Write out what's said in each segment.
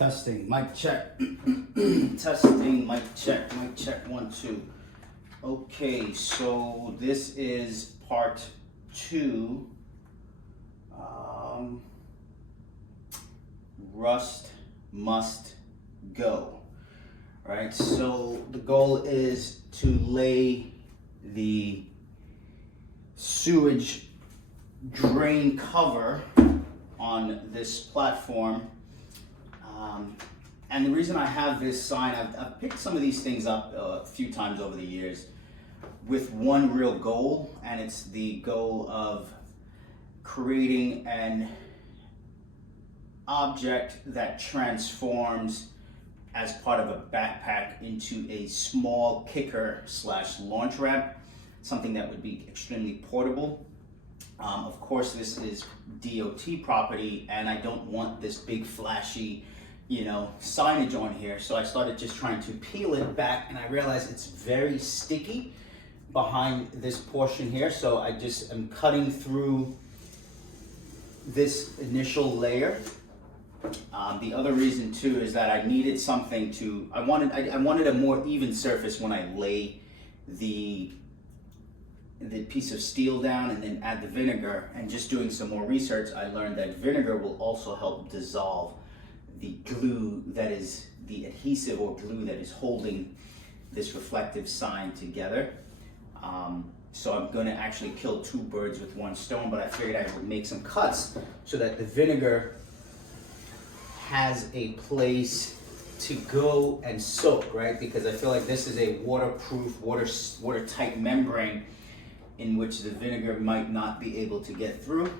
Testing, mic check. Testing, mic check, 1, 2. Okay, so this is part 2. Rust must go. Right, so the goal is to lay the sewage drain cover on this platform. And the reason I have this sign, I've picked some of these things up a few times over the years with one real goal, and it's the goal of creating an object that transforms as part of a backpack into a small kicker / launch ramp, something that would be extremely portable. Of course, this is DOT property, and I don't want this big flashy, signage on here. So I started just trying to peel it back, and I realized it's very sticky behind this portion here. So I just am cutting through this initial layer. The other reason too is that I needed something to, I wanted a more even surface when I lay the piece of steel down and then add the vinegar. And just doing some more research, I learned that vinegar will also help dissolve the glue that is the adhesive or glue that is holding this reflective sign together. So I'm going to actually kill 2 birds with 1 stone, but I figured I would make some cuts so that the vinegar has a place to go and soak, right? Because I feel like this is a waterproof, watertight membrane in which the vinegar might not be able to get through.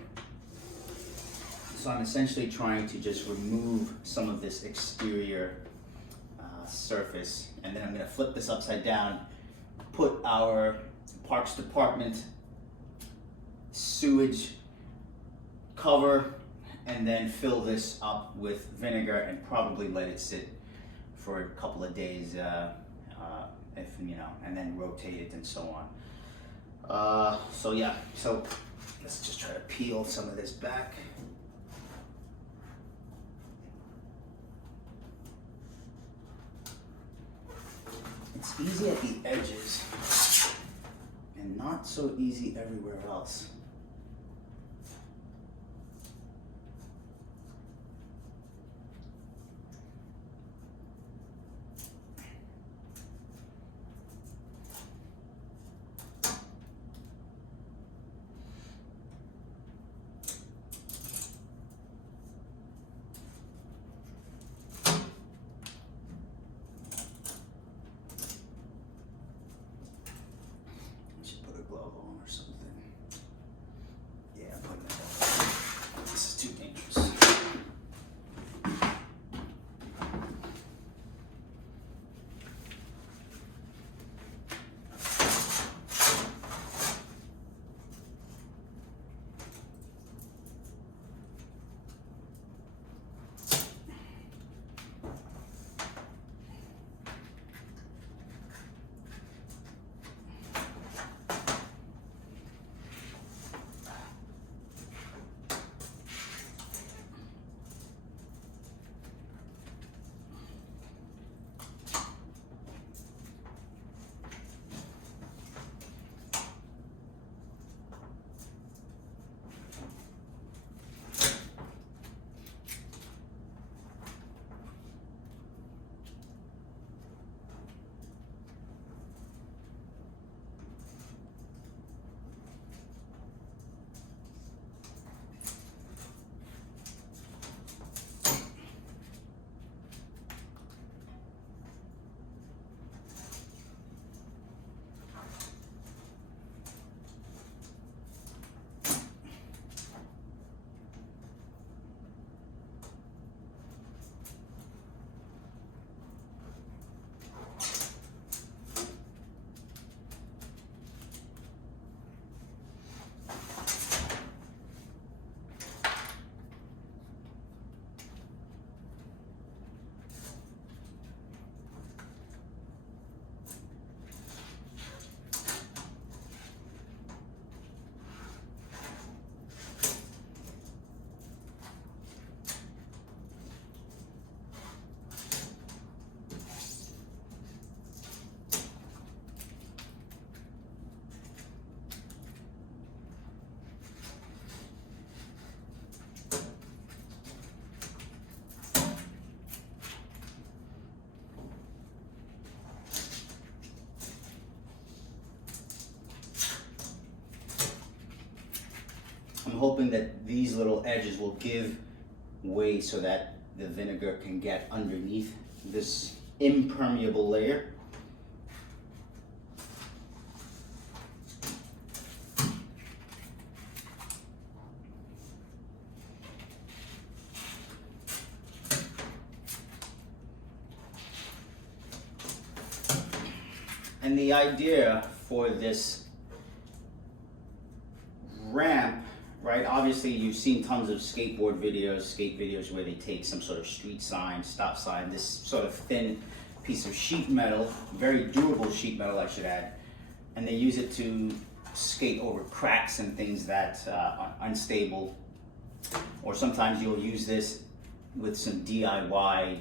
So I'm essentially trying to just remove some of this exterior surface, and then I'm going to flip this upside down, put our Parks Department sewage cover, and then fill this up with vinegar and probably let it sit for a couple of days, and then rotate it and so on. So let's just try to peel some of this back. It's easy at the edges and not so easy everywhere else. Glove on or something. I'm hoping that these little edges will give way so that the vinegar can get underneath this impermeable layer. And the idea for this ramp, right? Obviously, you've seen tons of skateboard videos, skate videos where they take some sort of street sign, stop sign, this sort of thin piece of sheet metal, very durable sheet metal, I should add, and they use it to skate over cracks and things that are unstable. Or sometimes you'll use this with some DIY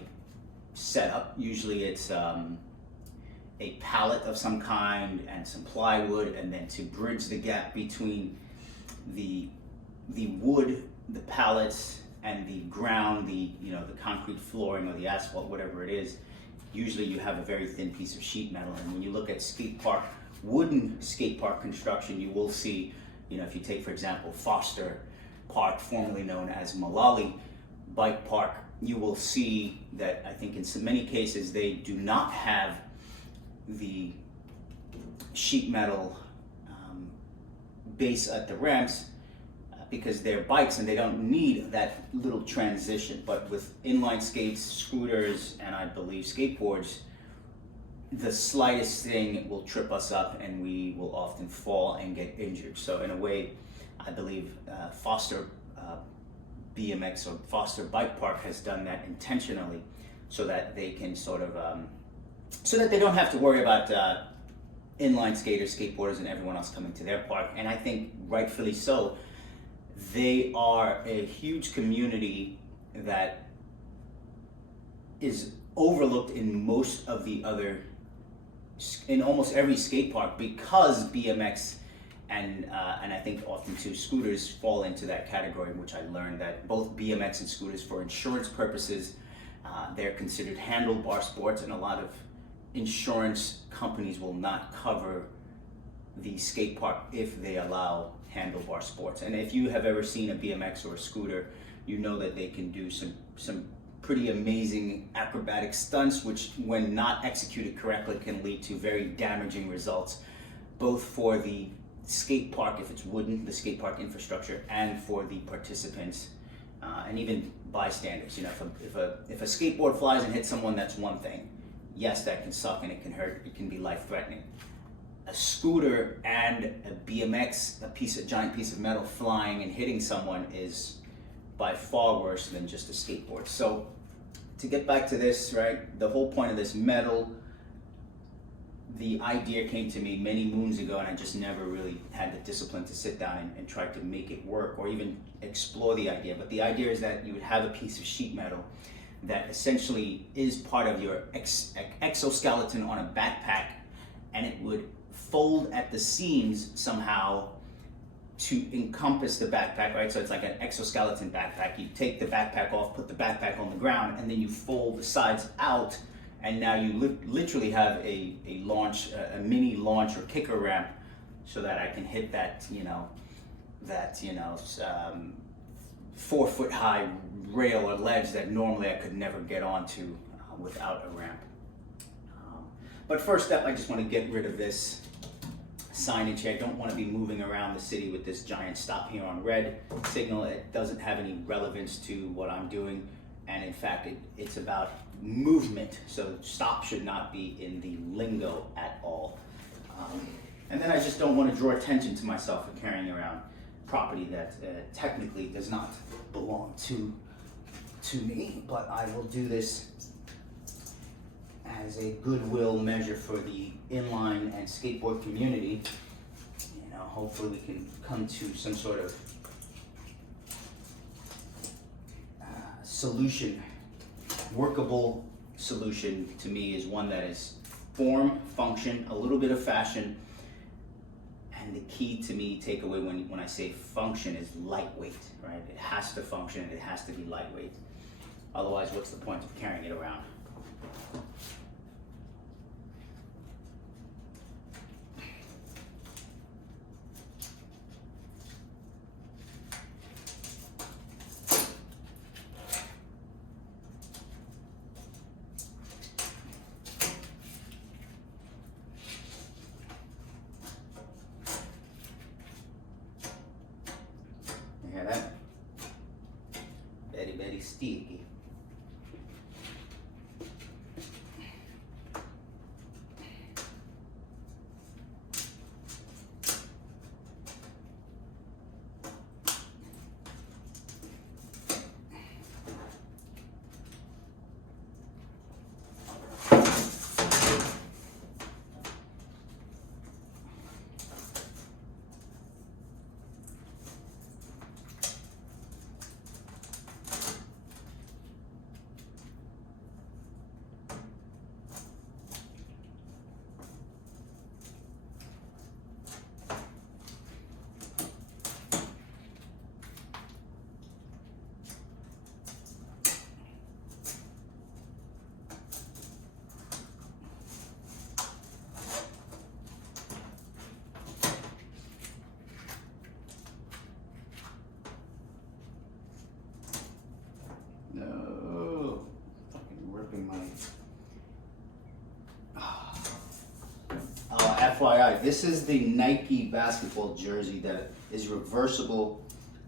setup. Usually it's a pallet of some kind and some plywood, and then to bridge the gap between the wood, the pallets, and the ground, the concrete flooring or the asphalt, whatever it is. Usually you have a very thin piece of sheet metal, and when you look at wooden skate park construction, you will see, if you take, for example, Foster Park, formerly known as Malali Bike Park, you will see that I think in so many cases they do not have the sheet metal base at the ramps because they're bikes and they don't need that little transition. But with inline skates, scooters, and I believe skateboards, the slightest thing will trip us up and we will often fall and get injured. So in a way, I believe Foster BMX or Foster Bike Park has done that intentionally so that they can sort of so that they don't have to worry about inline skaters, skateboarders, and everyone else coming to their park. And I think rightfully so. They are a huge community that is overlooked in most of the other, in almost every skate park, because BMX and I think often too scooters fall into that category, which I learned that both BMX and scooters, for insurance purposes, they're considered handlebar sports, and a lot of insurance companies will not cover the skate park if they allow handlebar sports. And if you have ever seen a BMX or a scooter, you know that they can do some pretty amazing acrobatic stunts, which when not executed correctly can lead to very damaging results, both for the skate park, if it's wooden, the skate park infrastructure, and for the participants and even bystanders. If a skateboard flies and hits someone, that's one thing. Yes, that can suck and it can hurt, it can be life-threatening. A scooter and a BMX, giant piece of metal flying and hitting someone, is by far worse than just a skateboard. So to get back to this, right, the whole point of this metal, the idea came to me many moons ago, and I just never really had the discipline to sit down and try to make it work or even explore the idea. But the idea is that you would have a piece of sheet metal that essentially is part of your exoskeleton on a backpack, and it would fold at the seams somehow to encompass the backpack, right? So it's like an exoskeleton backpack. You take the backpack off, put the backpack on the ground, and then you fold the sides out, and now you literally have a mini launch or kicker ramp, so that I can hit that 4-foot high rail or ledge that normally I could never get onto without a ramp. But first step, I just want to get rid of this signage here. I don't want to be moving around the city with this giant stop here on red signal. It doesn't have any relevance to what I'm doing, and in fact it's about movement, so stop should not be in the lingo at all. And then I just don't want to draw attention to myself for carrying around property that technically does not belong to me, but I will do this as a goodwill measure for the inline and skateboard community. Hopefully we can come to some sort of solution. Workable solution to me is one that is form, function, a little bit of fashion, and the key to me takeaway when I say function is lightweight, right? It has to function and it has to be lightweight. Otherwise, what's the point of carrying it around? Hear that? Very, very sticky. No, fucking ripping my. FYI, this is the Nike basketball jersey that is reversible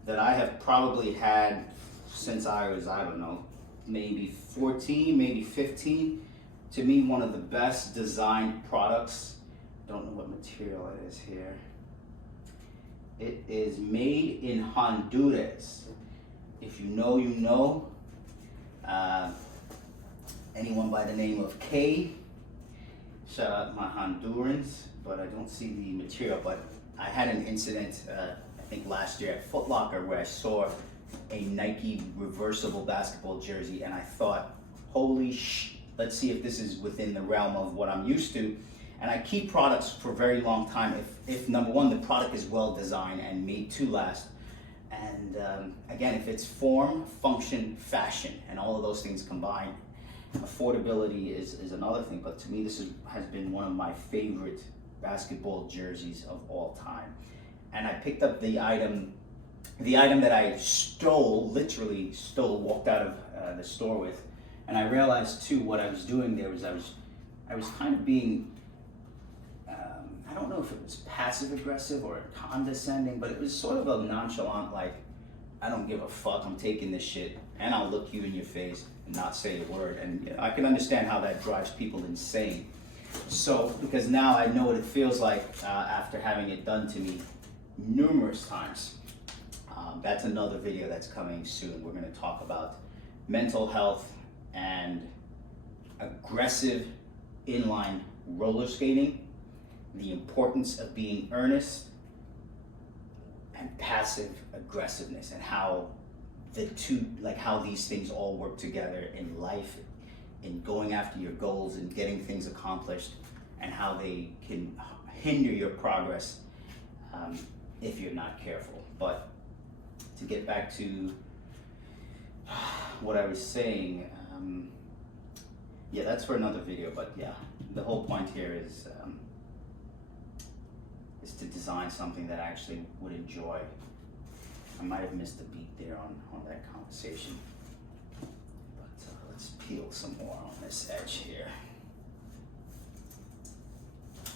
that I have probably had since I was, I don't know, maybe 14, maybe 15. To me, one of the best designed products. Don't know what material it is here. It is made in Honduras. If you know, you know. Anyone by the name of K, shout out my Hondurans, but I don't see the material. But I had an incident, I think last year at Foot Locker, where I saw a Nike reversible basketball jersey, and I thought, holy let's see if this is within the realm of what I'm used to. And I keep products for a very long time if number one, the product is well designed and made to last. And again, if it's form, function, fashion, and all of those things combined, affordability is another thing. But to me, this has been one of my favorite basketball jerseys of all time. And I picked up the item that I literally stole, walked out of the store with. And I realized too, what I was doing there was I was kind of being, I don't know if it was passive aggressive or condescending, but it was sort of a nonchalant, like, I don't give a fuck, I'm taking this shit, and I'll look you in your face and not say a word. And you know, I can understand how that drives people insane. So, because now I know what it feels like after having it done to me numerous times. That's another video that's coming soon. We're going to talk about mental health and aggressive inline roller skating, the importance of being earnest, and passive aggressiveness, and how the two, like how these things all work together in life, in going after your goals and getting things accomplished, and how they can hinder your progress if you're not careful. But to get back to what I was saying, yeah, that's for another video. But yeah, the whole point here is to design something that I actually would enjoy. I might have missed a beat there on that conversation, but let's peel some more on this edge here. I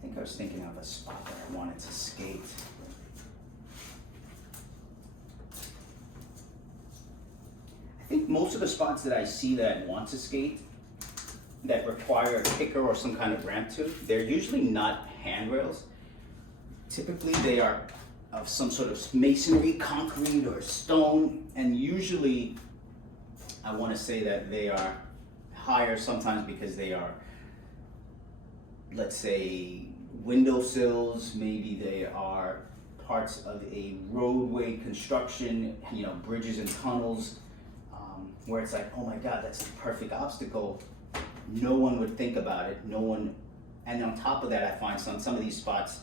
think I was thinking of a spot that I wanted to skate. I think most of the spots that I see that I want to skate that require a kicker or some kind of ramp to, they're usually not handrails. Typically they are of some sort of masonry, concrete, or stone, and usually I want to say that they are higher sometimes because they are, let's say, windowsills, maybe they are parts of a roadway construction, you know, bridges and tunnels, where it's like, oh my God, that's the perfect obstacle. No one would think about it, no one, and on top of that, I find some of these spots,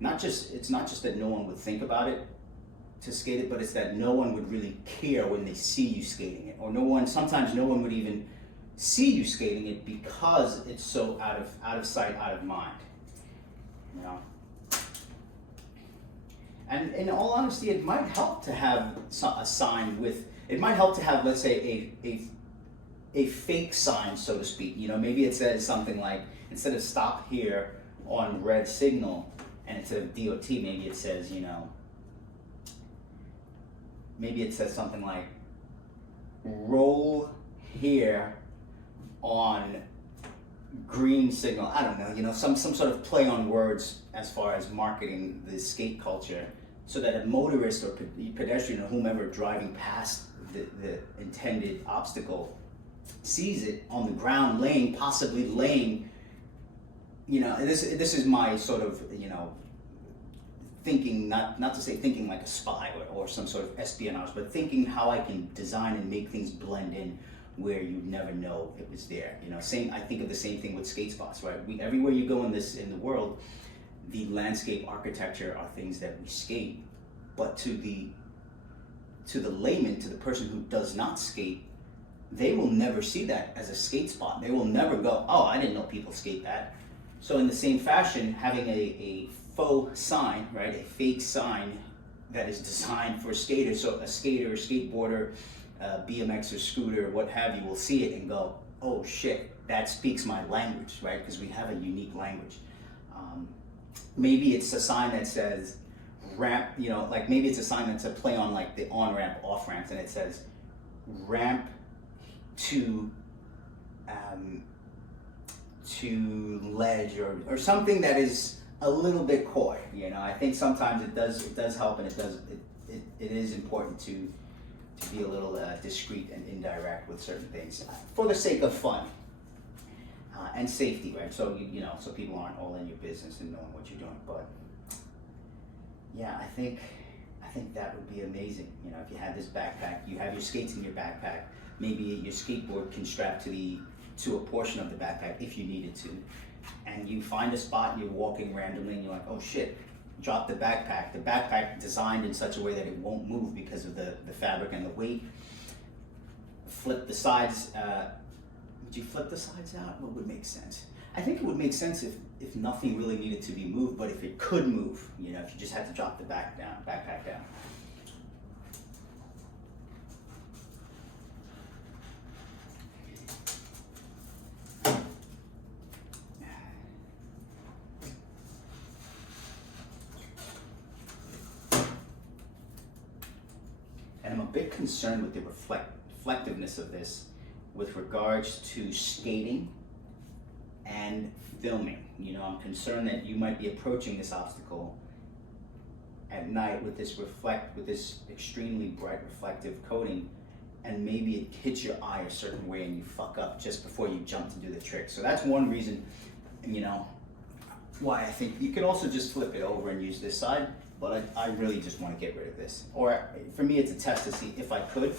it's not just that no one would think about it to skate it, but it's that no one would really care when they see you skating it, or sometimes no one would even see you skating it because it's so out of sight, out of mind, you know. And in all honesty, it might help to have a sign with, it might help to have, let's say, a fake sign, so to speak. You know, maybe it says something like, instead of stop here on red signal, and instead of DOT, maybe it says, you know, maybe it says something like roll here on green signal. I don't know, you know, some sort of play on words as far as marketing the skate culture, so that a motorist or pedestrian or whomever driving past the intended obstacle sees it on the ground, possibly laying, you know. This is my sort of, you know, thinking, not to say thinking like a spy or some sort of espionage, but thinking how I can design and make things blend in where you never know it was there. You know, I think of the same thing with skate spots, right? Everywhere you go in the world, the landscape architecture are things that we skate, but to the layman, to the person who does not skate, they will never see that as a skate spot. They will never go, oh, I didn't know people skate that. So in the same fashion, having a faux sign, right, a fake sign that is designed for skaters, so a skater, skateboarder, BMX or scooter, what have you, will see it and go, oh shit, that speaks my language, right? Because we have a unique language. Maybe it's a sign that says ramp, you know, like maybe it's a sign that's a play on like the on-ramp, off-ramps, and it says ramp to ledge or something that is a little bit coy. You know, I think sometimes it does help, and it is important to be a little discreet and indirect with certain things for the sake of fun and safety, right? So you know, so people aren't all in your business and knowing what you're doing. But yeah, I think that would be amazing. You know, if you had this backpack, you have your skates in your backpack. Maybe your skateboard can strap to a portion of the backpack if you needed to, and you find a spot and you're walking randomly and you're like, oh shit, drop the backpack. The backpack designed in such a way that it won't move because of the fabric and the weight. Flip the sides. Would you flip the sides out? What would make sense? I think it would make sense if nothing really needed to be moved, but if it could move, you know, if you just had to drop the backpack down. And I'm a bit concerned with the reflectiveness of this with regards to skating and filming. You know, I'm concerned that you might be approaching this obstacle at night with this extremely bright reflective coating, and maybe it hits your eye a certain way and you fuck up just before you jump to do the trick. So that's one reason, you know, why I think you could also just flip it over and use this side, but I really just want to get rid of this. Or for me, it's a test to see if I could,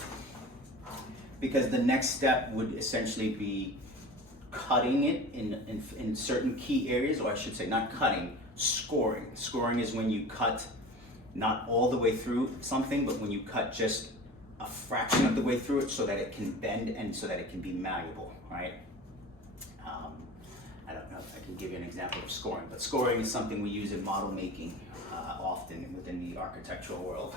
because the next step would essentially be cutting it in certain key areas, or I should say not cutting, scoring. Scoring is when you cut not all the way through something, but when you cut just a fraction of the way through it so that it can bend and so that it can be malleable, right? I don't know if I can give you an example of scoring, but scoring is something we use in model making often within the architectural world.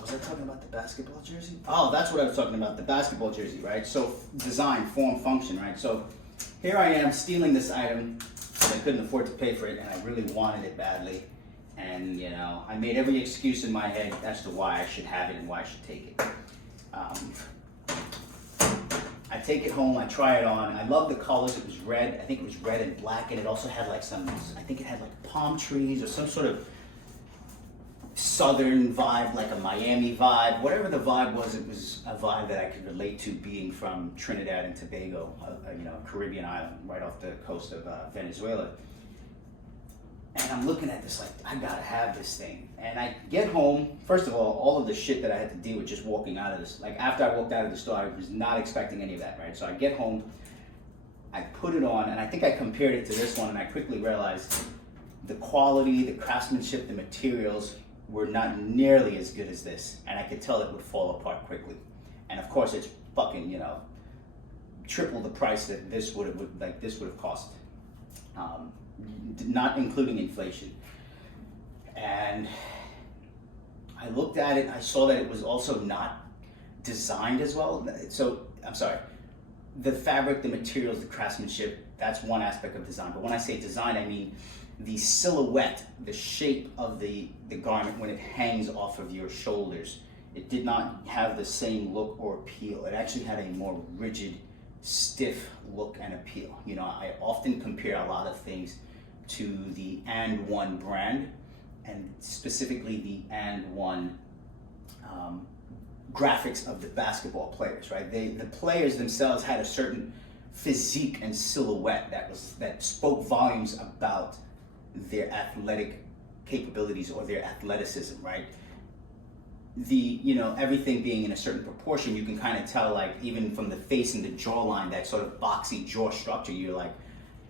Was I talking about the basketball jersey? Oh, that's what I was talking about, the basketball jersey, right? So design, form, function, right? So here I am stealing this item because I couldn't afford to pay for it and I really wanted it badly. And, you know, I made every excuse in my head as to why I should have it and why I should take it. I take it home, I try it on. I love the colors. It was red. I think it was red and black, and it also had like I think it had like palm trees or some sort of southern vibe, like a Miami vibe. Whatever the vibe was, it was a vibe that I could relate to, being from Trinidad and Tobago, you know, Caribbean island right off the coast of Venezuela. And I'm looking at this like, I gotta have this thing. And I get home, first of all of the shit that I had to deal with just walking out of this, like after I walked out of the store, I was not expecting any of that, right? So I get home, I put it on, and I think I compared it to this one, and I quickly realized the quality, the craftsmanship, the materials were not nearly as good as this, and I could tell it would fall apart quickly. And of course, it's fucking, you know, triple the price that this would have cost, not including inflation. And I looked at it, I saw that it was also not designed as well. So, I'm sorry, the fabric, the materials, the craftsmanship, that's one aspect of design. But when I say design, I mean the silhouette, the shape of the garment when it hangs off of your shoulders. It did not have the same look or appeal. It actually had a more rigid, stiff look and appeal. You know, I often compare a lot of things to the And One brand, and specifically the And One graphics of the basketball players, right? The players themselves had a certain physique and silhouette that spoke volumes about their athletic capabilities or their athleticism, right? You know, everything being in a certain proportion, you can kind of tell, like, even from the face and the jawline, that sort of boxy jaw structure, you're like,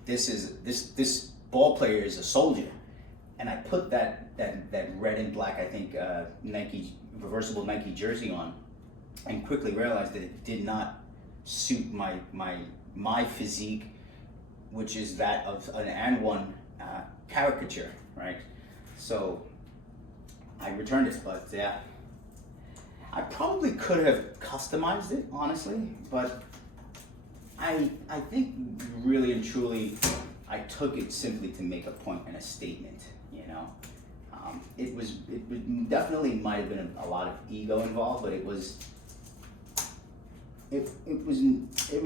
this ball player is a soldier. And I put that red and black, I think, Nike, reversible Nike jersey on, and quickly realized that it did not suit my physique, which is that of an And One caricature, right? So I returned it, but yeah, I probably could have customized it, honestly, but I think really and truly I took it simply to make a point and a statement, you know. It definitely might have been a lot of ego involved, but it was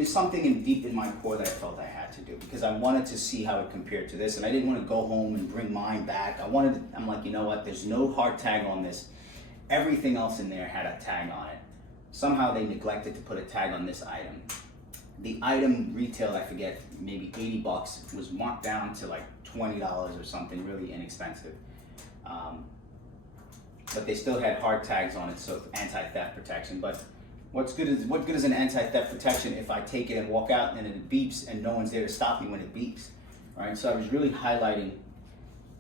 something deep in my core that I felt I had to do, because I wanted to see how it compared to this, and I didn't want to go home and bring mine back. I'm like, you know what, there's no hard tag on this. Everything else in there had a tag on it. Somehow they neglected to put a tag on this item. The item retail, I forget, maybe $80, was marked down to like $20 or something, really inexpensive. But they still had hard tags on it, so anti-theft protection. But what good is an anti-theft protection if I take it and walk out and it beeps and no one's there to stop me when it beeps, right? So I was really highlighting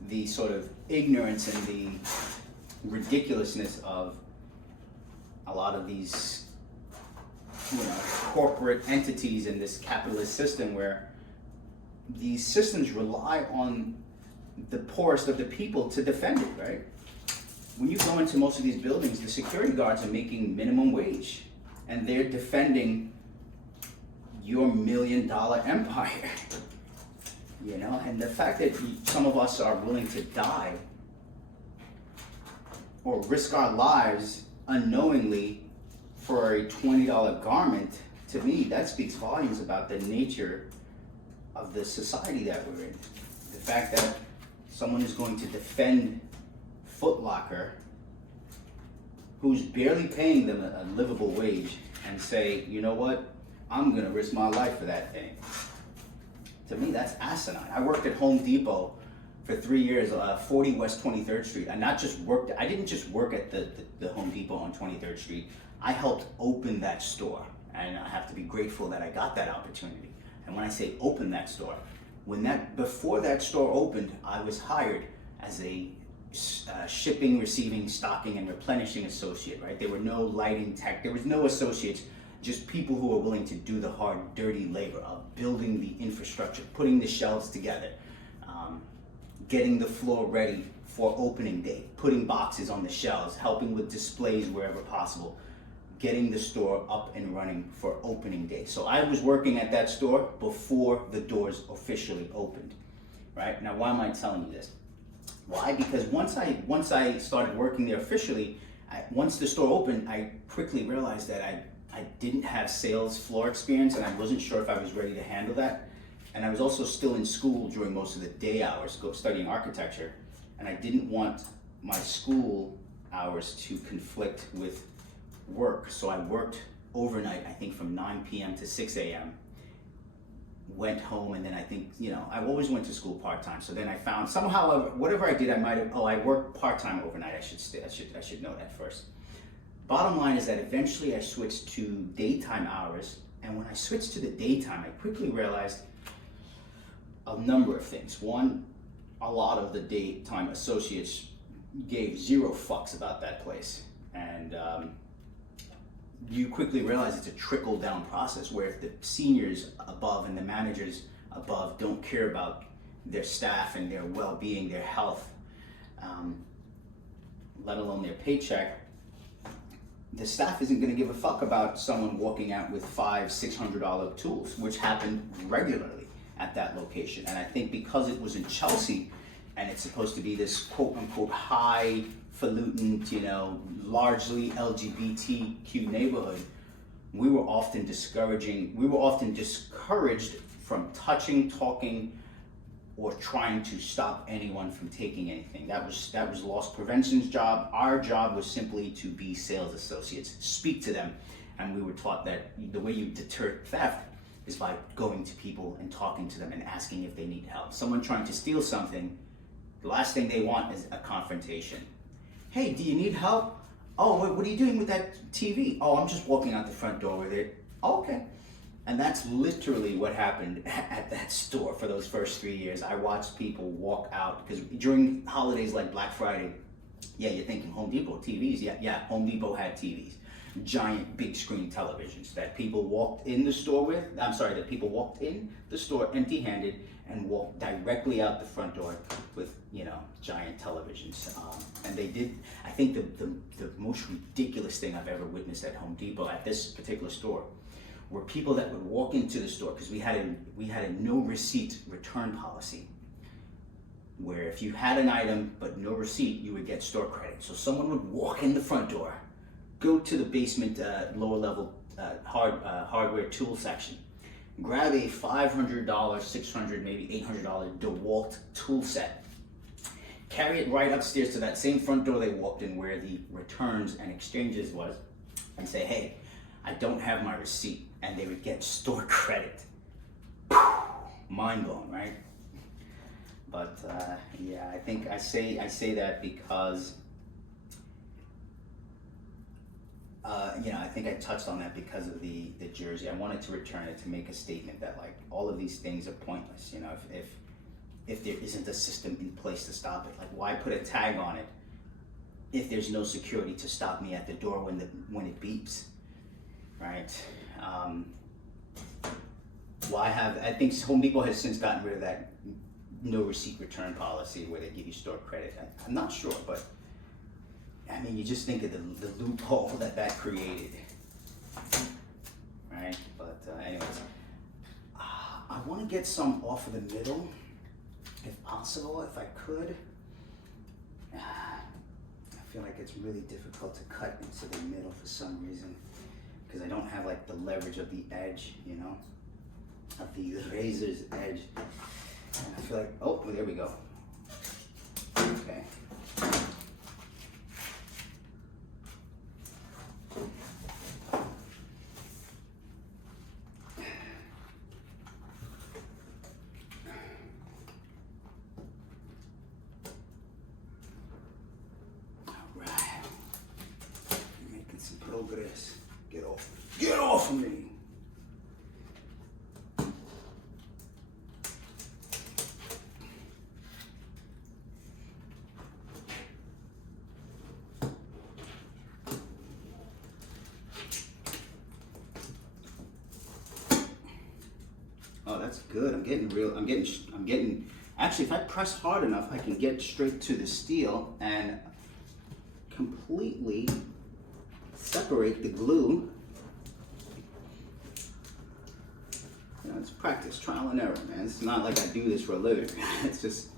the sort of ignorance and the ridiculousness of a lot of these, you know, corporate entities in this capitalist system, where these systems rely on the poorest of the people to defend it, right? When you go into most of these buildings, the security guards are making minimum wage, and they're defending your $1 million empire, you know? And the fact that some of us are willing to die or risk our lives unknowingly for a $20 garment, to me, that speaks volumes about the nature of the society that we're in. The fact that someone is going to defend Foot Locker, who's barely paying them a livable wage, and say, you know what, I'm gonna risk my life for that thing. To me, that's asinine. I worked at Home Depot for 3 years, 40 West 23rd Street. I didn't just work at the Home Depot on 23rd Street. I helped open that store, and I have to be grateful that I got that opportunity. And when I say open that store, before that store opened, I was hired as a shipping, receiving, stocking, and replenishing associate, right? There were no lighting tech, there was no associates, just people who were willing to do the hard, dirty labor of building the infrastructure, putting the shelves together, getting the floor ready for opening day, putting boxes on the shelves, helping with displays wherever possible, getting the store up and running for opening day. So I was working at that store before the doors officially opened, right? Now, why am I telling you this? Why? Because once I started working there officially, once the store opened, I quickly realized that I didn't have sales floor experience, and I wasn't sure if I was ready to handle that. And I was also still in school during most of the day hours, studying architecture, and I didn't want my school hours to conflict with work. So I worked overnight, I think from 9 p.m. to 6 a.m. Went home, and then I think, you know, I always went to school part-time. So then I found somehow, whatever I did, I worked part-time overnight. I should know that first. Bottom line is that eventually I switched to daytime hours, and when I switched to the daytime, I quickly realized a number of things. One, a lot of the daytime associates gave zero fucks about that place. And you quickly realize it's a trickle down process where if the seniors above and the managers above don't care about their staff and their well-being, their health, let alone their paycheck, the staff isn't going to give a fuck about someone walking out with $500-600 tools, which happened regularly at that location. And I think because it was in Chelsea and it's supposed to be this quote unquote highfalutin, largely LGBTQ neighborhood, we were often discouraged from touching, talking, or trying to stop anyone from taking anything. That was loss prevention's job. Our job was simply to be sales associates, speak to them, and we were taught that the way you deter theft is by going to people and talking to them and asking if they need help. Someone trying to steal something, the last thing they want is a confrontation. Hey, do you need help? Oh, what are you doing with that TV? Oh, I'm just walking out the front door with it. Oh, okay. And that's literally what happened at that store for those first 3 years. I watched people walk out, because during holidays like Black Friday, yeah, you're thinking Home Depot TVs. Yeah, Home Depot had TVs. Giant big screen televisions that people walked in the store with. That people walked in the store empty-handed and walked directly out the front door with, giant televisions. And they did, I think the most ridiculous thing I've ever witnessed at Home Depot at this particular store were people that would walk into the store, because we had a no receipt return policy, where if you had an item but no receipt, you would get store credit. So someone would walk in the front door, go to the basement lower level hardware tool section, grab a $500, $600, maybe $800 DeWalt tool set, carry it right upstairs to that same front door they walked in where the returns and exchanges was, and say, hey, I don't have my receipt, and they would get store credit. Mind blown, right? But yeah, I think I say that because I think I touched on that because of the jersey. I wanted to return it to make a statement that like all of these things are pointless. If there isn't a system in place to stop it, like why put a tag on it if there's no security to stop me at the door when it beeps? Right? I think Home Depot has since gotten rid of that no receipt return policy where they give you store credit. I'm not sure, but I mean, you just think of the loophole that created, right? But anyways, I want to get some off of the middle, if possible, if I could. I feel like it's really difficult to cut into the middle for some reason, because I don't have like the leverage of the edge, of the razor's edge. And I feel like, oh, there we go. Okay. All right. Making some progress. Get off of me. Oh, that's good. I'm getting, actually, if I press hard enough, I can get straight to the steel and completely separate the glue. It's practice, trial and error, man. It's not like I do this for a living. It's just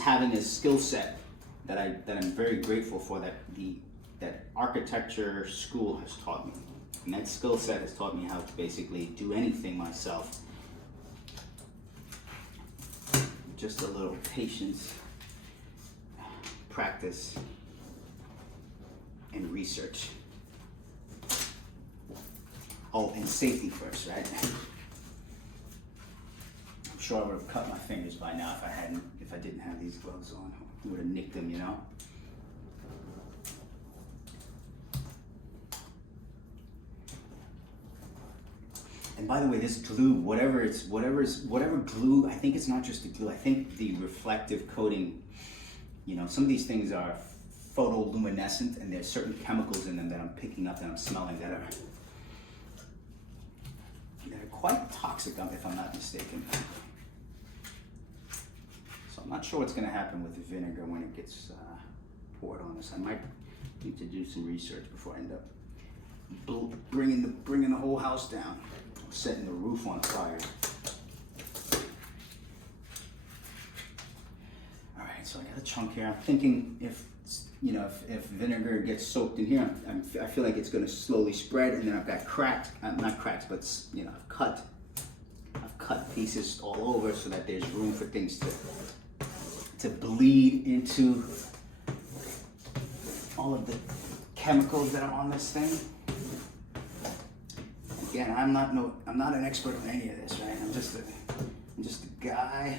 having a skill set that I'm very grateful for that architecture school has taught me. And that skill set has taught me how to basically do anything myself. Just a little patience, practice, and research. Oh, and safety first, right? I'm sure I would have cut my fingers by now if I didn't have these gloves on. I would have nicked them, And by the way, this glue, whatever glue, I think it's not just the glue. I think the reflective coating, You know, some of these things are photoluminescent, and there's certain chemicals in them that I'm picking up and I'm smelling that are quite toxic, if I'm not mistaken. So I'm not sure what's going to happen with the vinegar when it gets poured on this. I might need to do some research before I end up bringing the whole house down, setting the roof on fire. All right, so I got a chunk here. I'm thinking if vinegar gets soaked in here, I feel like it's going to slowly spread, and then I've got not cracks, but I've cut pieces all over so that there's room for things to bleed into all of the chemicals that are on this thing. Again, I'm not an expert on any of this, right? I'm just a guy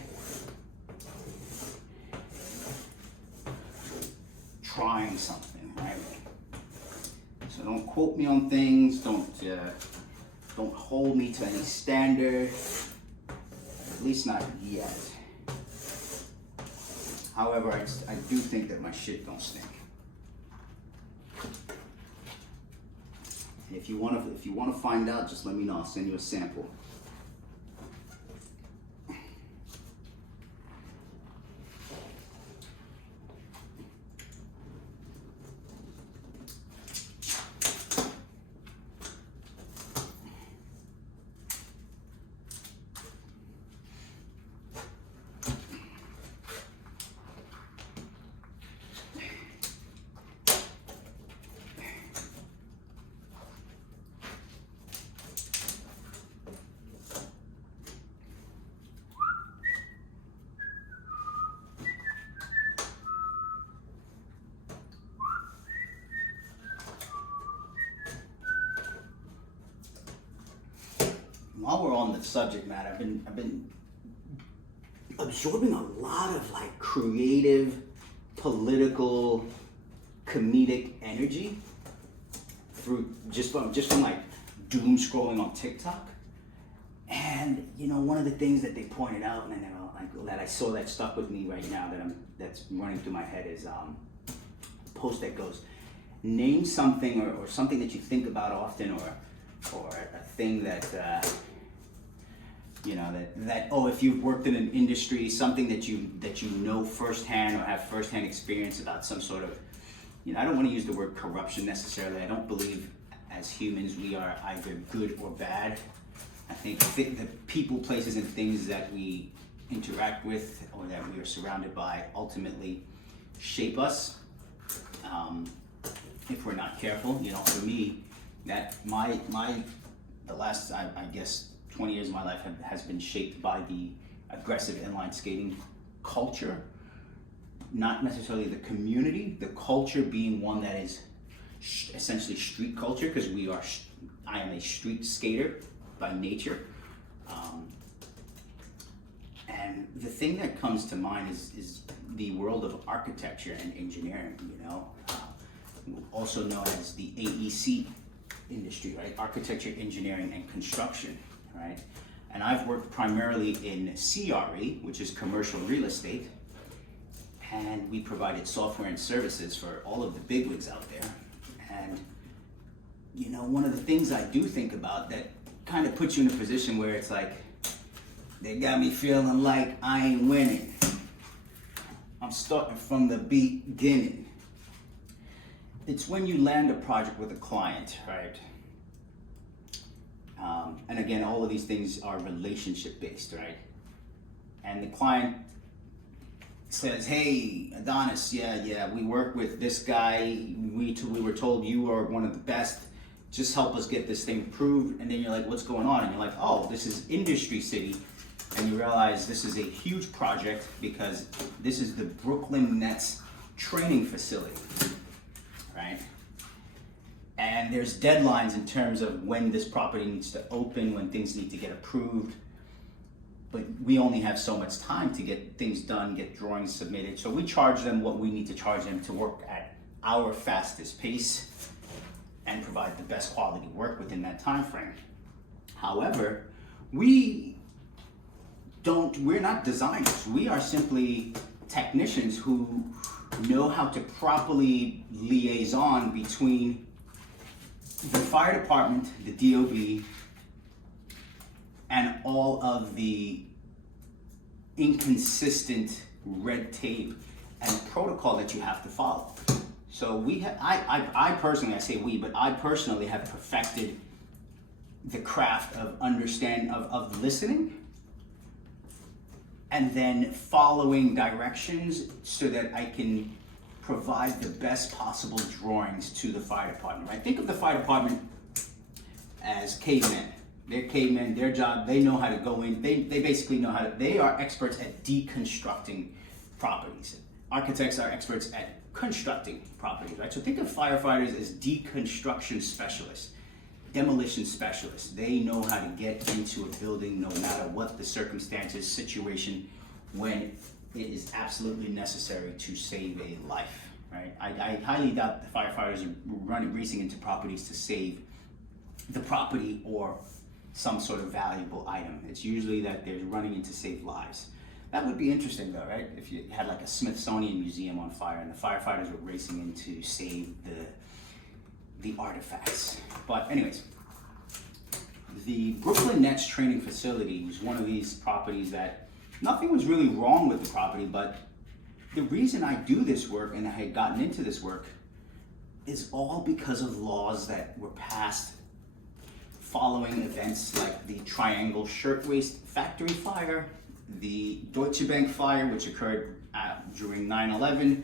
trying something, right? So don't quote me on things. Don't hold me to any standard. At least not yet. However, I do think that my shit don't stink. And if you want to find out, just let me know. I'll send you a sample. While we're on the subject matter, I've been absorbing a lot of like creative, political, comedic energy through just from like doom scrolling on TikTok. And you know, one of the things that they pointed out, and that I saw that stuck with me right now, that's running through my head, is a post that goes, name something or something that you think about often, or a thing that if you've worked in an industry, something that you know firsthand or have firsthand experience about some sort of, I don't want to use the word corruption necessarily. I don't believe as humans we are either good or bad. I think the people, places, and things that we interact with or that we are surrounded by ultimately shape us if we're not careful. For me, that the last I guess 20 years of my life has been shaped by the aggressive inline skating culture. Not necessarily the community, the culture being one that is essentially street culture, because I am a street skater by nature. And the thing that comes to mind is the world of architecture and engineering, also known as the AEC industry, right? Architecture, engineering, and construction, right? And I've worked primarily in CRE, which is commercial real estate, and we provided software and services for all of the bigwigs out there. And one of the things I do think about that kind of puts you in a position where it's like, they got me feeling like I ain't winning. I'm starting from the beginning. It's when you land a project with a client, right? And again, all of these things are relationship based, right? And the client says, hey, Adonis, yeah, we work with this guy. We were told you are one of the best. Just help us get this thing approved. And then you're like, what's going on? And you're like, oh, this is Industry City. And you realize this is a huge project because this is the Brooklyn Nets training facility, right? And there's deadlines in terms of when this property needs to open, when things need to get approved. But we only have so much time to get things done, get drawings submitted. So we charge them what we need to charge them to work at our fastest pace and provide the best quality work within that time frame. However, we're not designers. We are simply technicians who know how to properly liaison between the fire department, the DOB, and all of the inconsistent red tape and protocol that you have to follow. So I personally, I say we, but I personally have perfected the craft of of listening and then following directions so that I can provide the best possible drawings to the fire department. Right? Think of the fire department as cavemen. They're cavemen, their job, they know how to go in, they basically know how to, they are experts at deconstructing properties. Architects are experts at constructing properties, right? So think of firefighters as deconstruction specialists, demolition specialists. They know how to get into a building no matter what the circumstances, situation, when it is absolutely necessary to save a life, right? I highly doubt the firefighters are racing into properties to save the property or some sort of valuable item. It's usually that they're running in to save lives. That would be interesting though, right? If you had like a Smithsonian museum on fire and the firefighters were racing in to save the artifacts. But anyways, the Brooklyn Nets training facility was one of these properties that nothing was really wrong with the property, but the reason I do this work and I had gotten into this work is all because of laws that were passed following events like the Triangle Shirtwaist Factory fire, the Deutsche Bank fire, which occurred during 9/11,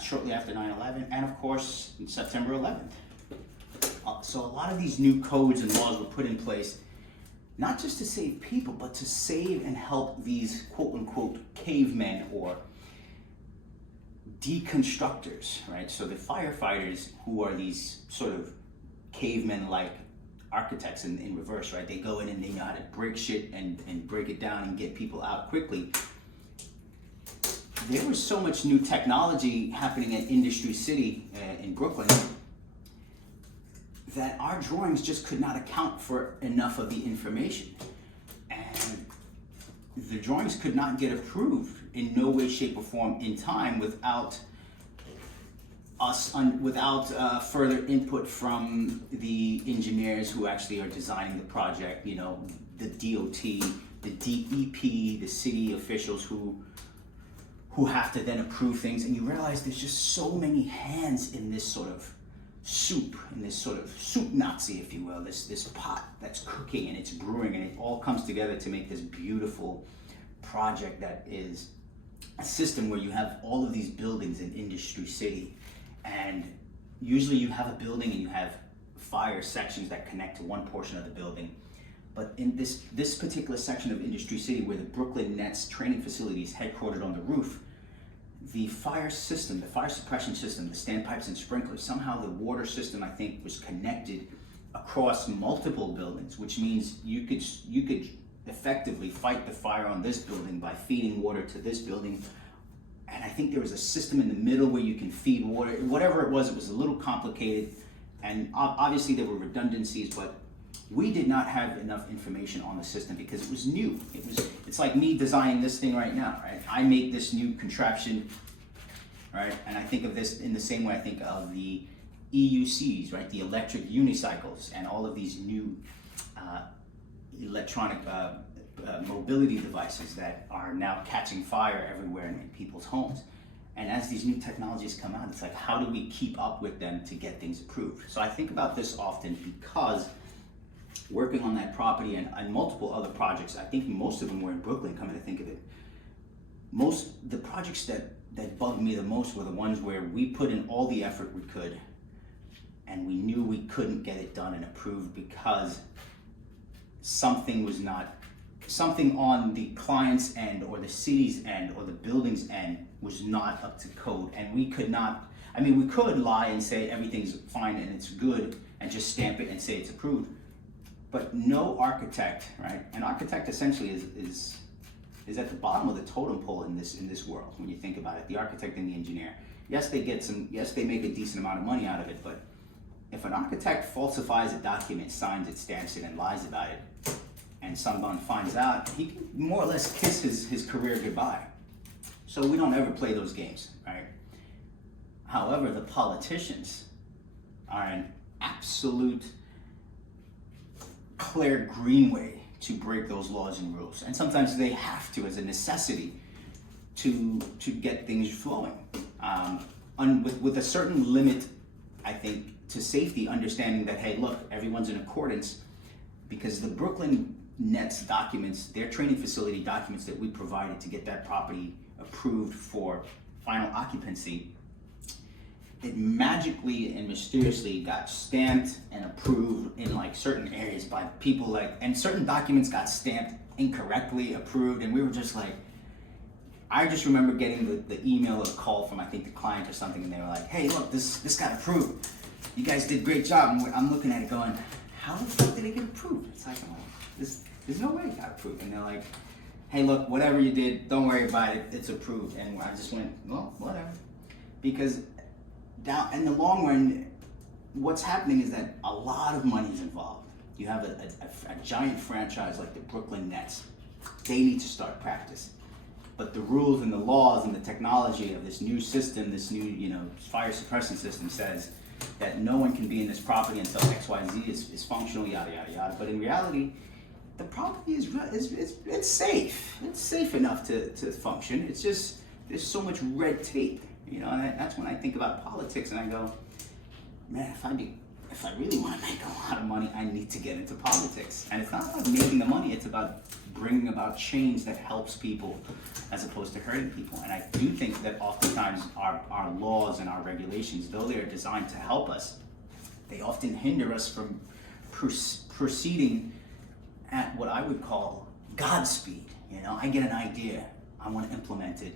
shortly after 9/11, and of course, September 11th. So a lot of these new codes and laws were put in place, not just to save people, but to save and help these quote-unquote cavemen or deconstructors, right? So the firefighters, who are these sort of cavemen-like architects in reverse, right? They go in and they know how to break shit and break it down and get people out quickly. There was so much new technology happening at Industry City in Brooklyn that our drawings just could not account for enough of the information. And the drawings could not get approved in no way, shape, or form in time without further input from the engineers who actually are designing the project, you know, the DOT, the DEP, the city officials who have to then approve things. And you realize there's just so many hands in this sort of soup, in this sort of soup Nazi, if you will, this pot that's cooking and it's brewing, and it all comes together to make this beautiful project that is a system where you have all of these buildings in Industry City. And usually you have a building and you have fire sections that connect to one portion of the building. But in this particular section of Industry City, where the Brooklyn Nets training facility is headquartered on the roof, the fire system, the fire suppression system, the standpipes and sprinklers, somehow the water system, I think, was connected across multiple buildings, which means you could effectively fight the fire on this building by feeding water to this building. And I think there was a system in the middle where you can feed water. Whatever it was a little complicated. And obviously there were redundancies, but we did not have enough information on the system because it was new. It's like me designing this thing right now, right? I make this new contraption, right? And I think of this in the same way I think of the EUCs, right? The electric unicycles and all of these new electronic mobility devices that are now catching fire everywhere in people's homes. And as these new technologies come out, it's like, how do we keep up with them to get things approved? So I think about this often because working on that property and multiple other projects, I think most of them were in Brooklyn, coming to think of it. The projects that bugged me the most were the ones where we put in all the effort we could and we knew we couldn't get it done and approved because something on the client's end or the city's end or the building's end was not up to code. And we could not, we could lie and say everything's fine and it's good and just stamp it and say it's approved. But no architect, right? An architect essentially is at the bottom of the totem pole in this world when you think about it. The architect and the engineer. Yes, they make a decent amount of money out of it, but if an architect falsifies a document, signs it, stamps it, and lies about it, and someone finds out, he can more or less kiss his career goodbye. So we don't ever play those games, right? However, the politicians are an absolute clear greenway to break those laws and rules. And sometimes they have to as a necessity to get things flowing. With a certain limit, I think, to safety, understanding that, hey, look, everyone's in accordance, because the Brooklyn Nets documents, their training facility documents that we provided to get that property approved for final occupancy, it magically and mysteriously got stamped and approved in like certain areas by people, like, and certain documents got stamped incorrectly approved, and we were just like, I just remember getting the email or call from, I think, the client or something, and they were like, hey, look, this got approved. You guys did a great job. And I'm looking at it going, how the fuck did it get approved? It's like, there's no way it got approved. And they're like, hey, look, whatever you did, don't worry about it, it's approved. And I just went, well, whatever. Because down in the long run, what's happening is that a lot of money is involved. You have a giant franchise like the Brooklyn Nets. They need to start practice. But the rules and the laws and the technology of this new system, this new, fire suppression system says that no one can be in this property until XYZ is functional, yada, yada, yada. But in reality, the property is it's safe. It's safe enough to function. It's just, there's so much red tape, and that's when I think about politics and I go, man, if I really want to make a lot of money, I need to get into politics. And it's not about making the money, it's about bringing about change that helps people as opposed to hurting people. And I do think that oftentimes our laws and our regulations, though they are designed to help us, they often hinder us from proceeding at what I would call Godspeed. I get an idea, I want to implement it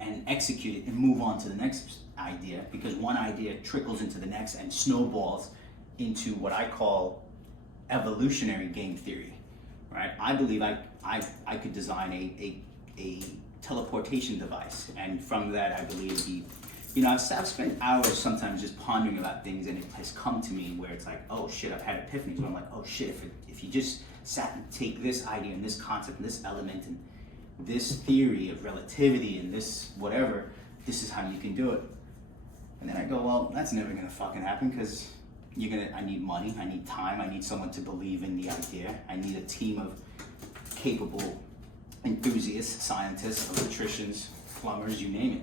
and execute it and move on to the next idea, because one idea trickles into the next and snowballs into what I call evolutionary game theory, right? I believe I could design a teleportation device, and from that I believe I've spent hours sometimes just pondering about things, and it has come to me where it's like, oh shit, I've had epiphanies where I'm like, oh shit, if you just sat and take this idea and this concept and this element and this theory of relativity and this whatever, this is how you can do it. And then I go, well, that's never gonna fucking happen, because I need money, I need time, I need someone to believe in the idea, I need a team of capable enthusiasts, scientists, electricians, plumbers, you name it.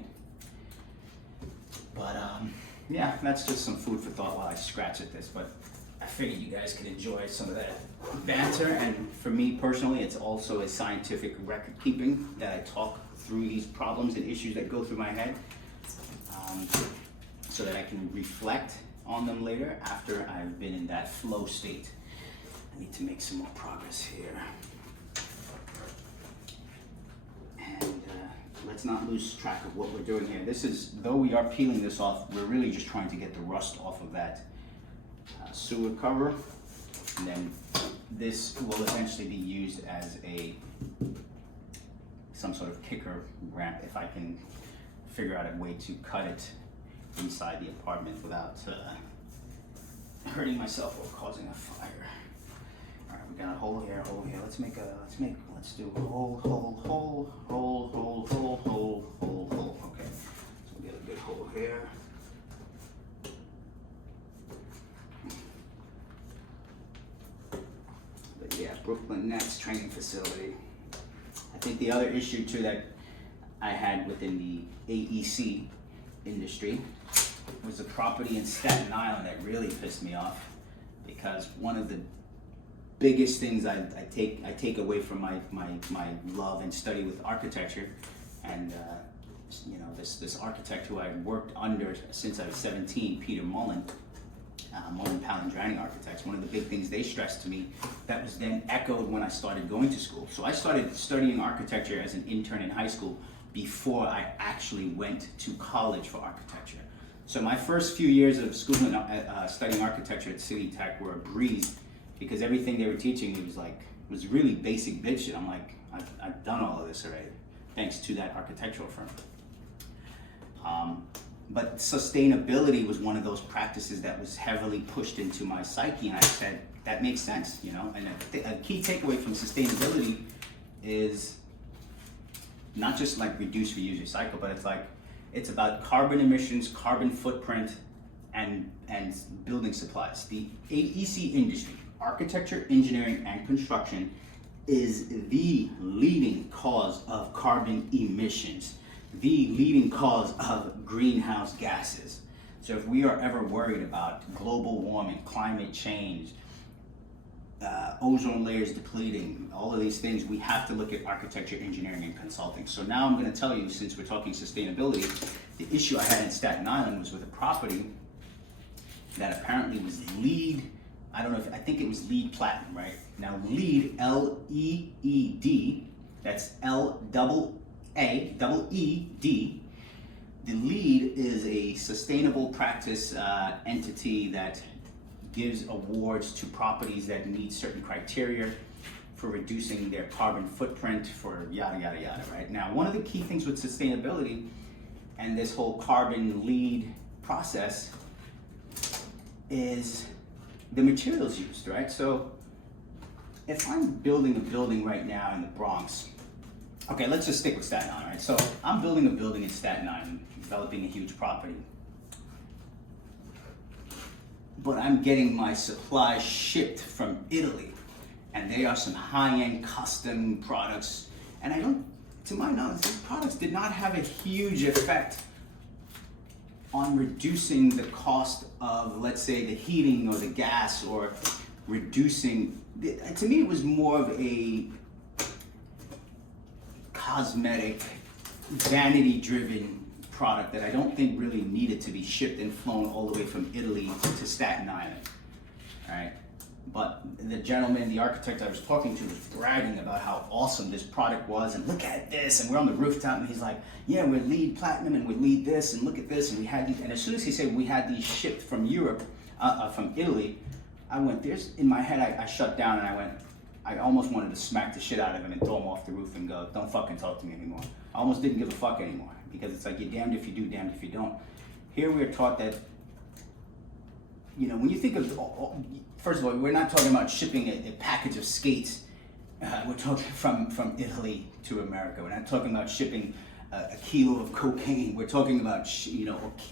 But yeah, that's just some food for thought while I scratch at this, but I figured you guys could enjoy some of that banter, and for me personally, it's also a scientific record keeping that I talk through these problems and issues that go through my head, so that I can reflect on them later after I've been in that flow state. I need to make some more progress here. And let's not lose track of what we're doing here. This is, though we are peeling this off, we're really just trying to get the rust off of that sewer cover. And then this will eventually be used as some sort of kicker ramp if I can figure out a way to cut it inside the apartment without hurting myself or causing a fire. All right, we got a hole here, hole here. Let's do hole. Okay, so we'll get a good hole here. But yeah, Brooklyn Nets training facility. I think the other issue too that I had within the AEC industry was a property in Staten Island that really pissed me off, because one of the biggest things I take away from my love and study with architecture, and this architect who I worked under since I was 17, Peter Mullen, Mullen Palandrani Architects, one of the big things they stressed to me that was then echoed when I started going to school. So I started studying architecture as an intern in high school before I actually went to college for architecture. So my first few years of school and studying architecture at City Tech were a breeze, because everything they were teaching me was really basic bitch shit. I'm like, I've done all of this already, thanks to that architectural firm. But sustainability was one of those practices that was heavily pushed into my psyche, and I said, that makes sense, And a key takeaway from sustainability is not just like reduce, reuse, recycle, but it's like It's about carbon emissions, carbon footprint, and building supplies. The AEC industry, architecture, engineering, and construction, is the leading cause of carbon emissions, the leading cause of greenhouse gases. So if we are ever worried about global warming, climate change, ozone layers depleting, all of these things, we have to look at architecture, engineering, and consulting. So now I'm going to tell you, since we're talking sustainability, the issue I had in Staten Island was with a property that apparently was LEED, I think it was LEED Platinum, right? Now LEED, L-E-E-D, that's L-E-E-D. The LEED is a sustainable practice entity that gives awards to properties that meet certain criteria for reducing their carbon footprint, for yada, yada, yada, right? Now, one of the key things with sustainability and this whole carbon LEED process is the materials used, right? So if I'm building a building right now in the Bronx, okay, let's just stick with Staten Island, right? So I'm building a building in Staten Island, developing a huge property. But I'm getting my supplies shipped from Italy, and they are some high-end custom products. And to my knowledge, these products did not have a huge effect on reducing the cost of, let's say, the heating or the gas, or reducing, to me it was more of a cosmetic, vanity-driven product that I don't think really needed to be shipped and flown all the way from Italy to Staten Island, all right? But the gentleman, the architect I was talking to, was bragging about how awesome this product was, and look at this, and we're on the rooftop, and he's like, yeah, we're LEED Platinum, and we LEED this, and look at this, and we had these, and as soon as he said we had these shipped from Europe, from Italy, I went, in my head, I shut down, and I almost wanted to smack the shit out of him and throw him off the roof and go, don't fucking talk to me anymore. I almost didn't give a fuck anymore, because it's like, you're damned if you do, damned if you don't. Here we're taught that, when you think of, first of all, we're not talking about shipping a package of skates. We're talking from Italy to America. We're not talking about shipping a kilo of cocaine. We're talking about,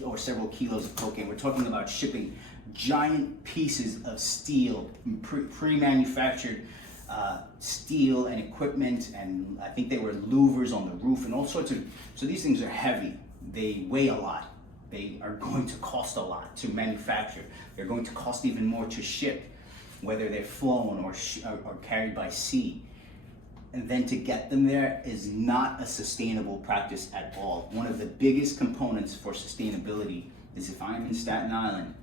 or several kilos of cocaine. We're talking about shipping giant pieces of steel, pre-manufactured steel and equipment, and I think they were louvers on the roof and all sorts of, so these things are heavy. They weigh a lot. They are going to cost a lot to manufacture. They're going to cost even more to ship, whether they're flown or carried by sea. And then to get them there is not a sustainable practice at all. One of the biggest components for sustainability is, if I'm in Staten Island,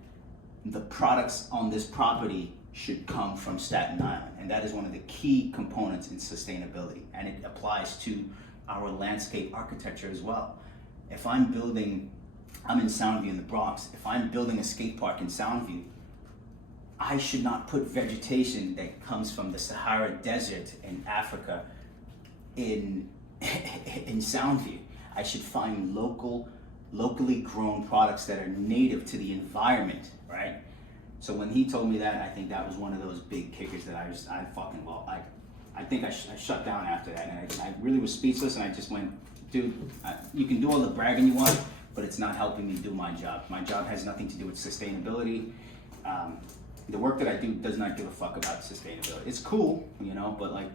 the products on this property should come from Staten Island. And that is one of the key components in sustainability. And it applies to our landscape architecture as well. If I'm in Soundview in the Bronx, if I'm building a skate park in Soundview, I should not put vegetation that comes from the Sahara Desert in Africa in Soundview. I should find locally grown products that are native to the environment, right? So when he told me that, I think that was one of those big kickers that I think I shut down after that, and I really was speechless, and I just went, dude, you can do all the bragging you want, but it's not helping me do my job. My job has nothing to do with sustainability. The work that I do does not give a fuck about sustainability. It's cool, but like,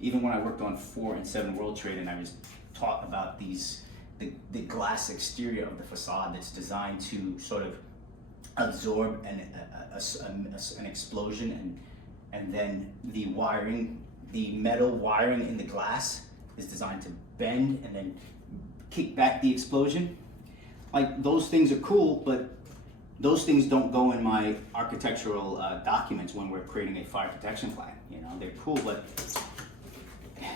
even when I worked on 4 and 7 World Trade, and I was taught about the glass exterior of the facade that's designed to sort of absorb an explosion, and then the metal wiring in the glass is designed to bend and then kick back the explosion. Like, those things are cool, but those things don't go in my architectural documents when we're creating a fire protection plan. They're cool, but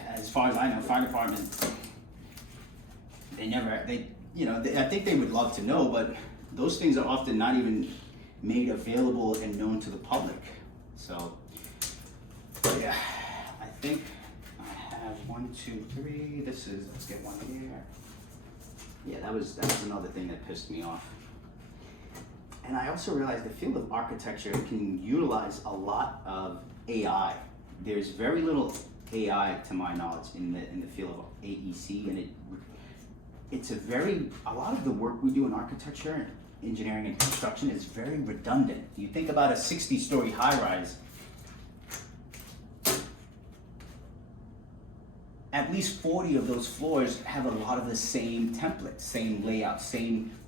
as far as I know, fire department, I think they would love to know, but those things are often not even made available and known to the public. So, yeah, I think I have 1, 2, 3. Let's get one here. Yeah, that was another thing that pissed me off. And I also realized the field of architecture can utilize a lot of AI. There's very little AI, to my knowledge, in the field of AEC, and it's a lot of the work we do in architecture, engineering, and construction is very redundant. You think about a 60-story high-rise, at least 40 of those floors have a lot of the same template, same layout,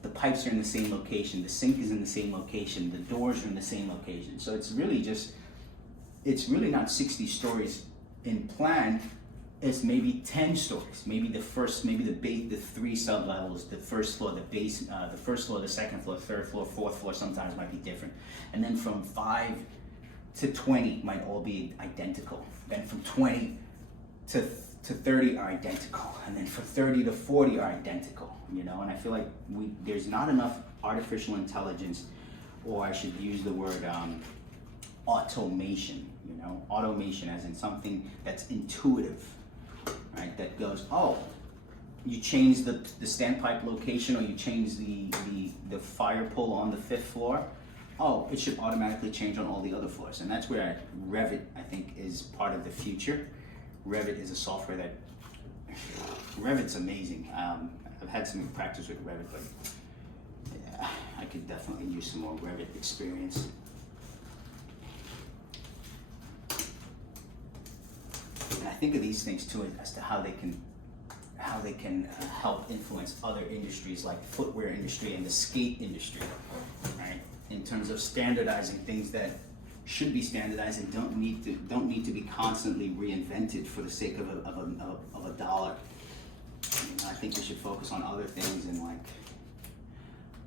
the pipes are in the same location, the sink is in the same location, the doors are in the same location. So it's really not 60 stories in plan. It's maybe 10 stories. Maybe the 3 sub-levels, the first floor, the first floor, the second floor, third floor, fourth floor sometimes might be different. And then from 5 to 20 might all be identical. Then from 20 to 30 are identical, and then from 30 to 40 are identical, you know. And I feel like there's not enough artificial intelligence, or I should use the word automation, you know, automation as in something that's intuitive, right? That goes, oh, you change the standpipe location, or you change the fire pole on the 5th floor, oh, it should automatically change on all the other floors. And that's where Revit, I think, is part of the future. Revit is a software that, Revit's amazing. I've had some practice with Revit, but yeah, I could definitely use some more Revit experience. And I think of these things too as to how they can help influence other industries like the footwear industry and the skate industry, right? In terms of standardizing things that should be standardized and don't need to be constantly reinvented for the sake of a dollar. You know, I think we should focus on other things and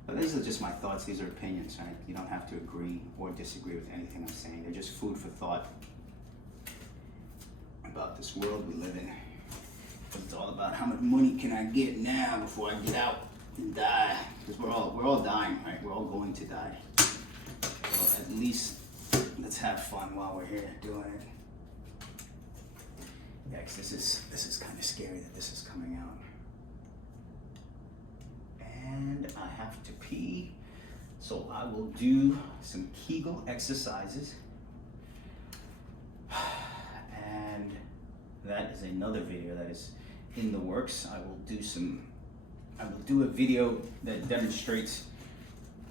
but these are just my thoughts. These are opinions, right? You don't have to agree or disagree with anything I'm saying. They're just food for thought about this world we live in. It's all about how much money can I get now before I get out and die? Because we're all dying, right? We're all going to die. So at least let's have fun while we're here doing it. Yeah, 'cause this is kind of scary that this is coming out. And I have to pee, so I will do some Kegel exercises. And that is another video that is in the works. I will do a video that demonstrates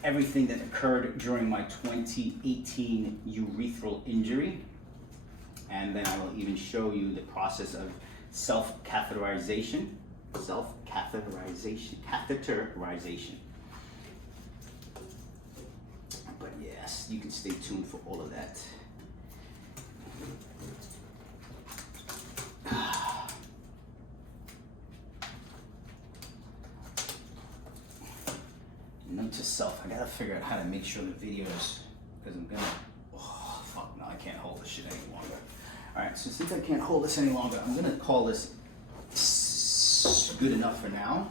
everything that occurred during my 2018 urethral injury. And then I will even show you the process of catheterization. But yes, you can stay tuned for all of that. Note to self, I gotta figure out how to make sure the videos, because fuck no, I can't hold this shit any longer. All right, so since I can't hold this any longer, I'm gonna call this good enough for now.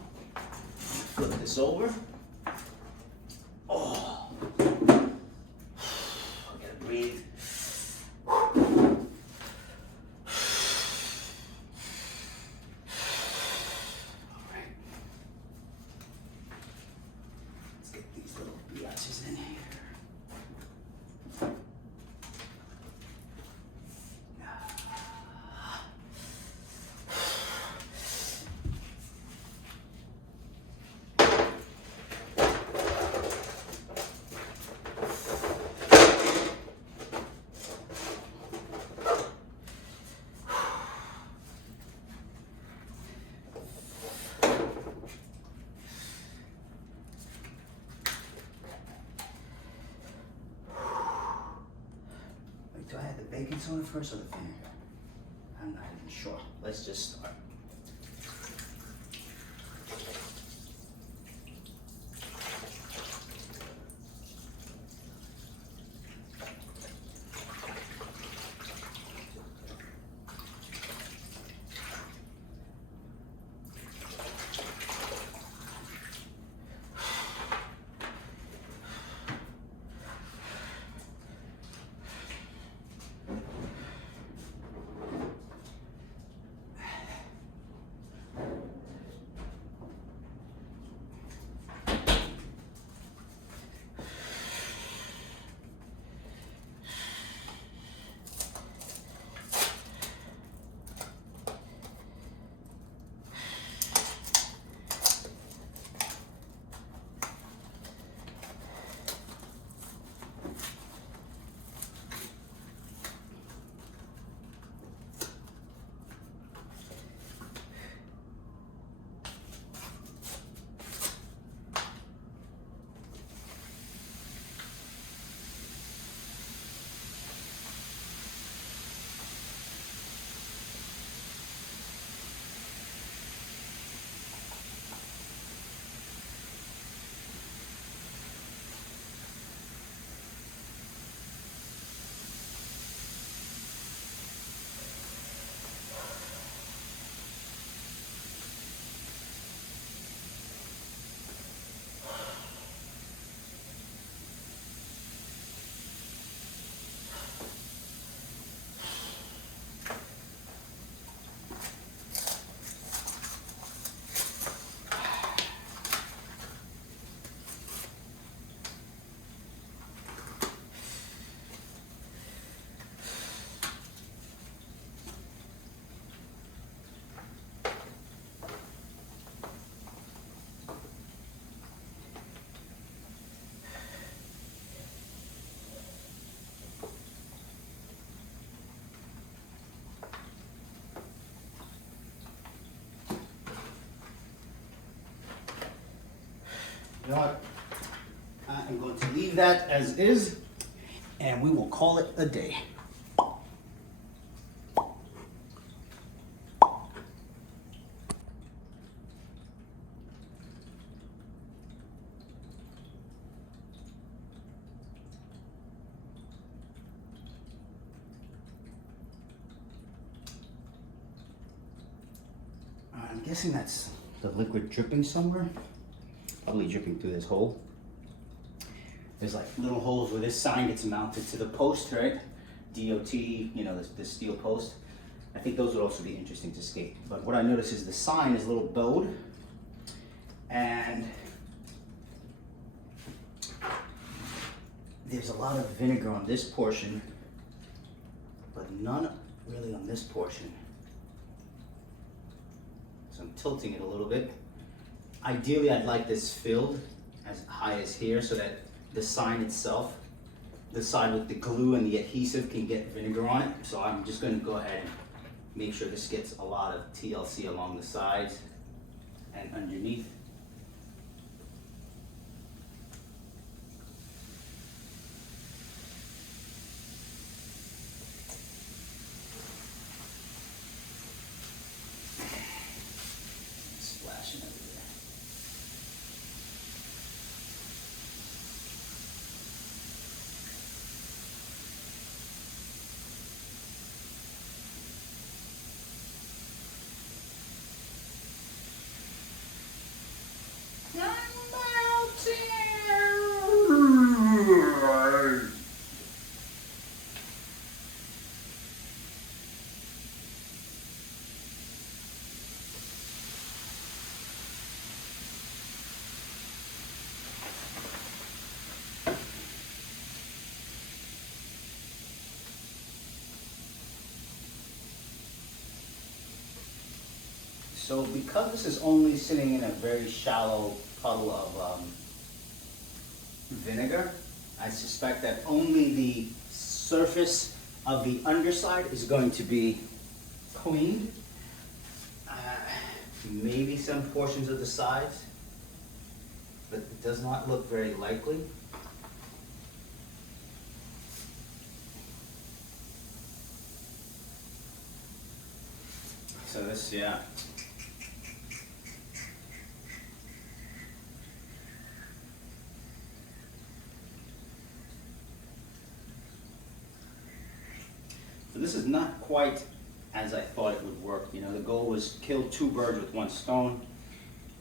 Flip this over. Oh, I gotta breathe. Do I have the baking soda first or the vinegar? I'm not even sure. Let's just start. know what? I am going to leave that as is, and we will call it a day. I'm guessing that's the liquid dripping somewhere. Probably dripping through this hole. There's like little holes where this sign gets mounted to the post, right? DOT, you know, this steel post. I think those would also be interesting to skate. But what I notice is the sign is a little bowed, and there's a lot of vinegar on this portion, but none really on this portion. So I'm tilting it a little bit. Ideally, I'd like this filled as high as here so that the sign itself, the side with the glue and the adhesive, can get vinegar on it. So I'm just going to go ahead and make sure this gets a lot of TLC along the sides and underneath. Splashing everywhere. So because this is only sitting in a very shallow puddle of vinegar, I suspect that only the surface of the underside is going to be cleaned. Maybe some portions of the sides, but it does not look very likely. So this, yeah. So this is not quite as I thought it would work. You know, the goal was kill two birds with one stone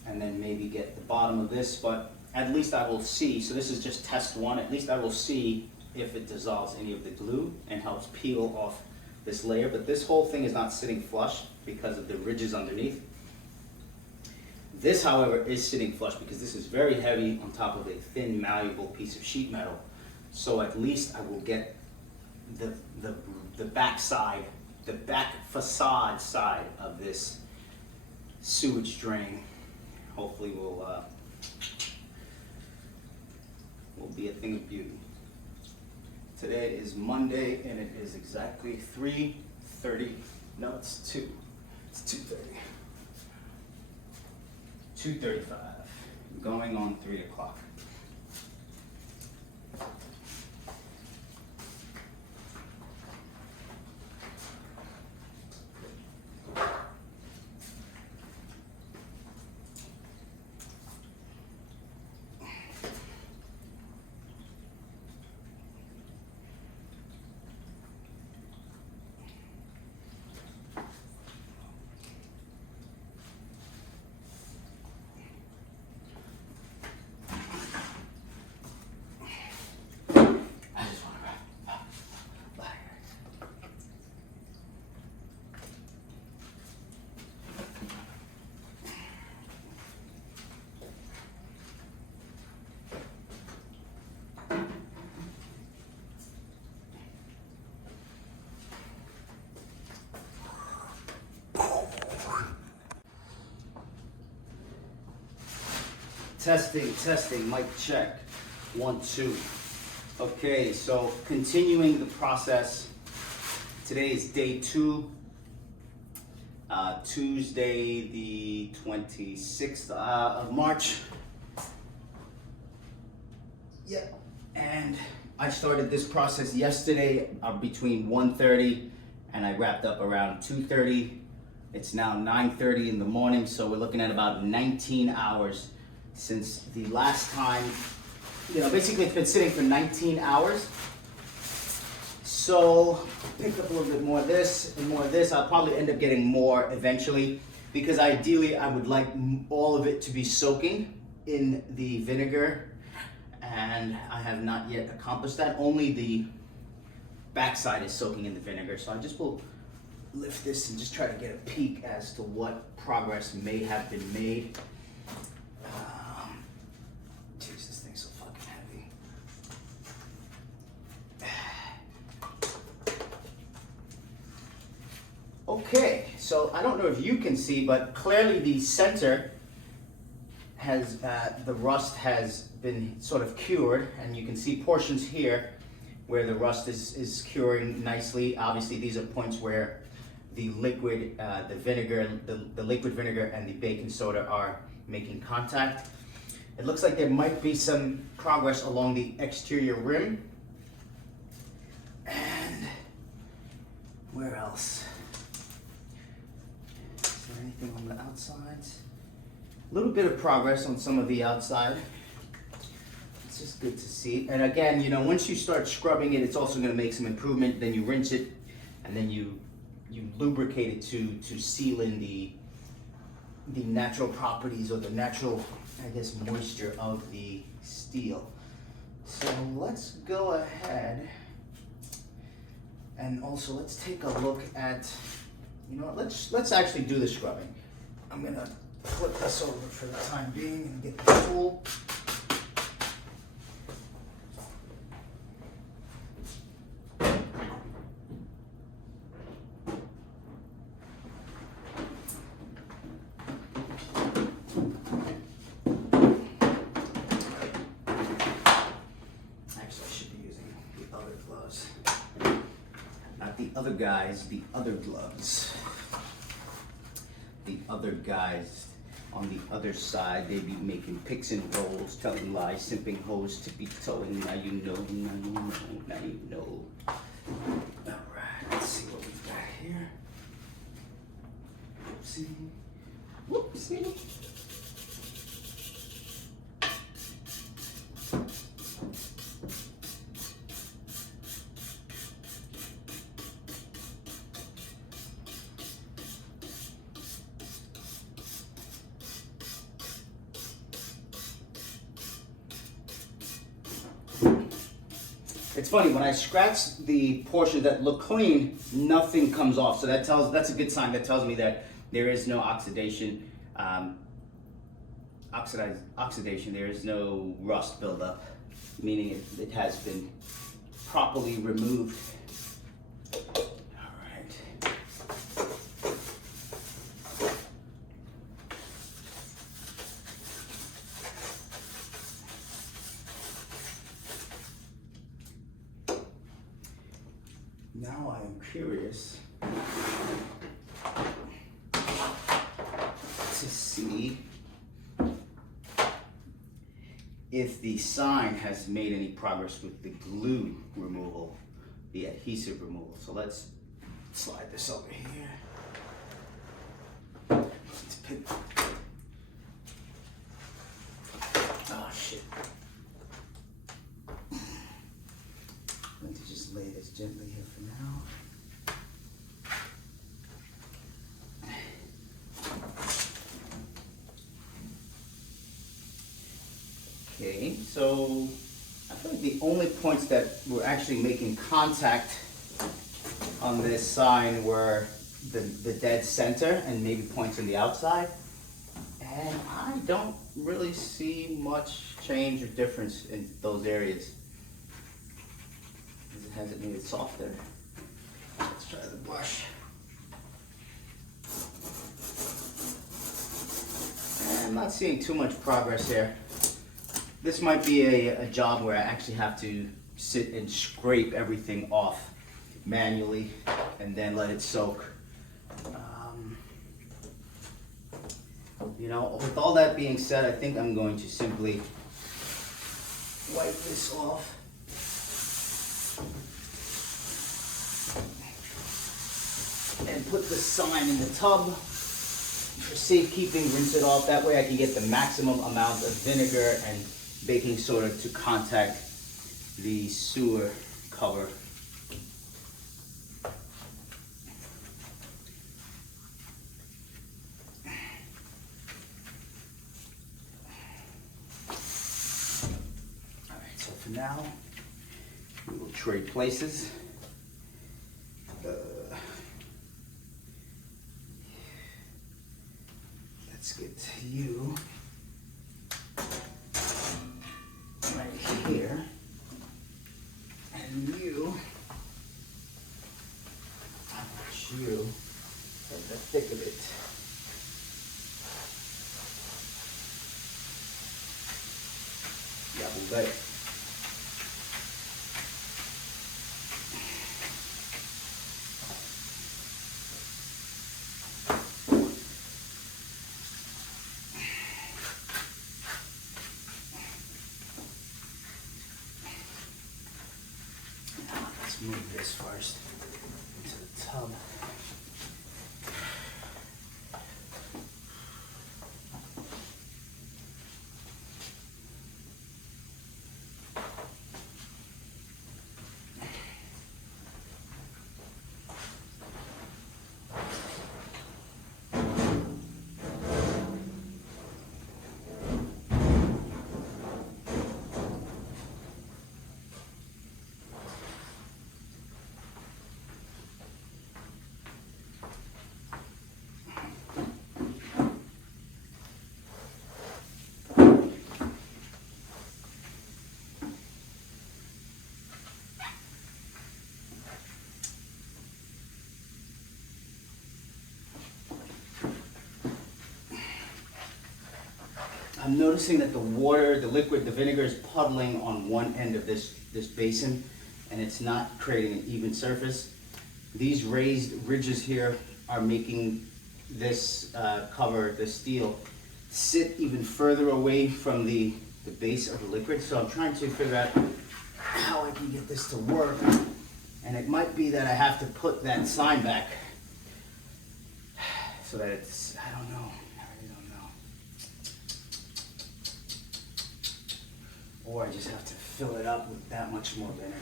and then maybe get the bottom of this, but at least I will see. So this is just test one. At least I will see if it dissolves any of the glue and helps peel off this layer. But this whole thing is not sitting flush because of the ridges underneath. This, however, is sitting flush because this is very heavy on top of a thin, malleable piece of sheet metal. So at least I will get the back side, the back facade side of this sewage drain. Hopefully will be a thing of beauty. Today is Monday and it is exactly 3:30. No, it's 2. It's 2:30. 2:35. Going on 3 o'clock. Testing, mic check. 1, 2. Okay, so continuing the process. Today is day 2. Tuesday the 26th of March. Yep. And I started this process yesterday between 1:30 and I wrapped up around 2:30. It's now 9:30 in the morning, so we're looking at about 19 hours since the last time. Basically it's been sitting for 19 hours. So pick up a little bit more of this and more of this. I'll probably end up getting more eventually because ideally I would like all of it to be soaking in the vinegar, and I have not yet accomplished that. Only the backside is soaking in the vinegar. So I just will lift this and just try to get a peek as to what progress may have been made. Jeez, this thing's so fucking heavy. Okay, so I don't know if you can see, but clearly the center has, the rust has been sort of cured, and you can see portions here where the rust is curing nicely. Obviously, these are points where the liquid, the vinegar, the liquid vinegar and the baking soda are making contact. It looks like there might be some progress along the exterior rim. And where else? Is there anything on the outsides? A little bit of progress on some of the outside. It's just good to see. And again, once you start scrubbing it, it's also going to make some improvement. Then you rinse it, and then you lubricate it to seal in the natural properties or the natural, I guess, moisture of the steel. So let's go ahead and also let's take a look at, let's actually do the scrubbing. I'm gonna flip this over for the time being and get the tool. The other gloves. The other guys on the other side, they be making picks and rolls, telling lies, simping hoes to be towing. Now you know, now you know, now you know. Alright, let's see what we've got here. Whoopsie. Whoopsie. It's funny, when I scratch the portions that look clean, nothing comes off. So that's a good sign. That tells me that there is no oxidation. Oxidation. There is no rust buildup, meaning it has been properly removed. All right. Now I am curious to see if the sign has made any progress with the glue removal, the adhesive removal. So let's slide this over here. Let's pick. Oh shit. I'm going to just lay this gently here for now. Okay, so I feel like the only points that were actually making contact on this sign were the dead center and maybe points on the outside. And I don't really see much change or difference in those areas. It hasn't made it softer. Let's try the brush. And I'm not seeing too much progress here. This might be a job where I actually have to sit and scrape everything off manually and then let it soak. With all that being said, I think I'm going to simply wipe this off. And put the sign in the tub. For safekeeping, rinse it off. That way I can get the maximum amount of vinegar and baking soda to contact the sewer cover. Alright, so for now, we will trade places. Let's get to you right here, and you, how about you at the thick of it. Yeah, we'll bet. Move this first into the tub. I'm noticing that the water, the liquid, the vinegar is puddling on one end of this basin, and it's not creating an even surface. These raised ridges here are making this cover, the steel, sit even further away from the base of the liquid. So I'm trying to figure out how I can get this to work. And it might be that I have to put that sign back so that it's, I don't know. Or I just have to fill it up with that much more vinegar.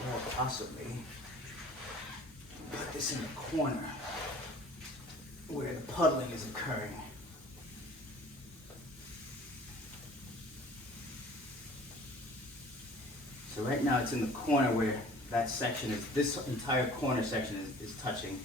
Or possibly put this in the corner where the puddling is occurring. So right now it's in the corner where that section is, this entire corner section is touching.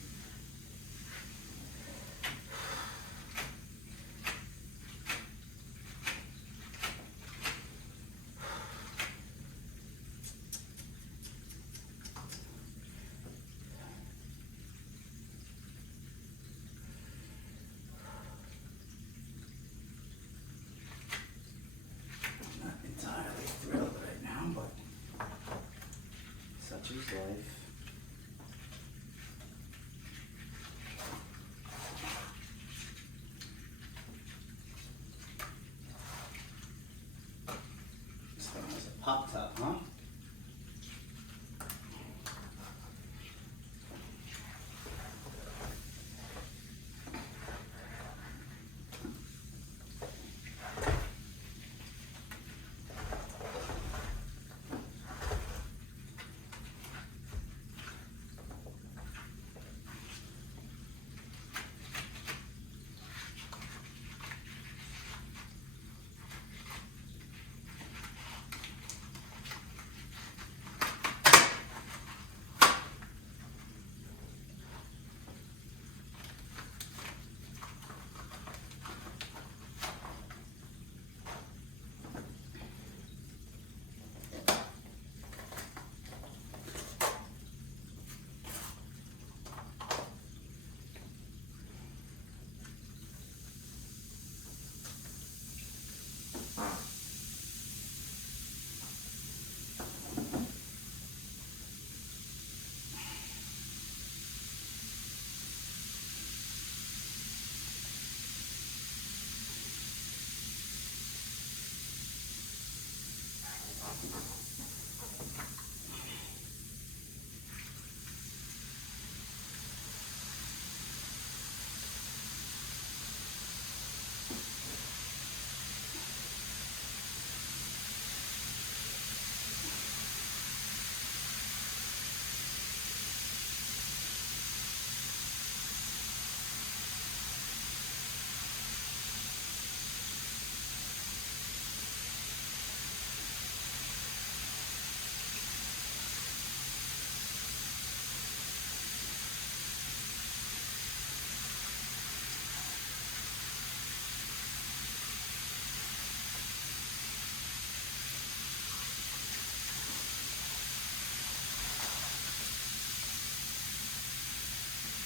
I'm not entirely thrilled right now, but such is life. This thing has a pop top, huh?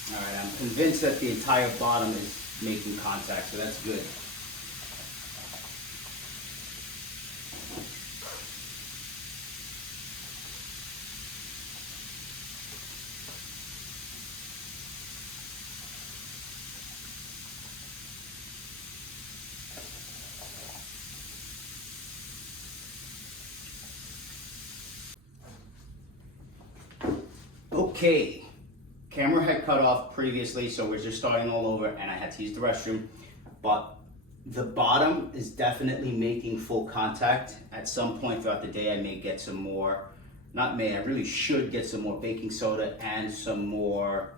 All right, I'm convinced that the entire bottom is making contact, so that's good. Okay, camera had cut off previously, so we're just starting all over, and I had to use the restroom, but the bottom is definitely making full contact. At some point throughout the day, I may get some more, not may, I really should get some more baking soda and some more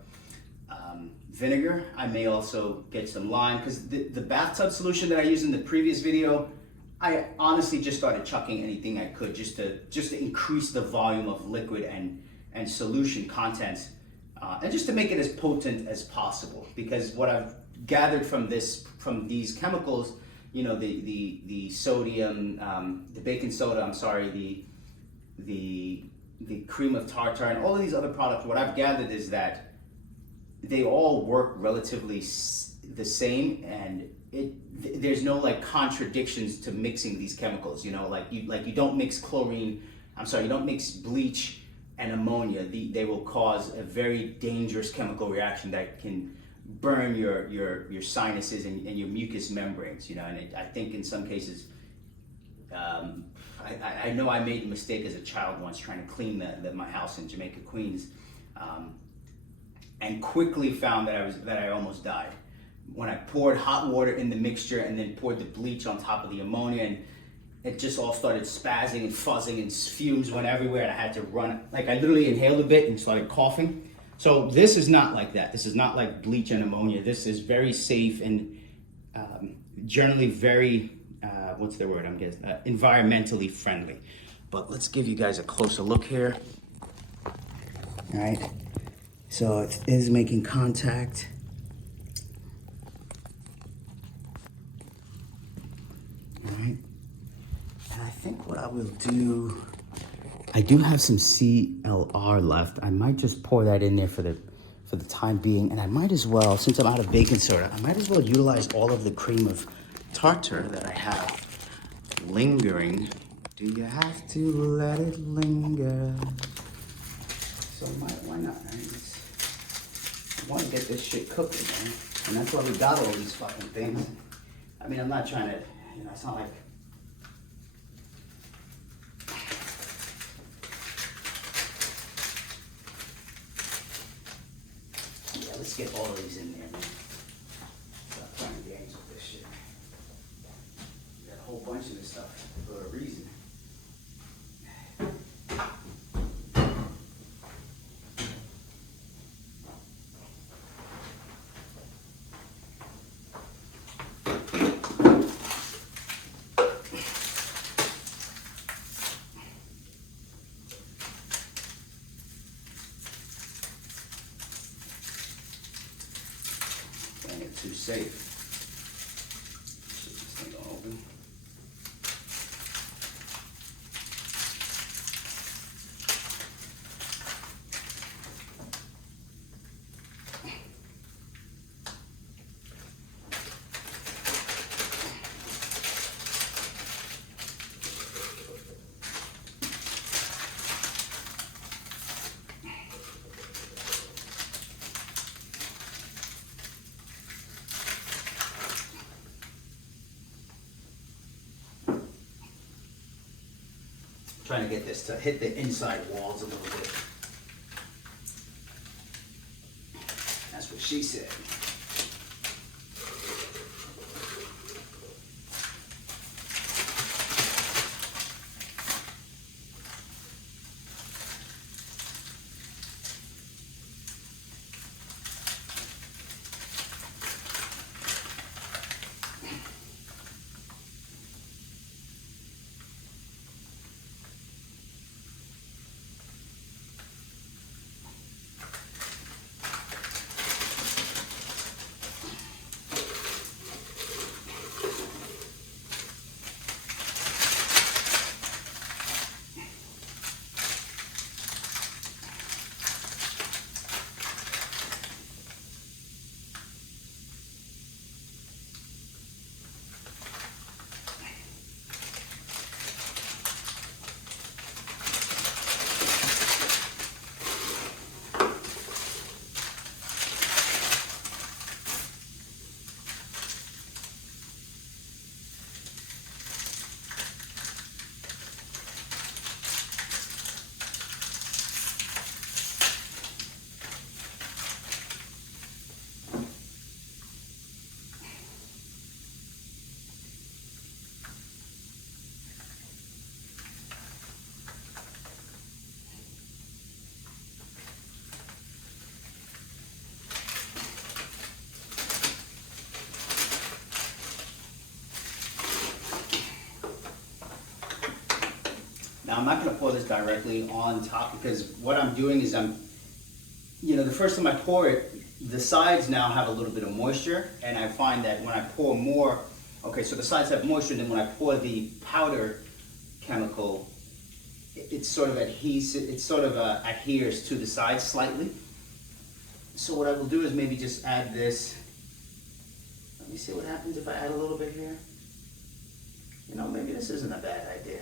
vinegar. I may also get some lime, because the bathtub solution that I used in the previous video, I honestly just started chucking anything I could just to increase the volume of liquid and solution contents, and just to make it as potent as possible. Because what I've gathered from these chemicals, you know, the sodium, the baking soda, I'm sorry, the cream of tartar, and all of these other products, what I've gathered is that they all work relatively the same, and there's no like contradictions to mixing these chemicals. You know, like you don't mix chlorine. I'm sorry, you don't mix bleach and ammonia. They will cause a very dangerous chemical reaction that can burn your sinuses and your mucous membranes. You know, and I think in some cases, I know I made a mistake as a child once trying to clean my house in Jamaica, Queens. And quickly found that I almost died. When I poured hot water in the mixture and then poured the bleach on top of the ammonia, and it just all started spazzing and fuzzing and fumes went everywhere, and I had to run. Like, I literally inhaled a bit and started coughing. So this is not like that. This is not like bleach and ammonia. This is very safe and generally very, what's the word I'm guessing? Environmentally friendly. But let's give you guys a closer look here. All right. So it is making contact. All right. And I think what I will do, I do have some CLR left. I might just pour that in there for the time being. And I might as well, since I'm out of baking soda, I might as well utilize all of the cream of tartar that I have lingering. Do you have to let it linger? So why not? I want to get this shit cooking, man. And that's why we got all these fucking things. I mean, I'm not trying to, you know, it's not like... Yeah, let's get all of these in there, man. Stop playing games with this shit. We got a whole bunch of this stuff for a reason. Too safe. This thing don't open. Trying to get this to hit the inside walls a little bit. That's what she said. not going to pour this directly on top because what I'm doing is the first time I pour it, the sides now have a little bit of moisture, and I find that when I pour more, okay, so the sides have moisture, and then when I pour the powder chemical, it sort of adheres to the sides slightly. So what I will do is maybe just add this. Let me see what happens if I add a little bit here. Maybe this isn't a bad idea.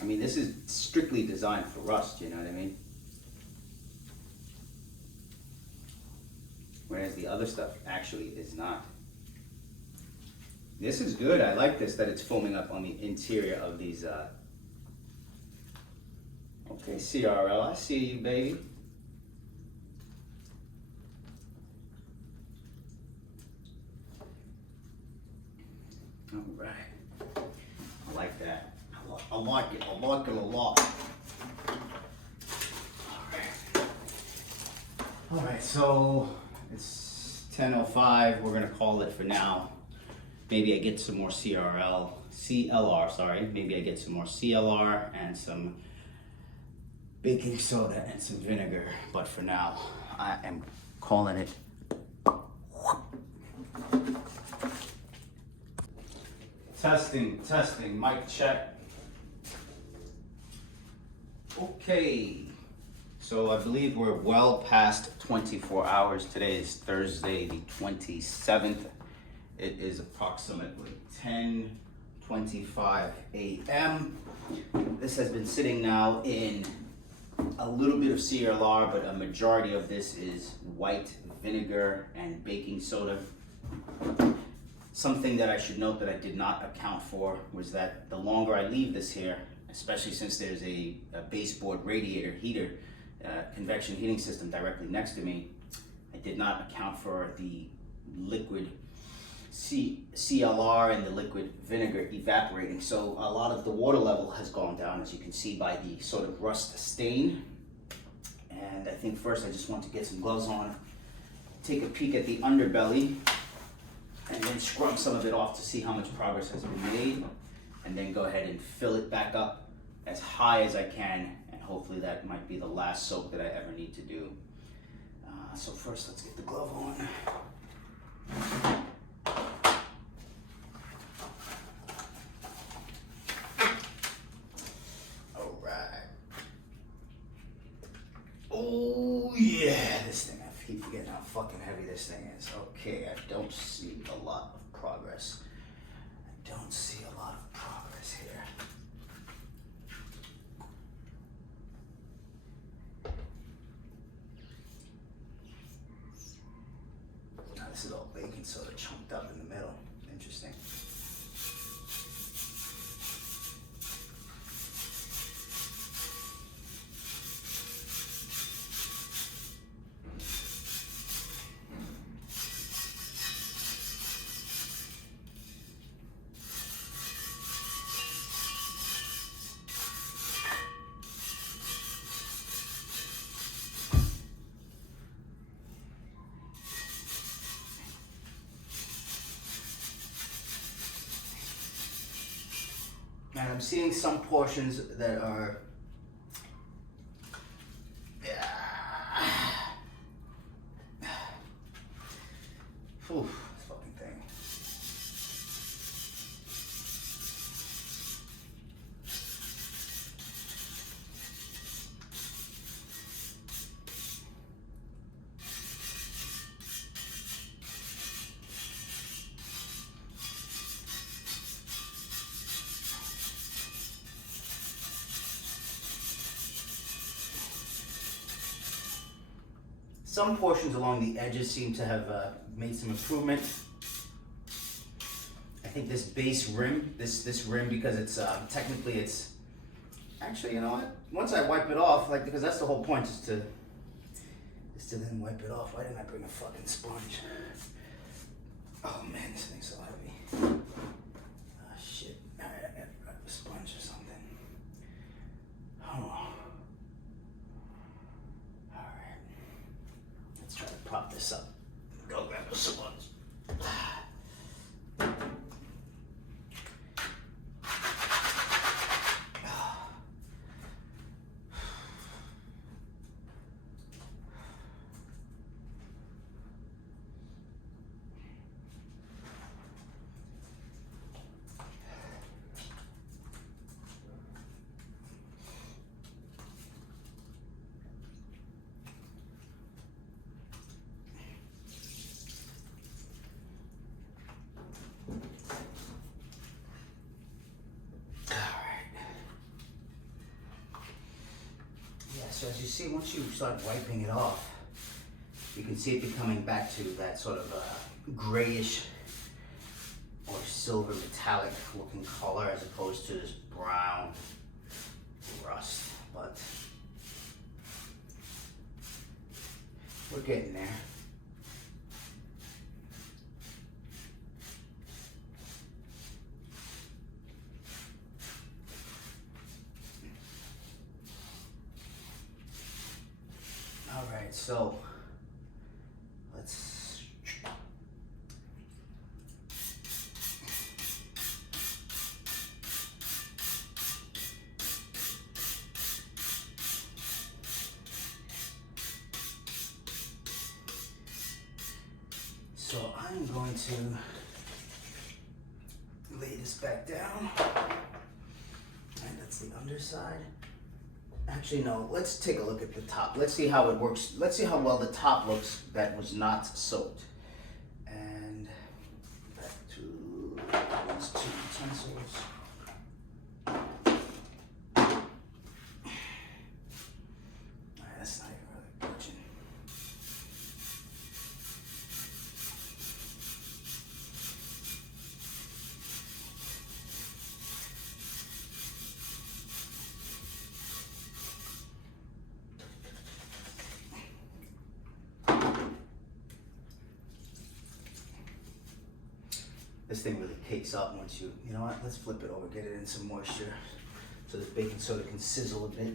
I mean, this is strictly designed for rust, you know what I mean? Whereas the other stuff actually is not. This is good. I like this, that it's foaming up on the interior of these. Okay, CRL, I see you, baby. All right. I like that. I like it. I like it a lot. All right, so it's 10:05. We're gonna call it for now. Maybe I get some more CLR, sorry. Maybe I get some more CLR and some baking soda and some vinegar. But for now, I am calling it. Testing, mic check. Okay, so I believe we're well past 24 hours. Today is Thursday, the 27th. It is approximately 10:25 a.m. This has been sitting now in a little bit of CLR, but a majority of this is white vinegar and baking soda. Something that I should note that I did not account for was that the longer I leave this here, especially since there's a baseboard radiator heater, convection heating system directly next to me, I did not account for the liquid CLR and the liquid vinegar evaporating. So a lot of the water level has gone down, as you can see by the sort of rust stain. And I think first I just want to get some gloves on, take a peek at the underbelly, and then scrub some of it off to see how much progress has been made, and then go ahead and fill it back up as high as I can, and hopefully that might be the last soak that I ever need to do. So first let's get the glove on. All right. Oh yeah, this thing, I keep forgetting how fucking heavy this thing is. Okay, I don't see a lot of progress. I don't see a lot of progress here. Now this is all baking soda chunked up in the middle. Interesting. And I'm seeing some portions that are Whew, this fucking thing. Some portions along the edges seem to have made some improvement. I think this base rim, this rim, because it's technically it's actually, you know what? Once I wipe it off, like, because that's the whole point, is to then wipe it off. Why didn't I bring a fucking sponge? Oh man, this thing's so heavy. Oh shit! All right, I gotta grab a sponge or something. Oh. So as you see, once you start wiping it off, you can see it becoming back to that sort of grayish or silver metallic looking color as opposed to this brown rust. But we're getting there. All right, so let's So I'm going to lay this back down, and that's the underside. Actually, no, let's take a look at the top. Let's see how it works. Let's see how well the top looks that was not soaked. And back to these two utensils. That's not even really touching. This thing really cakes up once you know what, let's flip it over, get it in some moisture so this baking soda can sizzle a bit.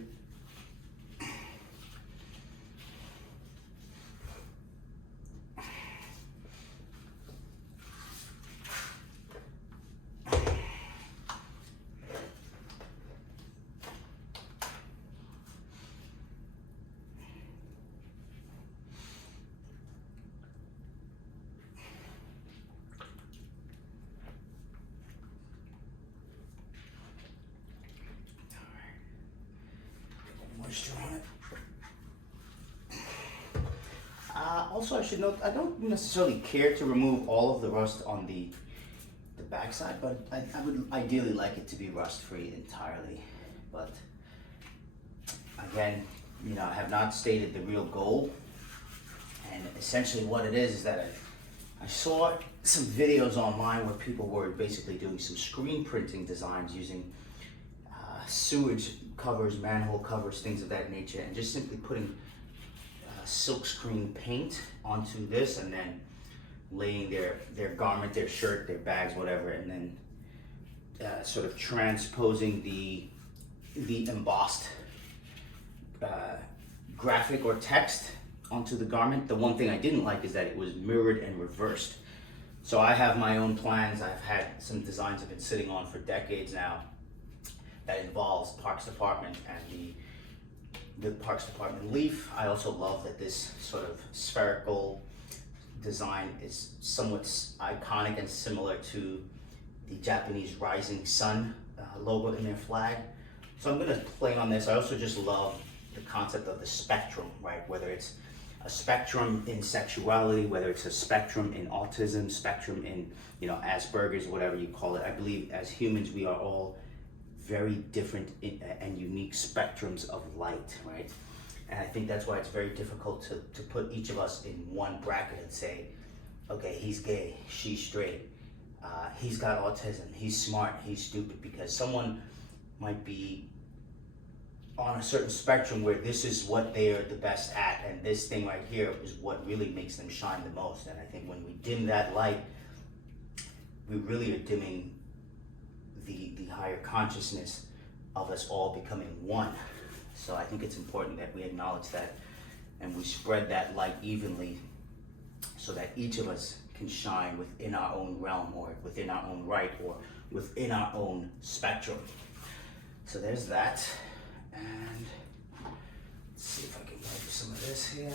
Moisture on it. Also, I should note, I don't necessarily care to remove all of the rust on the backside, but I would ideally like it to be rust-free entirely. But again, you know, I have not stated the real goal. And essentially what it is that I saw some videos online where people were basically doing some screen printing designs using sewage covers, manhole covers, things of that nature, and just simply putting silk screen paint onto this and then laying their garment, their shirt, their bags, whatever, and then sort of transposing the embossed graphic or text onto the garment. The one thing I didn't like is that it was mirrored and reversed. So I have my own plans. I've had some designs I've been sitting on for decades now that involves Parks Department and the Parks Department leaf. I also love that this sort of spherical design is somewhat iconic and similar to the Japanese rising sun logo in their flag. So I'm gonna play on this. I also just love the concept of the spectrum, right? Whether it's a spectrum in sexuality, whether it's a spectrum in autism, spectrum in, you know, Asperger's, whatever you call it. I believe as humans, we are all very different and unique spectrums of light, right? And I think that's why it's very difficult to put each of us in one bracket and say, okay, he's gay, she's straight, he's got autism, he's smart, he's stupid, because someone might be on a certain spectrum where this is what they are the best at, and this thing right here is what really makes them shine the most. And I think when we dim that light, we really are dimming the higher consciousness of us all becoming one. So I think it's important that we acknowledge that and we spread that light evenly so that each of us can shine within our own realm or within our own right or within our own spectrum. So there's that. And let's see if I can wipe some of this here.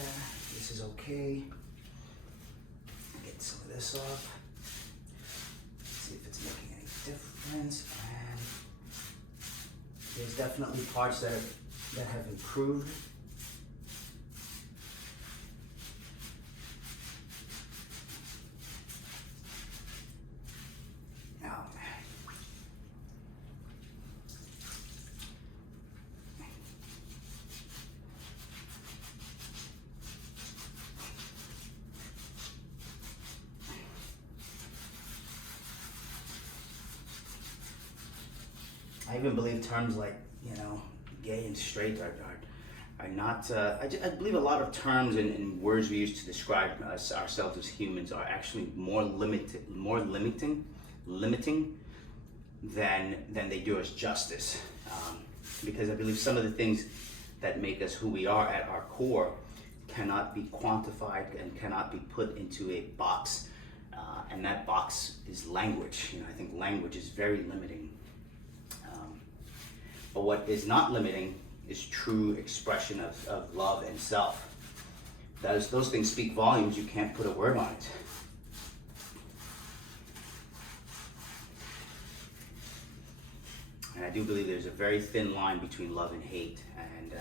This is okay. Get some of this off. See if it's making any difference. And there's definitely parts that have improved. Now, I even believe terms like, gay and straight are not, I believe a lot of terms and words we use to describe ourselves as humans are actually more limiting than they do us justice. Because I believe some of the things that make us who we are at our core cannot be quantified and cannot be put into a box, and that box is language. I think language is very limiting. But what is not limiting is true expression of love and self. Those things speak volumes. You can't put a word on it. And I do believe there's a very thin line between love and hate. And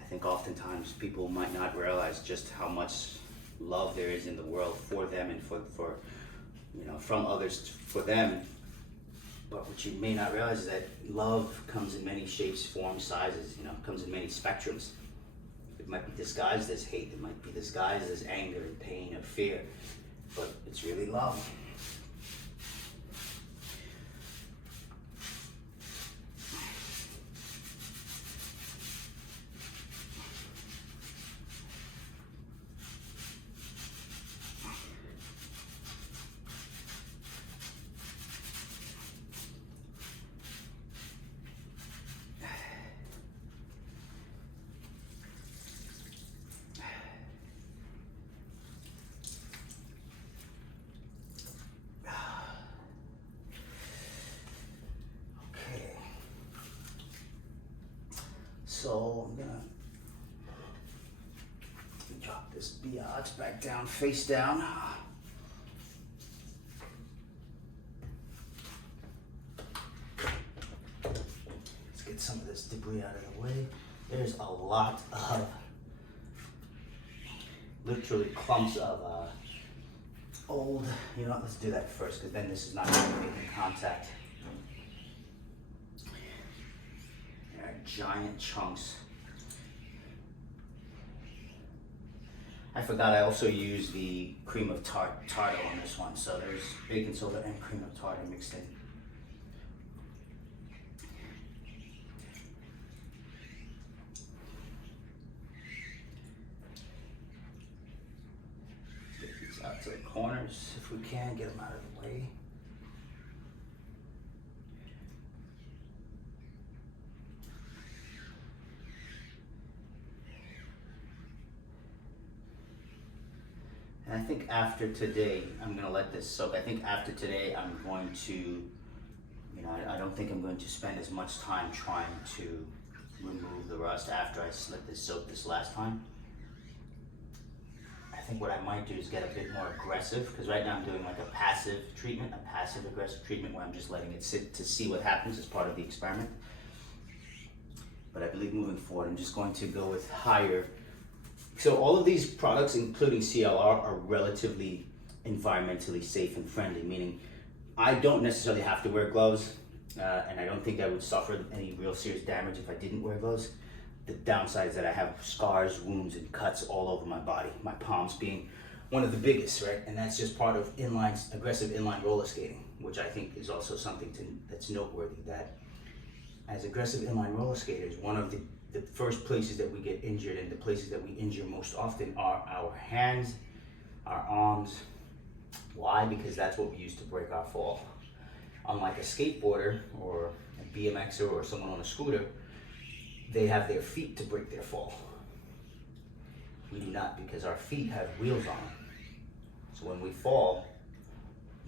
I think oftentimes people might not realize just how much love there is in the world for them and for from others for them. But what you may not realize is that love comes in many shapes, forms, sizes, comes in many spectrums. It might be disguised as hate, it might be disguised as anger and pain or fear, but it's really love. So I'm gonna drop this BLDG back down, face down. Let's get some of this debris out of the way. There's a lot of, literally clumps of old, let's do that first, because then this is not going to make any contact. Giant chunks. I forgot I also used the cream of tartar on this one, so there's baking soda and cream of tartar mixed in. Get these out to the corners if we can, get them out of the way. And I think after today, I'm going to let this soak. I think after today, I'm going to, I don't think I'm going to spend as much time trying to remove the rust after I let this soak this last time. I think what I might do is get a bit more aggressive, because right now I'm doing like a passive aggressive treatment where I'm just letting it sit to see what happens as part of the experiment. But I believe moving forward, I'm just going to go with higher. So all of these products, including CLR, are relatively environmentally safe and friendly, meaning I don't necessarily have to wear gloves, and I don't think I would suffer any real serious damage if I didn't wear gloves. The downside is that I have scars, wounds, and cuts all over my body, my palms being one of the biggest, right? And that's just part of aggressive inline roller skating, which I think is also something that's noteworthy, that as aggressive inline roller skaters, one of the first places that we get injured and the places that we injure most often are our hands, our arms. Why? Because that's what we use to break our fall. Unlike a skateboarder or a BMXer or someone on a scooter, they have their feet to break their fall. We do not, because our feet have wheels on them. So when we fall,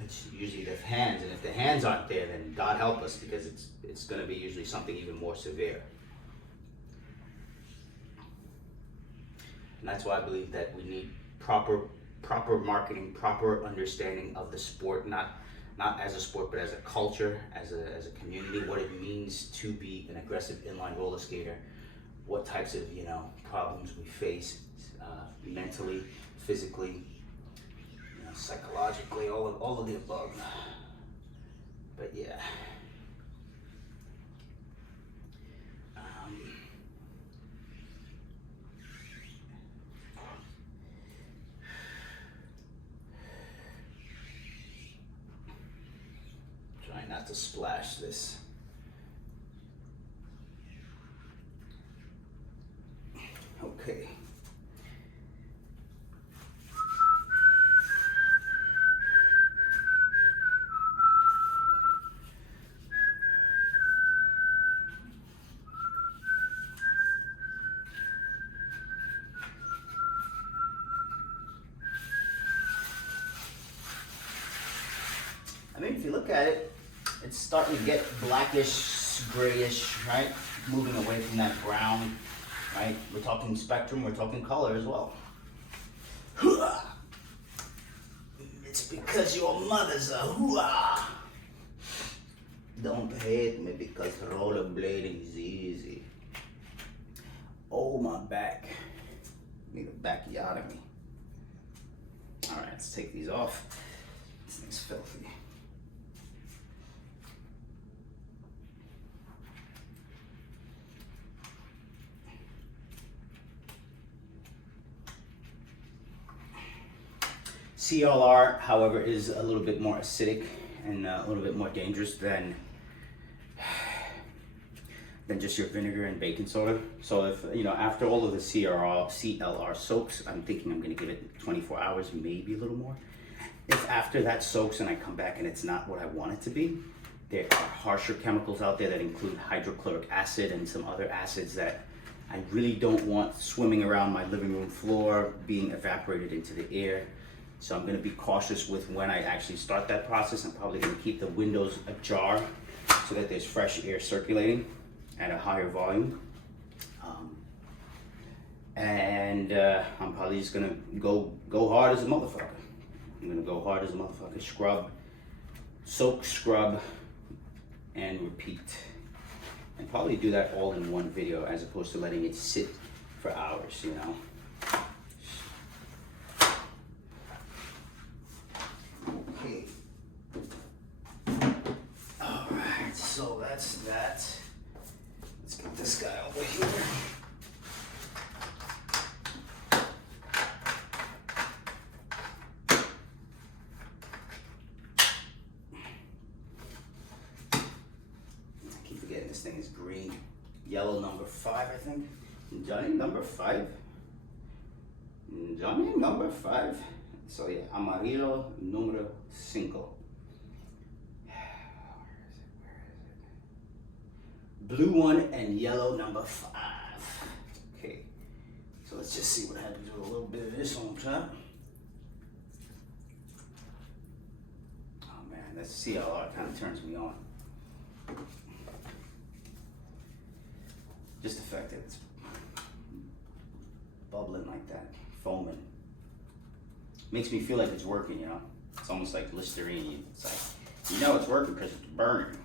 it's usually the hands, and if the hands aren't there, then God help us, because it's going to be usually something even more severe. And that's why I believe that we need proper marketing, proper understanding of the sport, not as a sport, but as a culture, as a community, what it means to be an aggressive inline roller skater, what types of problems we face mentally, physically, psychologically, all of the above. But yeah. Trying not to splash this I mean, if you look at it, it's starting to get blackish, grayish, right? Moving away from that brown, right? We're talking spectrum, we're talking color as well. It's because your mother's a hoo-ah. Don't hate me because rollerblading is easy. Oh, my back. Need a bacchiotomy. All right, let's take these off. This thing's filthy. CLR, however, is a little bit more acidic and a little bit more dangerous than just your vinegar and baking soda. So if, you know, after all of the CLR soaks, I'm thinking I'm gonna give it 24 hours, maybe a little more. If after that soaks and I come back and it's not what I want it to be, there are harsher chemicals out there that include hydrochloric acid and some other acids that I really don't want swimming around my living room floor, being evaporated into the air. So I'm gonna be cautious with when I actually start that process. I'm probably gonna keep the windows ajar so that there's fresh air circulating at a higher volume. I'm probably just gonna go hard as a motherfucker. I'm gonna go hard as a motherfucker. Scrub, soak, scrub, and repeat. And probably do that all in one video as opposed to letting it sit for hours, you know? Okay. All right, so that's that. Let's get this guy over here. I keep forgetting this thing is green. Yellow number 5, I think. Johnny number 5. Johnny number 5. So yeah, amarillo número 5. Blue one and yellow number 5. Okay, so let's just see what happens with a little bit of this on top. Oh man, that CLR kind of turns me on. Just the fact that it's bubbling like that, foaming. Makes me feel like it's working, you know? It's almost like Listerine. It's like, you know it's working because it's burning.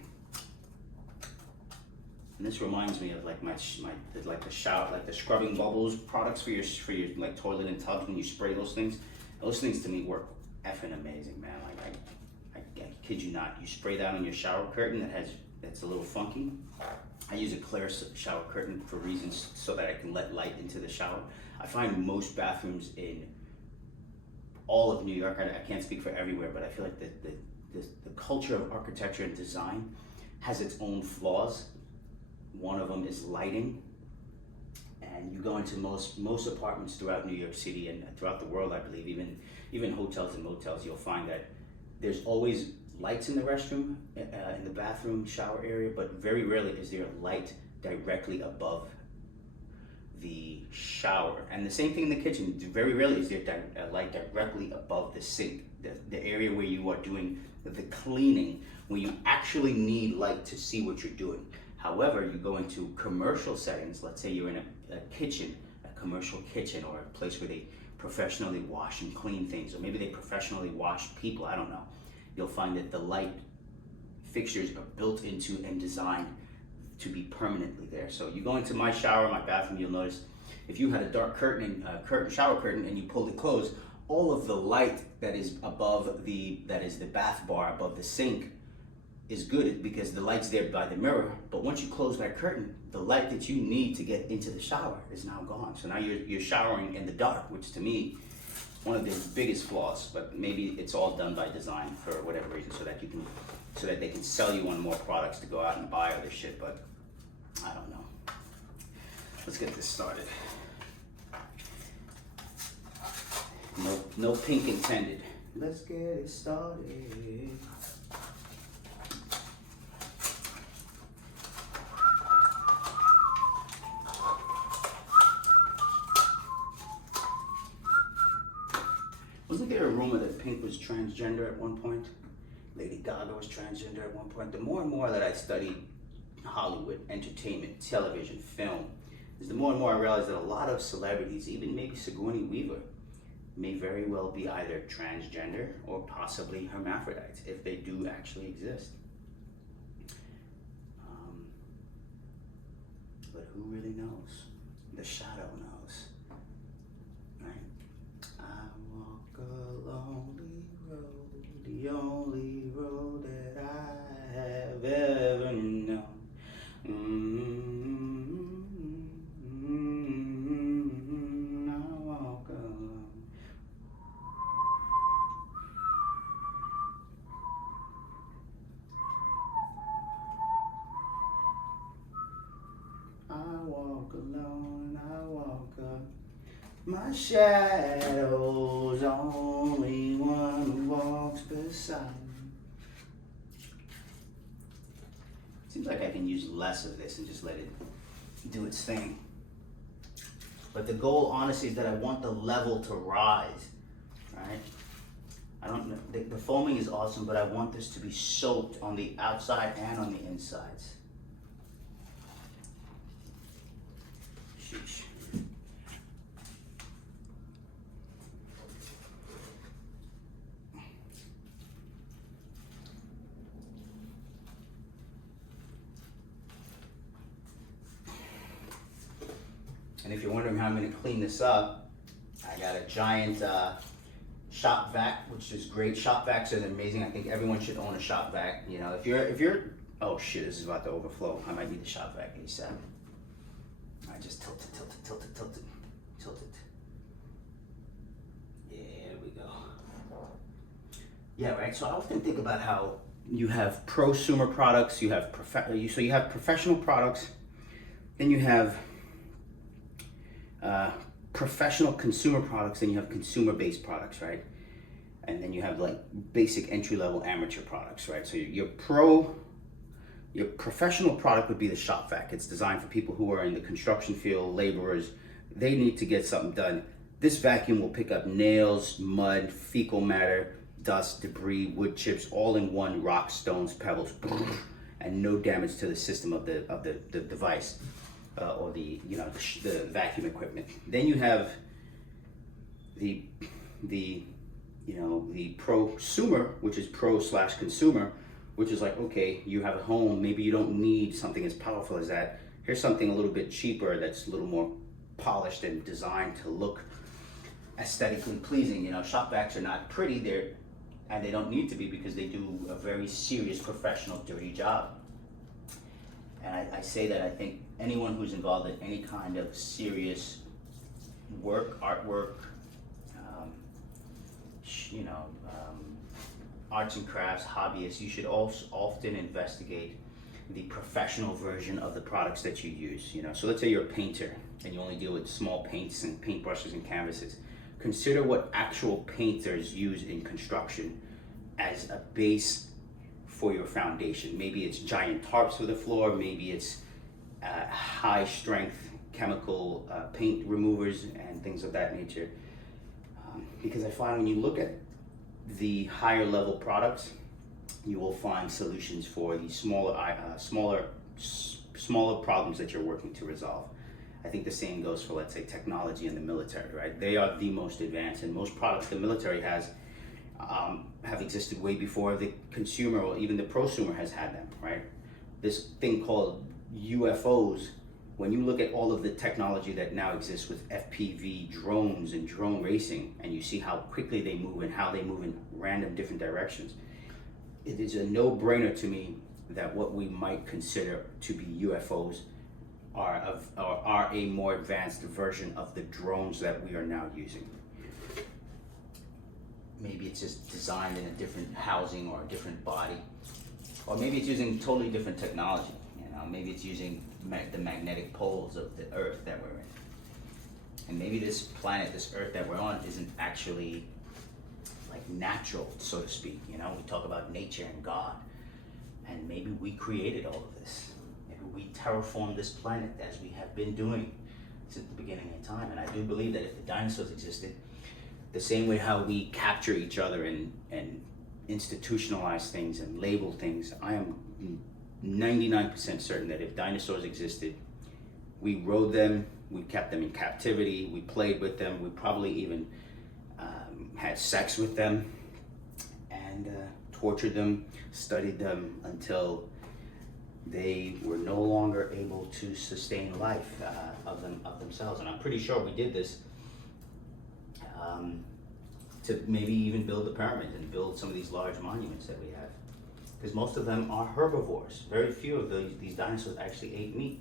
And this reminds me of like like the shower, like the scrubbing bubbles products for your like toilet and tubs when you spray those things. Those things to me work effing amazing, man. Like I kid you not. You spray that on your shower curtain that's a little funky. I use a clear shower curtain for reasons so that I can let light into the shower. I find most bathrooms in all of New York, I can't speak for everywhere, but I feel like the culture of architecture and design has its own flaws. One of them is lighting. And you go into most apartments throughout New York City and throughout the world, I believe, even hotels and motels, you'll find that there's always lights in the restroom, in the bathroom, shower area, but very rarely is there a light directly above the shower. And the same thing in the kitchen. Very rarely is there a light directly above the sink, the area where you are doing the cleaning, where you actually need light to see what you're doing. However, you go into commercial settings, let's say you're in a kitchen, a commercial kitchen, or a place where they professionally wash and clean things, or maybe they professionally wash people, I don't know. You'll find that the light fixtures are built into and designed to be permanently there. So you go into my shower, my bathroom, you'll notice if you had a dark shower curtain and you pulled it closed, all of the light that is above the bath bar, above the sink, is good because the light's there by the mirror. But once you close that curtain, the light that you need to get into the shower is now gone. So now you're showering in the dark, which to me, one of the biggest flaws. But maybe it's all done by design for whatever reason, so that they can sell you on more products to go out and buy other shit. But I don't know. Let's get this started. No pink intended. Let's get it started. Wasn't there a rumor that pink was transgender at one point? Lady Gaga was transgender at one point. The more and more that I study Hollywood, entertainment, television, film, is the more and more I realize that a lot of celebrities, even maybe Sigourney Weaver, may very well be either transgender or possibly hermaphrodites, if they do actually exist. But who really knows? The shadow knows, right? I walk a lonely road, the only road that I have ever known. I walk alone. I walk alone, I walk up. My shadow's only one who walks beside me. Seems like I can use less of this and just let it do its thing. But the goal, honestly, is that I want the level to rise, right? I don't know, the foaming is awesome, but I want this to be soaked on the outside and on the insides. Sheesh. And if you're wondering how I'm going to clean this up, I got a giant shop vac, which is great. Shop vacs are amazing. I think everyone should own a shop vac. You know, if you're, oh shit, this is about to overflow. I might need the shop vac ASAP. I just tilt it. There we go. Yeah, right. So I often think about how you have prosumer products, you have so you have professional products, then you have professional consumer products, then you have consumer-based products, right? And then you have like basic entry-level amateur products, right? So your professional product would be the shop vac. It's designed for people who are in the construction field, laborers. They need to get something done. This vacuum will pick up nails, mud, fecal matter, dust, debris, wood chips, all in one, rocks, stones, pebbles, and no damage to the system of the device or the vacuum equipment. Then you have the prosumer, which is pro/consumer, which is like, okay, you have a home, maybe you don't need something as powerful as that. Here's something a little bit cheaper that's a little more polished and designed to look aesthetically pleasing. You know, shop vacs are not pretty, and they don't need to be, because they do a very serious, professional, dirty job. And I say that I think anyone who's involved in any kind of serious work, artwork, arts and crafts, hobbyists, you should also often investigate the professional version of the products that you use. You know, so let's say you're a painter and you only deal with small paints and paintbrushes and canvases. Consider what actual painters use in construction as a base for your foundation. Maybe it's giant tarps for the floor, maybe it's high strength chemical paint removers and things of that nature. Because I find when you look at the higher level products, you will find solutions for the smaller problems that you're working to resolve. I think the same goes for, let's say, technology in the military, right? They are the most advanced, and most products the military has have existed way before the consumer or even the prosumer has had them, right? This thing called UFOs, when you look at all of the technology that now exists with FPV drones and drone racing, and you see how quickly they move and how they move in random different directions, it is a no-brainer to me that what we might consider to be UFOs are a more advanced version of the drones that we are now using. Maybe it's just designed in a different housing or a different body, or maybe it's using totally different technology. You know, maybe it's using the magnetic poles of the Earth that we're in, and maybe this planet, this Earth that we're on, isn't actually like natural, so to speak. You know, we talk about nature and God, and maybe we created all of this. Maybe we terraformed this planet, as we have been doing since the beginning of time. And I do believe that if the dinosaurs existed, the same way how we capture each other and institutionalize things and label things. I am 99% certain that if dinosaurs existed, we rode them, we kept them in captivity, we played with them, we probably even had sex with them, and tortured them, studied them until they were no longer able to sustain life of themselves. And I'm pretty sure we did this to maybe even build the pyramids and build some of these large monuments that we have. Because most of them are herbivores. Very few of these dinosaurs actually ate meat.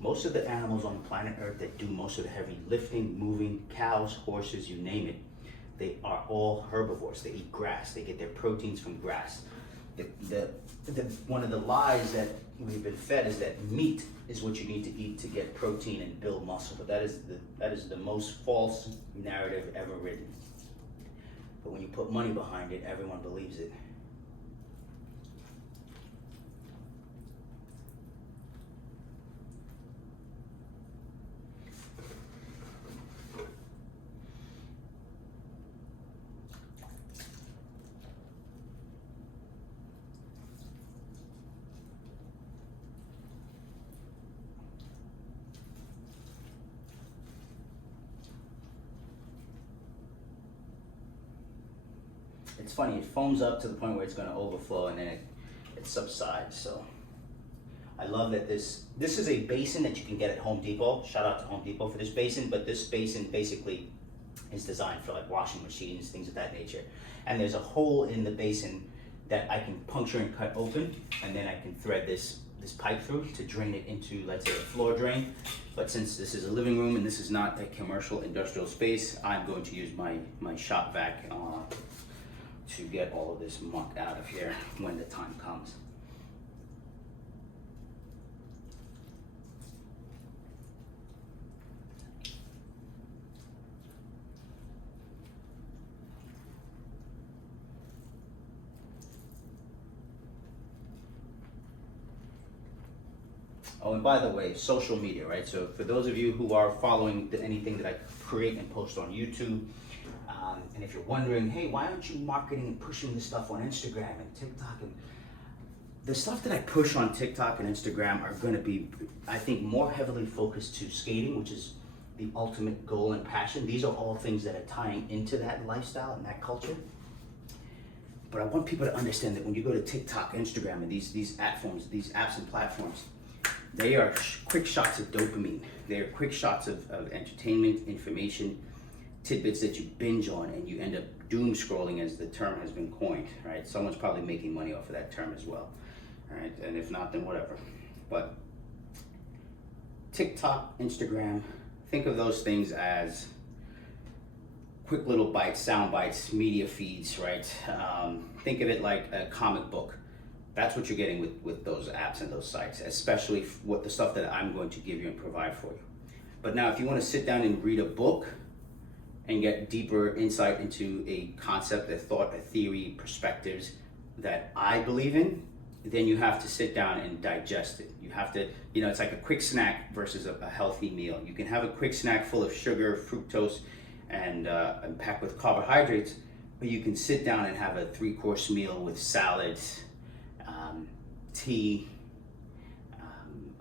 Most of the animals on planet Earth that do most of the heavy lifting, moving, cows, horses, you name it, they are all herbivores. They eat grass. They get their proteins from grass. One of the lies that we've been fed is that meat is what you need to eat to get protein and build muscle. But that is the most false narrative ever written. But when you put money behind it, everyone believes it. It's funny, it foams up to the point where it's going to overflow, and then it subsides. So I love that this is a basin that you can get at Home Depot. Shout out to Home Depot for this basin. But this basin basically is designed for like washing machines, things of that nature. And there's a hole in the basin that I can puncture and cut open, and then I can thread this pipe through to drain it into, let's say, a floor drain. But since this is a living room and this is not a commercial industrial space, I'm going to use my shop vac to get all of this muck out of here when the time comes. Oh, and by the way, social media, right? So for those of you who are following anything that I create and post on YouTube, and if you're wondering, hey, why aren't you marketing and pushing this stuff on Instagram and TikTok? And the stuff that I push on TikTok and Instagram are going to be, I think, more heavily focused to skating, which is the ultimate goal and passion. These are all things that are tying into that lifestyle and that culture. But I want people to understand that when you go to TikTok, Instagram, and these apps and platforms, they are quick shots of dopamine. They are quick shots of entertainment, information, tidbits that you binge on, and you end up doom scrolling, as the term has been coined, right? Someone's probably making money off of that term as well, all right? And if not, then whatever. But TikTok, Instagram, think of those things as quick little bites, sound bites, media feeds, right? Think of it like a comic book. That's what you're getting with those apps and those sites, especially what the stuff that I'm going to give you and provide for you. But now, if you want to sit down and read a book and get deeper insight into a concept, a thought, a theory, perspectives that I believe in, then you have to sit down and digest it. You have to, it's like a quick snack versus a healthy meal. You can have a quick snack full of sugar, fructose, and packed with carbohydrates, but you can sit down and have a 3-course meal with salads, tea,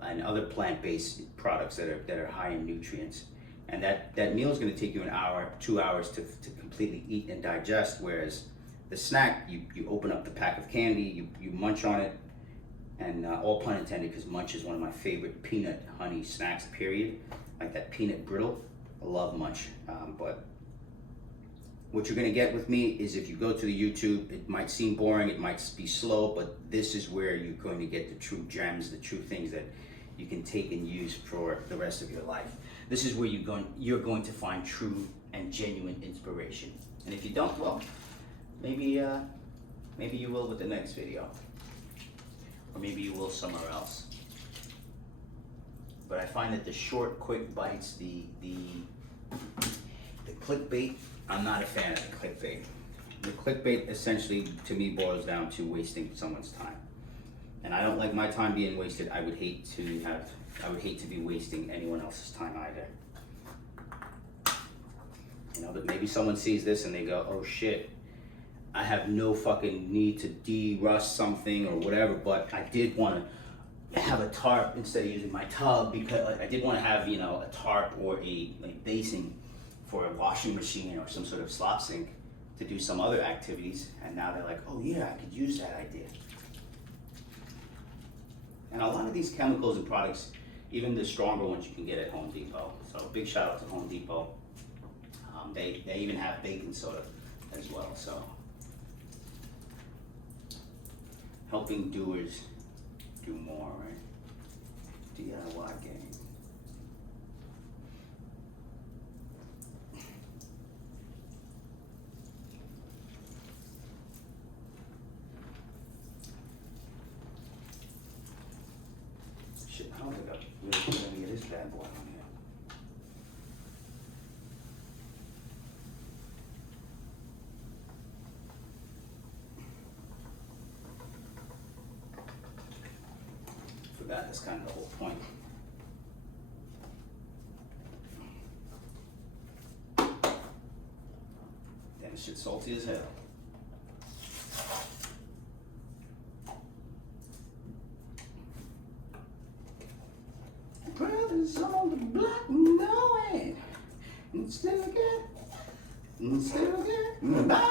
and other plant-based products that are high in nutrients. And that meal is going to take you an hour, 2 hours to completely eat and digest, whereas the snack, you open up the pack of candy, you munch on it, and all pun intended, because munch is one of my favorite peanut honey snacks, period. Like that peanut brittle, I love munch. But what you're going to get with me is, if you go to the YouTube, it might seem boring, it might be slow, but this is where you're going to get the true gems, the true things that you can take and use for the rest of your life. This is where you're going to find true and genuine inspiration. And if you don't, well, maybe you will with the next video, or maybe you will somewhere else. But I find that the short, quick bites, the clickbait, I'm not a fan of the clickbait. The clickbait essentially, to me, boils down to wasting someone's time. And I don't like my time being wasted. I would hate to be wasting anyone else's time either. But maybe someone sees this and they go, oh shit, I have no fucking need to de-rust something or whatever, but I did want to have a tarp instead of using my tub, because I did want to have, you know, a tarp or a basing for a washing machine or some sort of slop sink to do some other activities. And now they're like, oh yeah, I could use that idea. And a lot of these chemicals and products, even the stronger ones, you can get at Home Depot. So big shout out to Home Depot. They even have baking soda as well. So helping doers do more, right? DIY game. Shit, I don't think I really put any of this bad boy on here. Forgot that's kind of the whole point. Damn, this shit's salty as hell. Brothers on the block going, and still get by.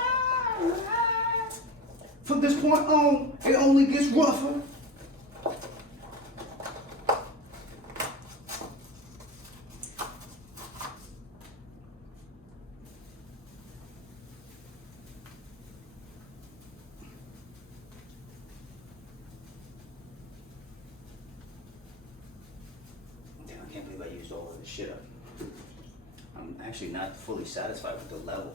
From this point on, it only gets rougher. I can't believe I used all of this shit up. I'm actually not fully satisfied with the level.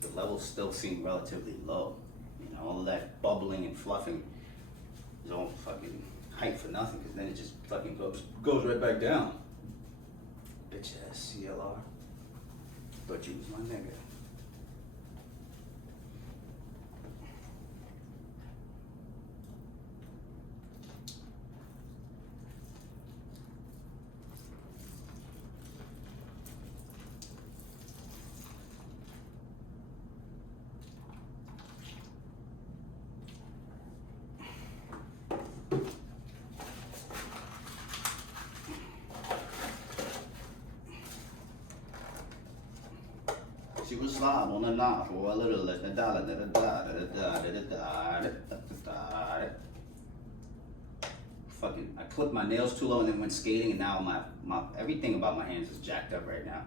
The levels still seem relatively low. You know, all of that bubbling and fluffing is all fucking hype for nothing, because then it just fucking goes right back down. Bitch ass CLR. Thought you was my nigga. She was slob on the knob for a little less than dollar. Fucking, I clipped my nails too low and then went skating, and now my everything about my hands is jacked up right now.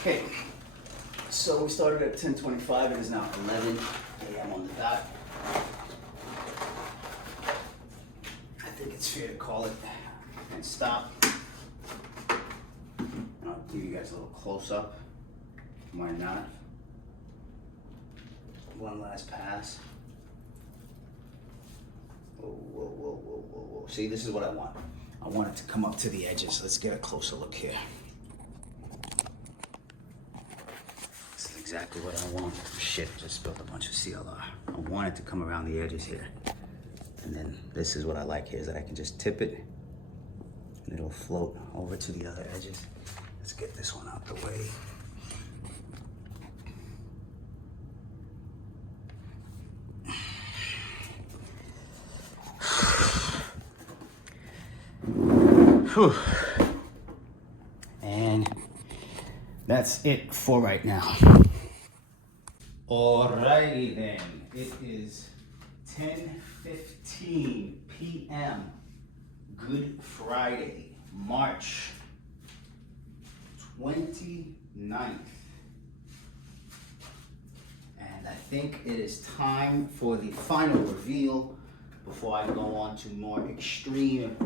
Okay, so we started at 10:25. It is now 11 a.m. on the dot. I think it's fair to call it and stop. And I'll give you guys a little close up. Why not? One last pass. Whoa, whoa, whoa, whoa, whoa, whoa. See, this is what I want. I want it to come up to the edges. Let's get a closer look here. Exactly what I want. Shit, just spilled a bunch of CLR. I want it to come around the edges here. And then this is what I like here, is that I can just tip it and it'll float over to the other edges. Let's get this one out the way. Whew. And that's it for right now. Alrighty then, it is 10:15 p.m. Good Friday, March 29th. And I think it is time for the final reveal before I go on to more extreme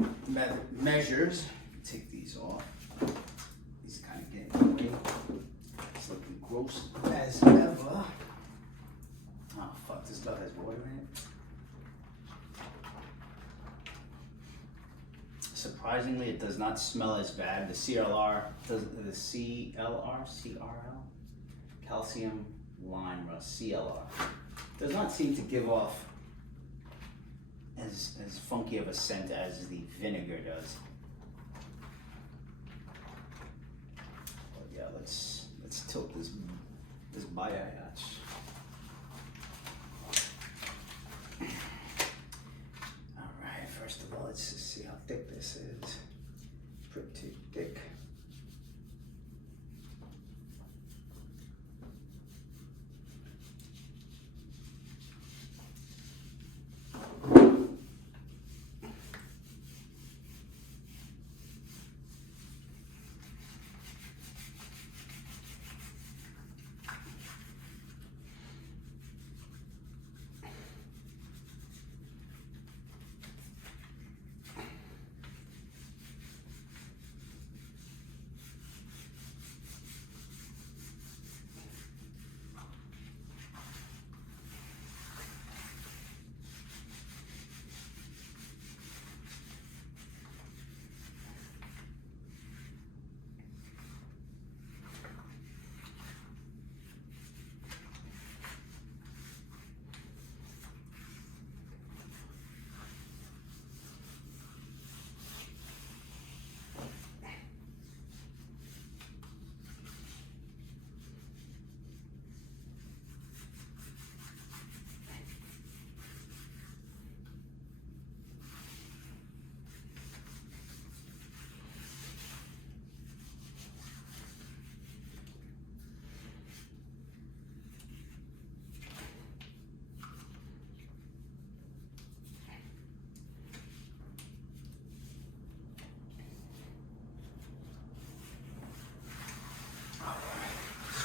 measures. Take these off. These kind of get in the way. It's looking gross as ever. Oh fuck, this stuff has water in it. Surprisingly, it does not smell as bad. The CLR, calcium lime rust, CLR, does not seem to give off as funky of a scent as the vinegar does. But yeah, let's tilt this biatch. All right, first of all, let's just see how thick this is. Pretty thick.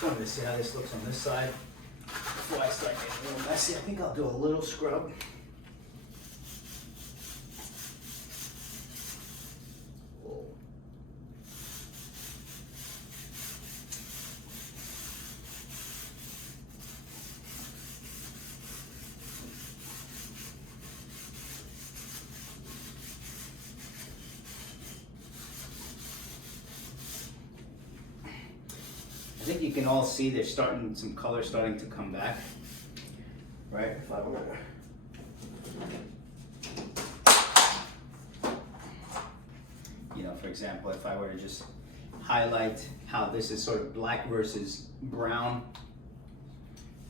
Just wanted to see how this looks on this side before I start getting a little messy. I think I'll do a little scrub. I think you can all see there's some color starting to come back, right? If I were to, for example, if I were to just highlight how this is sort of black versus brown.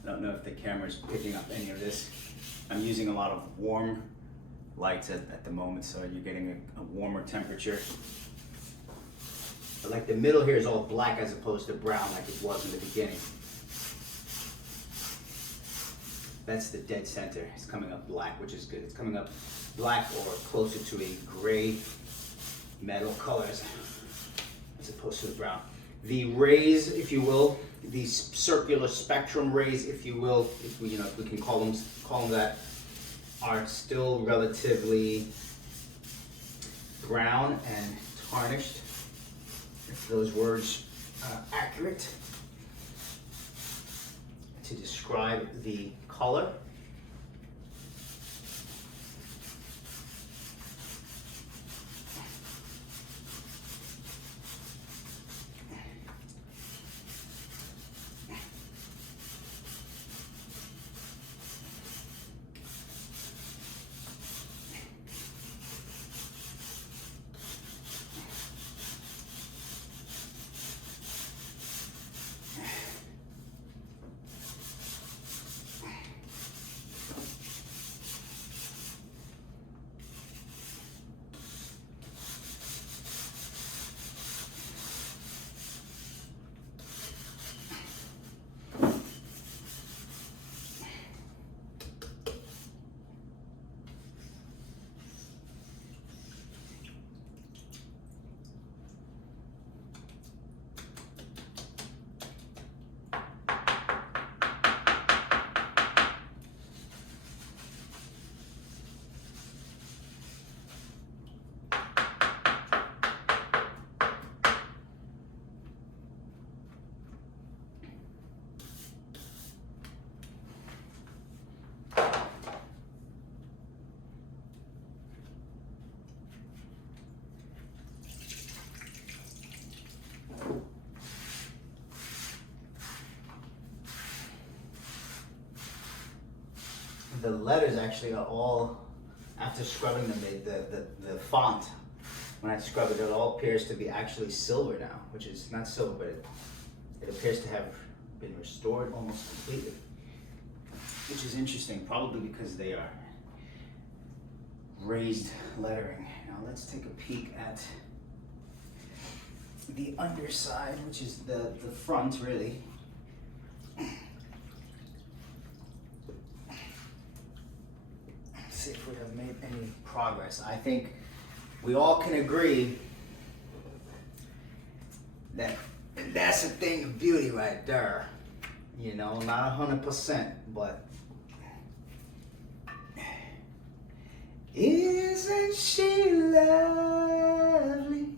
I don't know if the camera's picking up any of this. I'm using a lot of warm lights at the moment, so you're getting a warmer temperature. But like the middle here is all black as opposed to brown like it was in the beginning. That's the dead center. It's coming up black, which is good. It's coming up black or closer to a gray metal color as opposed to the brown. The rays, if you will, these circular spectrum rays, if you will, if we can call them that, are still relatively brown and tarnished. If those words are accurate to describe the color. the letters actually are all, after scrubbing them, the font, when I scrub it, it all appears to be actually silver now, which is not silver, but it appears to have been restored almost completely, which is interesting, probably because they are raised lettering. Now let's take a peek at the underside, which is the front, really. See if we have made any progress. I think we all can agree that that's a thing of beauty right there. You know, not 100%, but isn't she lovely?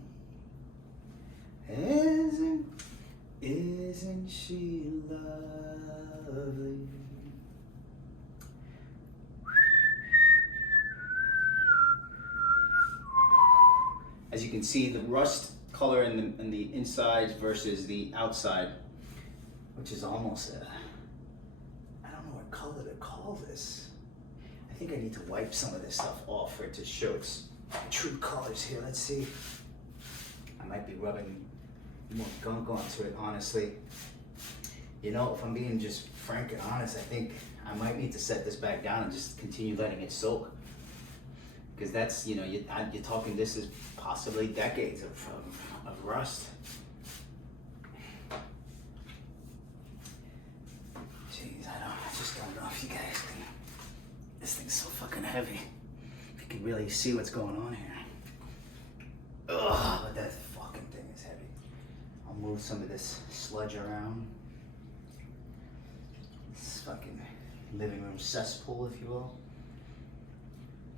Isn't she lovely? As you can see, the rust color in the inside versus the outside, which is almost I don't know what color to call this. I think I need to wipe some of this stuff off for it to show its true colors here. Let's see. I might be rubbing more gunk onto it, honestly. You know, if I'm being just frank and honest, I think I might need to set this back down and just continue letting it soak. Because that's, you know, you're talking, this is possibly decades of rust. Jeez, I just don't know if you guys can, this thing's so fucking heavy. If you can really see what's going on here. Ugh, but that fucking thing is heavy. I'll move some of this sludge around. This fucking living room cesspool, if you will.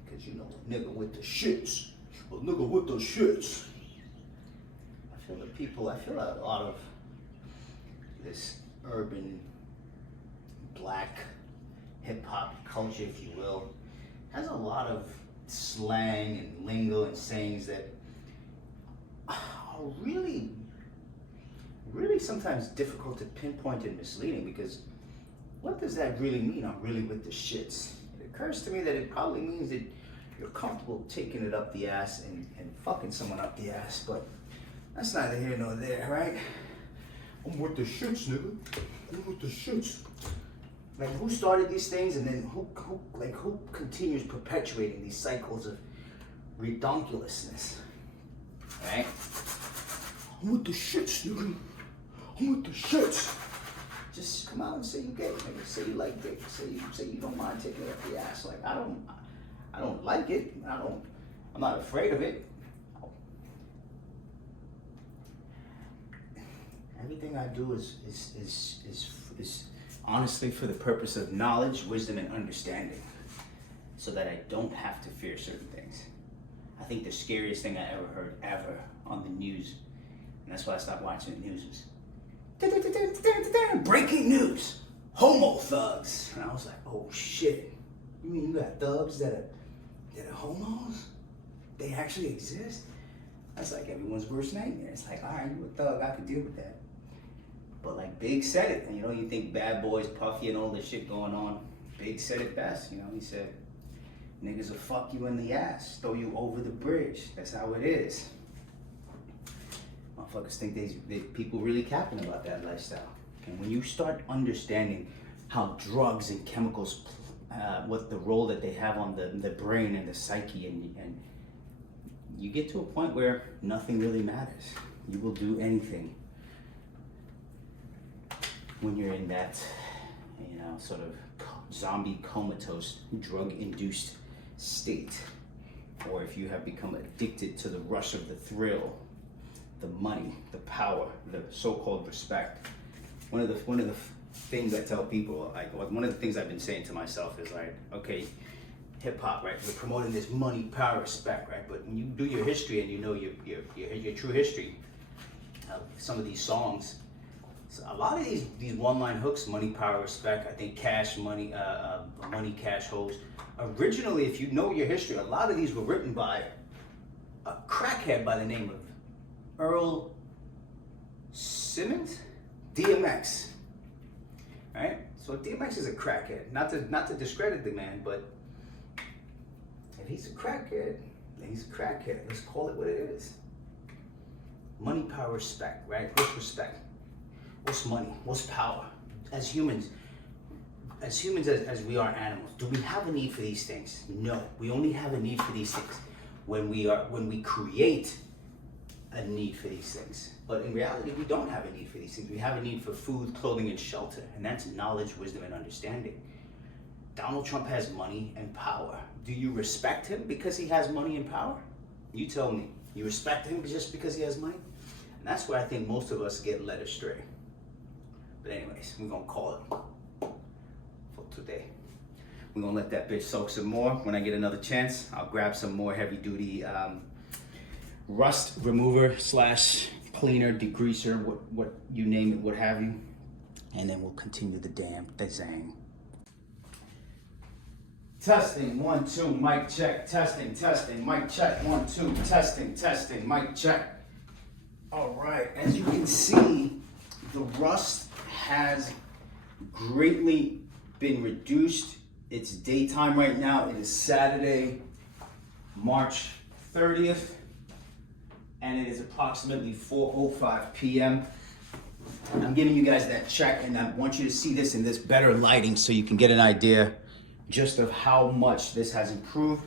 Because, you know, nigga with the shits. A nigga with the shits. I feel a lot of this urban black hip hop culture, if you will, has a lot of slang and lingo and sayings that are really sometimes difficult to pinpoint and misleading, because what does that really mean? I'm really with the shits. It occurs to me that it probably means that you're comfortable taking it up the ass and fucking someone up the ass, but that's neither here nor there, right? I'm with the shits, nigga. I'm with the shits. Like, who started these things, and then who continues perpetuating these cycles of redonkulousness, right? I'm with the shits, nigga. I'm with the shits. Just come out and say you gay, nigga. Say you like dick. Say you don't mind taking it up the ass. Like, I don't like it. I'm not afraid of it. Everything I do is honestly for the purpose of knowledge, wisdom, and understanding, so that I don't have to fear certain things. I think the scariest thing I ever heard on the news, and that's why I stopped watching the news, was breaking news, homo thugs. And I was like, oh shit, you mean you got thugs that are homos? They actually exist? That's like everyone's worst nightmare. It's like, all right, you a thug, I could deal with that. But like Big said it, and you know, you think Bad Boys, Puffy, and all this shit going on. Big said it best, you know, he said, niggas will fuck you in the ass, throw you over the bridge. That's how it is. Motherfuckers think they people really capping about that lifestyle. And when you start understanding how drugs and chemicals, what the role that they have on the brain and the psyche, and you get to a point where nothing really matters. You will do anything when you're in that, you know, sort of zombie comatose, drug-induced state, or if you have become addicted to the rush of the thrill, the money, the power, the so-called respect. One of the things I tell people, like one of the things I've been saying to myself is like, okay, hip hop, right? We're promoting this money, power, respect, right? But when you do your history and you know your true history of some of these songs, so a lot of these one-line hooks, money, power, respect, I think cash, money, money, cash, hoes. Originally, if you know your history, a lot of these were written by a crackhead by the name of Earl Simmons, DMX, right? So DMX is a crackhead. Not to discredit the man, but if he's a crackhead, then he's a crackhead. Let's call it what it is. Money, power, respect, right? What's respect? What's money? What's power? As humans, as we are animals, do we have a need for these things? No. We only have a need for these things when we create a need for these things. But in reality, we don't have a need for these things. We have a need for food, clothing, and shelter. And that's knowledge, wisdom, and understanding. Donald Trump has money and power. Do you respect him because he has money and power? You tell me. You respect him just because he has money? And that's where I think most of us get led astray. But anyways, we're going to call it for today. We're going to let that bitch soak some more. When I get another chance, I'll grab some more heavy duty rust remover / cleaner, degreaser, what you name it, what have you. And then we'll continue the damn thing. Testing, 1, 2, mic check, testing, mic check, 1, 2, testing, mic check. All right, as you can see, the rust has greatly been reduced. It's daytime right now. It is Saturday, March 30th, and it is approximately 4:05 p.m. I'm giving you guys that check, and I want you to see this in this better lighting so you can get an idea just of how much this has improved.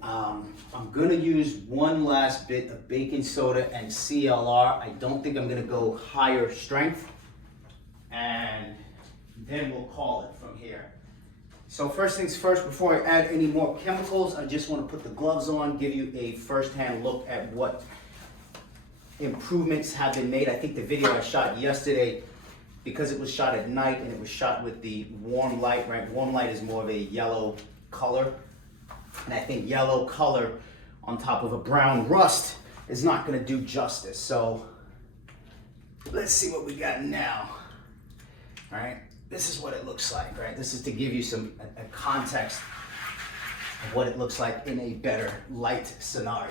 I'm gonna use one last bit of baking soda and CLR. I don't think I'm gonna go higher strength, and then we'll call it from here. So first things first, before I add any more chemicals, I just want to put the gloves on, give you a first-hand look at what improvements have been made. I think the video I shot yesterday, because it was shot at night and it was shot with the warm light, right? Warm light is more of a yellow color. And I think yellow color on top of a brown rust is not gonna do justice. So let's see what we got now, all right? This is what it looks like, right? This is to give you a context of what it looks like in a better light scenario.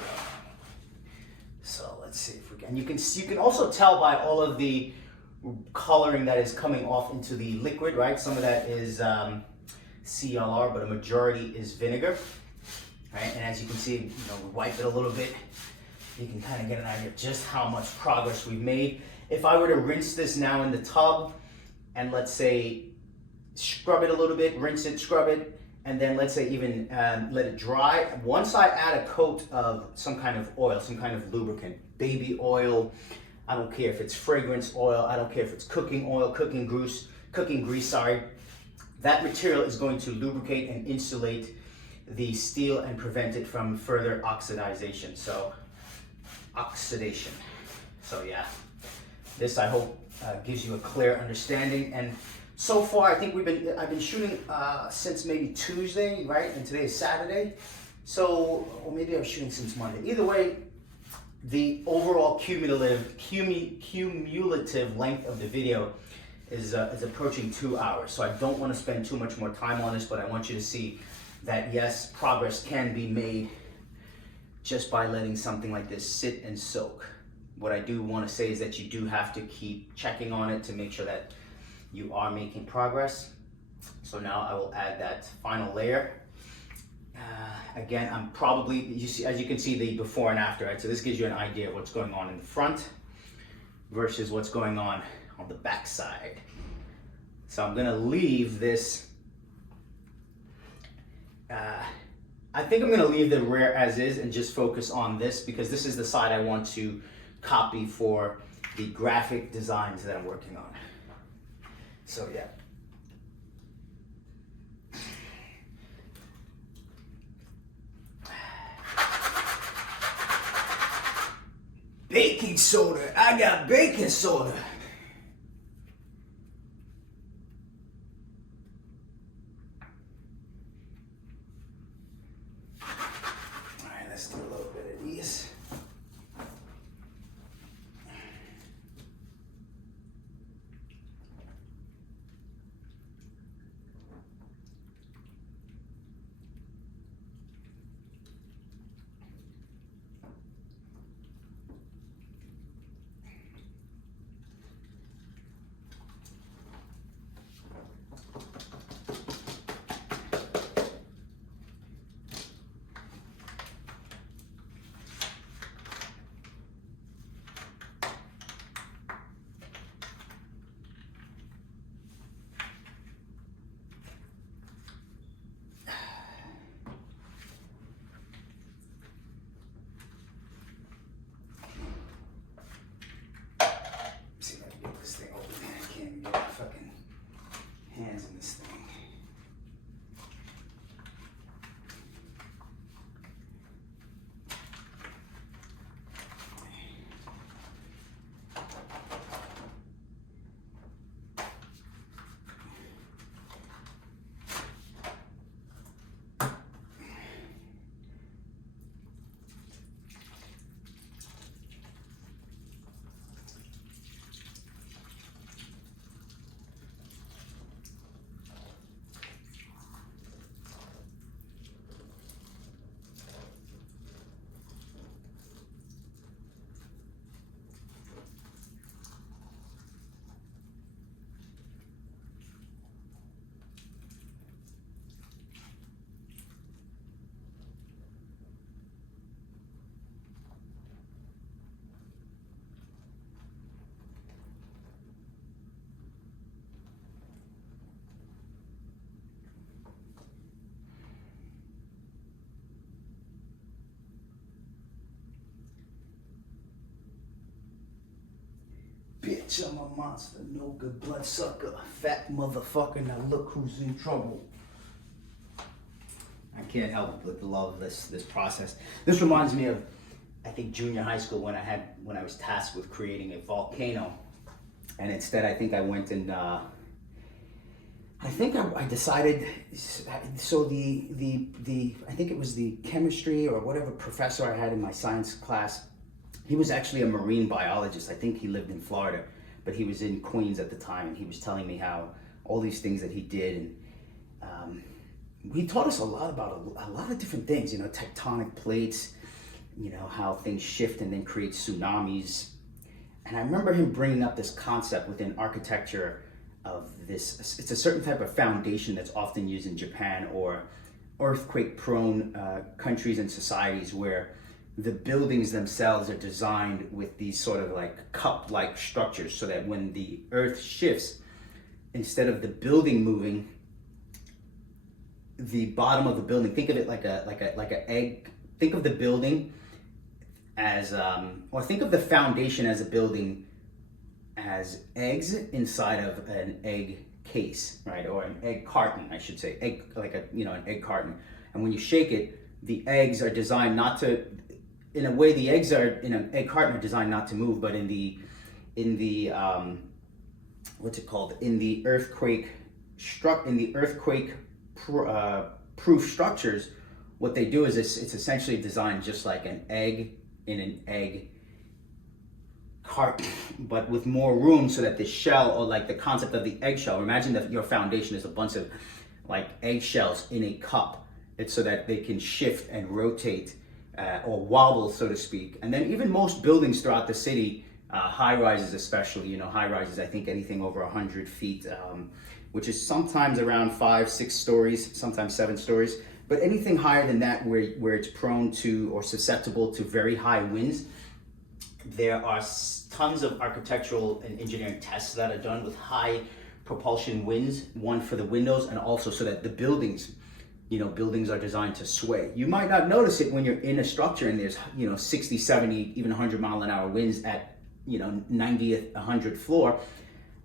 So let's see if we can, you can also tell by all of the coloring that is coming off into the liquid, right? Some of that is CLR, but a majority is vinegar, right? And as you can see, we wipe it a little bit. You can kind of get an idea of just how much progress we've made. If I were to rinse this now in the tub and let's say scrub it a little bit, rinse it, scrub it, and then let's say even let it dry. Once I add a coat of some kind of oil, some kind of lubricant, baby oil, I don't care if it's fragrance oil, I don't care if it's cooking oil, cooking grease, that material is going to lubricate and insulate the steel and prevent it from further oxidation. So yeah, this I hope gives you a clear understanding. And so far, I think I've been shooting since maybe Tuesday, right? And today is Saturday. So, or maybe I was shooting since Monday. Either way, the overall cumulative length of the video is approaching 2 hours. So I don't want to spend too much more time on this, but I want you to see that yes, progress can be made just by letting something like this sit and soak. What I do want to say is that you do have to keep checking on it to make sure that you are making progress. So now I will add that final layer. Again, I'm probably, as you can see, the before and after, right? So this gives you an idea of what's going on in the front versus what's going on the back side. So I'm gonna leave this, I think I'm gonna leave the rear as is and just focus on this because this is the side I want to copy for the graphic designs that I'm working on. So yeah. Baking soda. I got baking soda. All right, let's do a little bit of these. bitch, I'm a monster, no good bloodsucker, fat motherfucker, now look who's in trouble. I can't help but love this process. This reminds me of, I think, junior high school when I was tasked with creating a volcano. And instead I think I went and I decided, so I think it was the chemistry or whatever professor I had in my science class, he was actually a marine biologist. I think he lived in Florida, but he was in Queens at the time. And he was telling me how all these things that he did, and he taught us a lot about a lot of different things, you know, tectonic plates, you know, how things shift and then create tsunamis. And I remember him bringing up this concept within architecture of this, it's a certain type of foundation that's often used in Japan or earthquake-prone countries and societies where the buildings themselves are designed with these sort of like cup-like structures so that when the earth shifts, instead of the building moving, the bottom of the building, think of it like a egg, think of the building as, or think of the foundation as a building as eggs inside of an egg case, right? Or an egg carton, I should say, egg, like a, you know, an egg carton. And when you shake it, the eggs are designed not to, in a way, the eggs are in an egg carton are designed not to move, but in the what's it called? In the earthquake proof structures, what they do is it's essentially designed just like an egg in an egg carton, but with more room so that the shell, or like the concept of the eggshell, imagine that your foundation is a bunch of like eggshells in a cup. It's so that they can shift and rotate or wobble, so to speak. And then even most buildings throughout the city, high rises especially, you know, high rises, I think anything over 100 feet, which is sometimes around 5-6 stories, sometimes 7 stories. But anything higher than that where it's prone to or susceptible to very high winds, there are tons of architectural and engineering tests that are done with high propulsion winds, one for the windows and also so that the buildings, you know, buildings are designed to sway. You might not notice it when you're in a structure and there's, you know, 60, 70, even 100 mile an hour winds at, you know, 90th, 100th floor,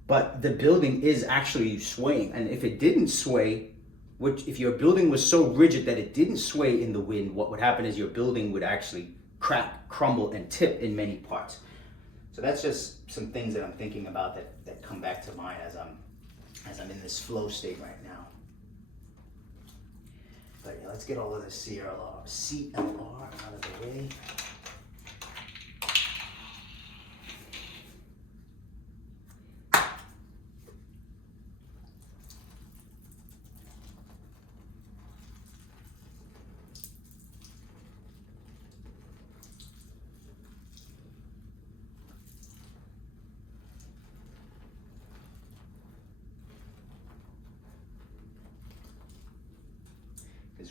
but the building is actually swaying. And if it didn't sway, which if your building was so rigid that it didn't sway in the wind, what would happen is your building would actually crack, crumble, and tip in many parts. So that's just some things that I'm thinking about that come back to mind as I'm in this flow state right now. But yeah, let's get all of this CLR out of the way.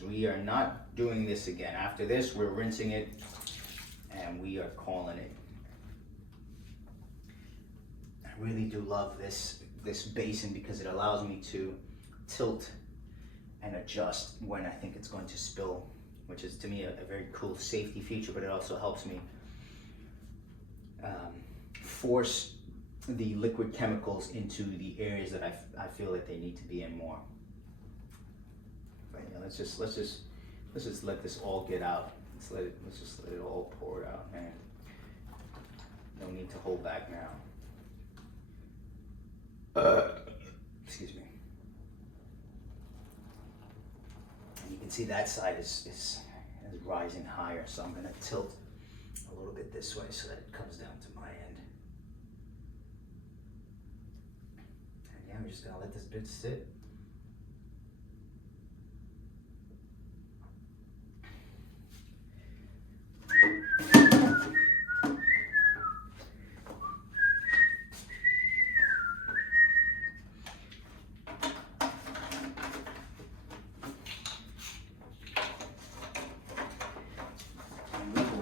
We are not doing this again. After this, we're rinsing it and we are calling it. I really do love this basin because it allows me to tilt and adjust when I think it's going to spill, which is to me a very cool safety feature, but it also helps me force the liquid chemicals into the areas that I feel that they need to be in more. But yeah, let's just let this all get out. Let's just let it all pour out, man. No need to hold back now. Excuse me. And you can see that side is rising higher, so I'm gonna tilt a little bit this way so that it comes down to my end. And yeah, we're just gonna let this bit sit.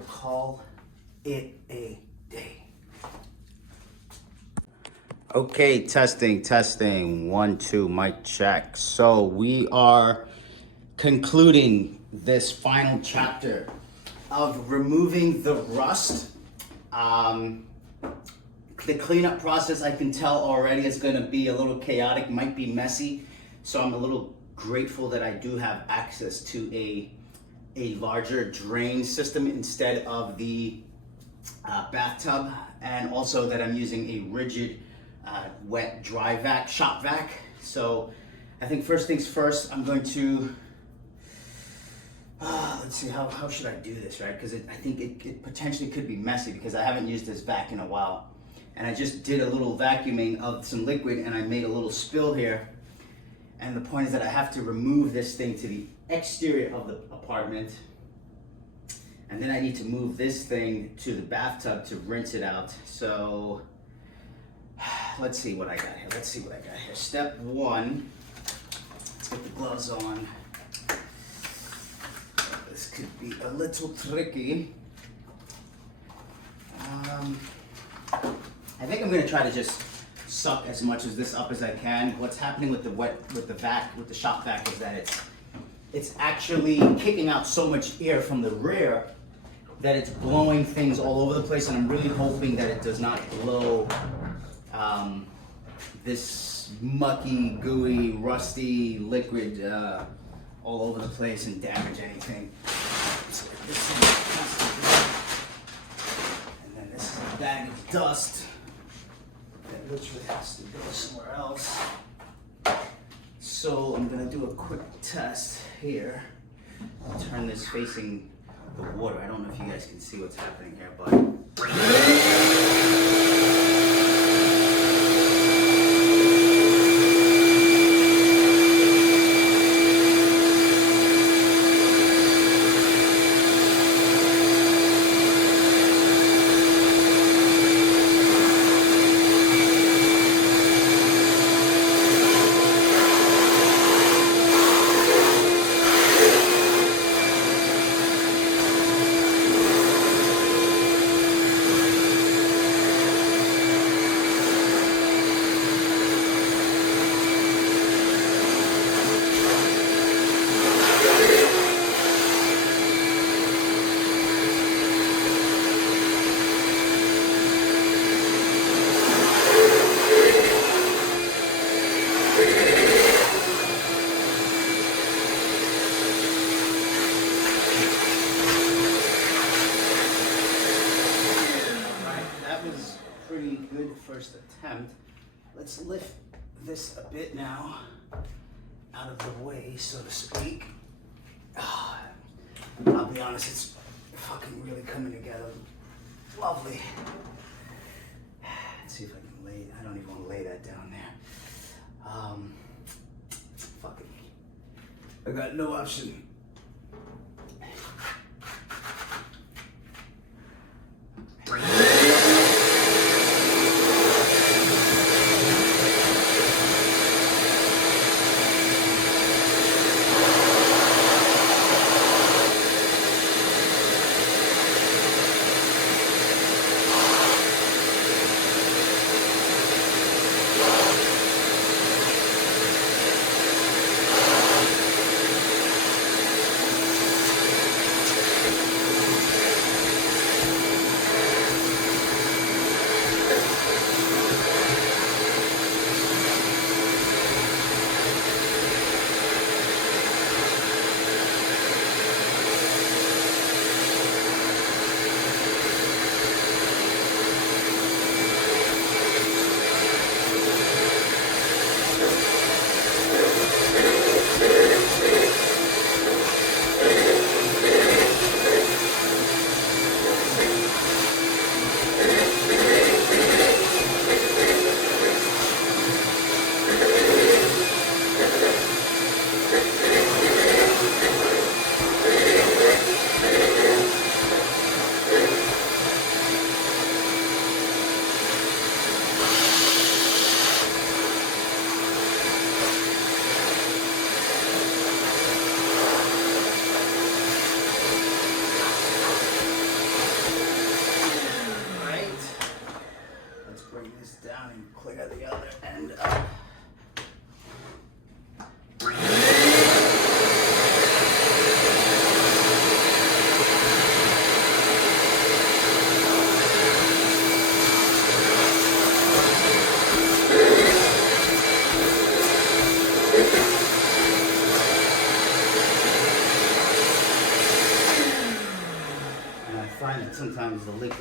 Call it a day. Okay, testing. 1, 2, mic check. So we are concluding this final cleaning the rust, The cleanup process, I can tell already, is going to be a little chaotic, might be messy. So I'm a little grateful that I do have access to a larger drain system instead of the bathtub, and also that I'm using a rigid wet dry vac, shop vac. So I think first things first, I'm going to let's see, how should I do this, right? Because I think it potentially could be messy because I haven't used this vac in a while. And I just did a little vacuuming of some liquid and I made a little spill here. And the point is that I have to remove this thing to the exterior of the apartment. And then I need to move this thing to the bathtub to rinse it out. So let's see what I got here. Step one, let's get the gloves on. This could be a little tricky. I think I'm gonna try to just suck as much of this up as I can. What's happening with the shop vac is that it's actually kicking out so much air from the rear that it's blowing things all over the place, and I'm really hoping that it does not blow this mucky, gooey, rusty liquid all over the place and damage anything. So this thing has to go. And then this is a bag of dust that literally has to go somewhere else. So I'm gonna do a quick test here. I'll turn this facing the water. I don't know if you guys can see what's happening here, but first attempt. Let's lift this a bit now out of the way, so to speak. I'll be honest, it's fucking really coming together. Lovely. Let's see if I can lay, I don't even want to lay that down there. Fuck it. I got no option.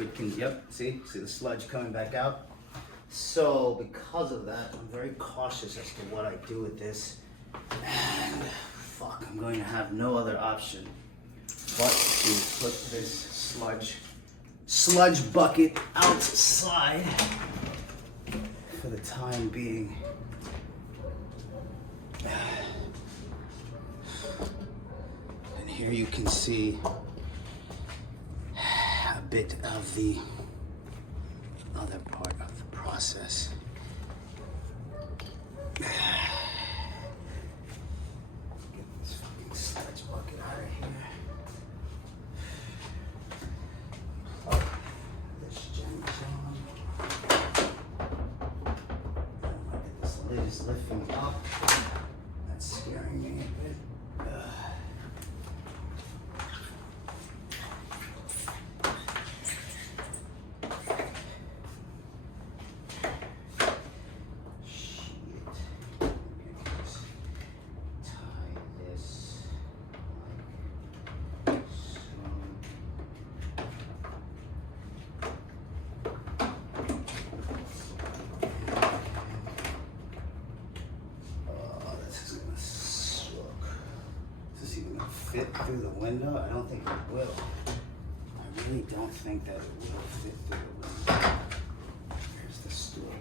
you can, yep, see the sludge coming back out. So because of that, I'm very cautious as to what I do with this. And fuck, I'm going to have no other option but to put this sludge bucket outside for the time being. And here you can see a bit of the other part of the process. Get this fucking sludge bucket out of here. Plug this gent on. This lid is lifting up. That's scaring me a bit. Fit through the window? I don't think it will. I really don't think that it will fit through the window. Here's the stool.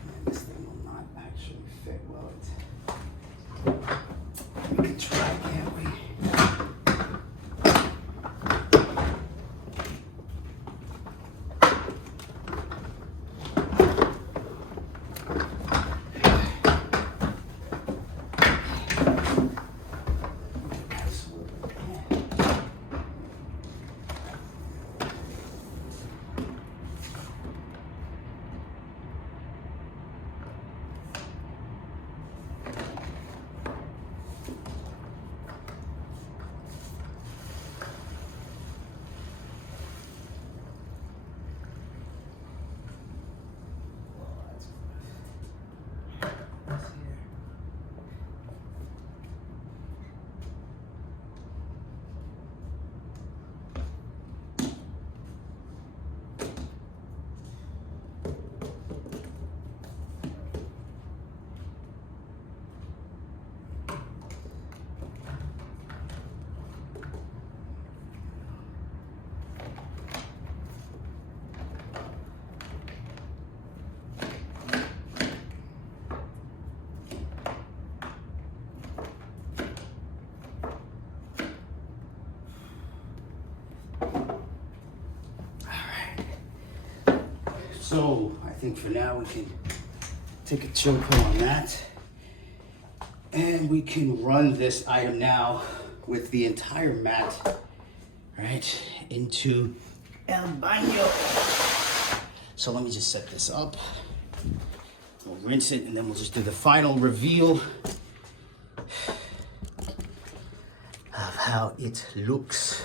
And this thing will not actually fit well. We can try, can't we? So I think for now we can take a chill pill on that, and we can run this item now with the entire mat right into El Baño. So let me just set this up. We'll rinse it and then we'll just do the final reveal of how it looks.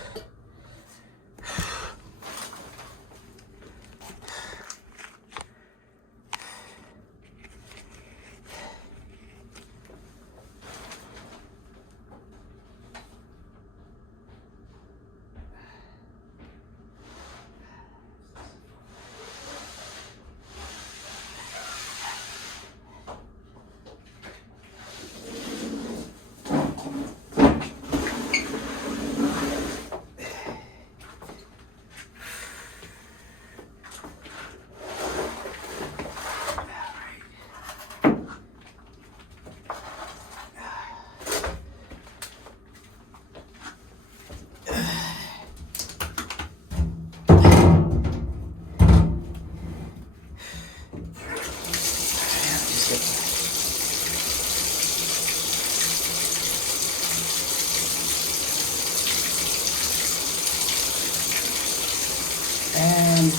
And see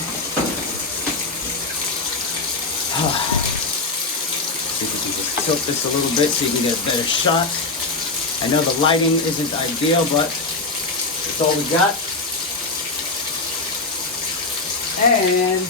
if we can just tilt this a little bit so you can get a better shot. I know the lighting isn't ideal, but it's all we got. And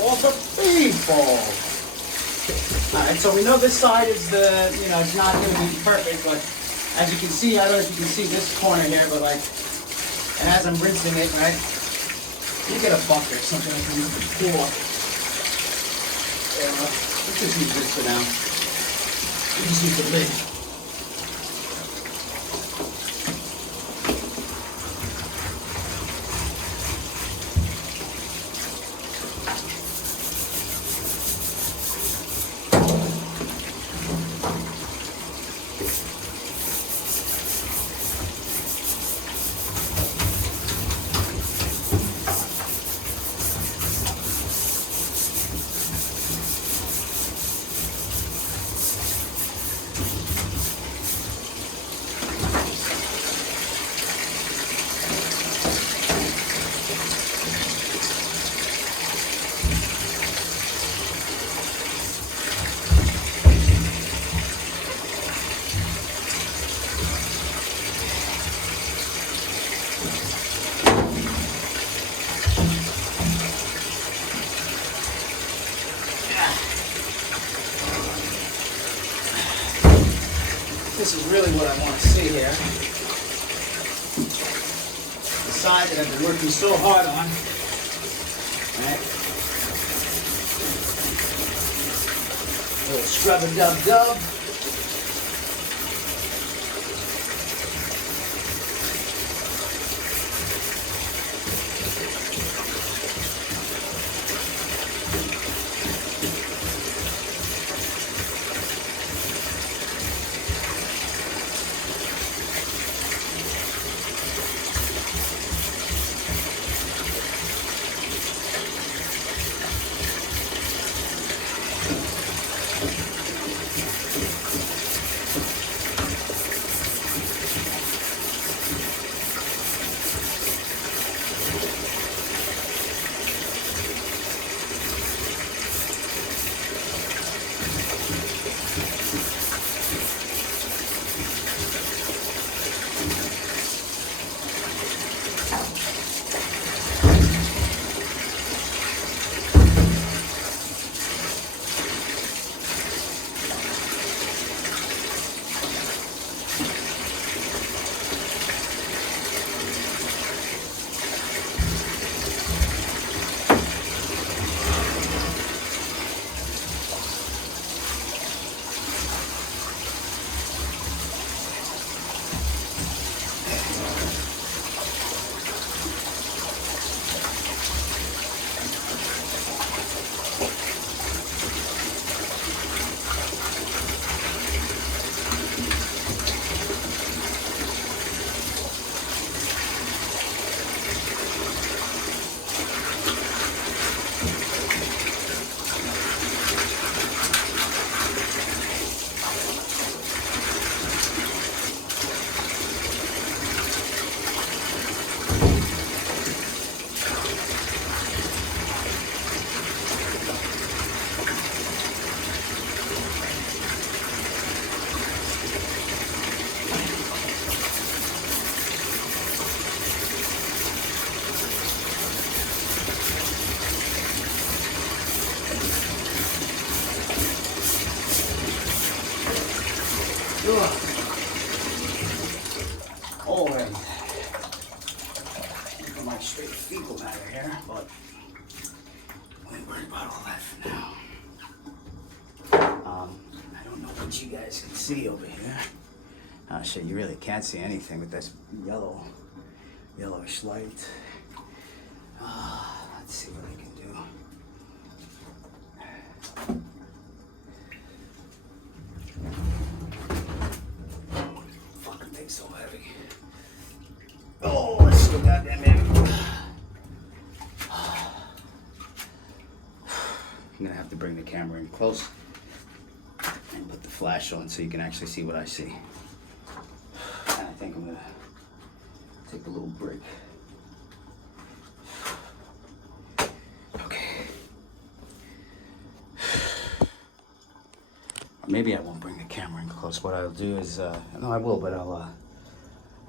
all the people. Alright, so we know this side is the, it's not going to be perfect, but as you can see, I don't know if you can see this corner here, but like, and as I'm rinsing it, right, you get a bucket, something like you can pour. Let's just use this for now. We just use the lid. This is really what I want to see here. The side that I've been working so hard on. Right? A little scrub-a-dub-dub. straight fecal matter here, but I ain't worried about all that for now. I don't know what you guys can see over here. Oh shit, you really can't see anything with this yellowish light. Let's see what I can do. Fucking thing's so heavy. Oh, let's so goddamn heavy. I'm gonna have to bring the camera in close and put the flash on so you can actually see what I see. And I think I'm gonna take a little break. Okay. Maybe I won't bring the camera in close. What I'll do is, no, I will, but I'll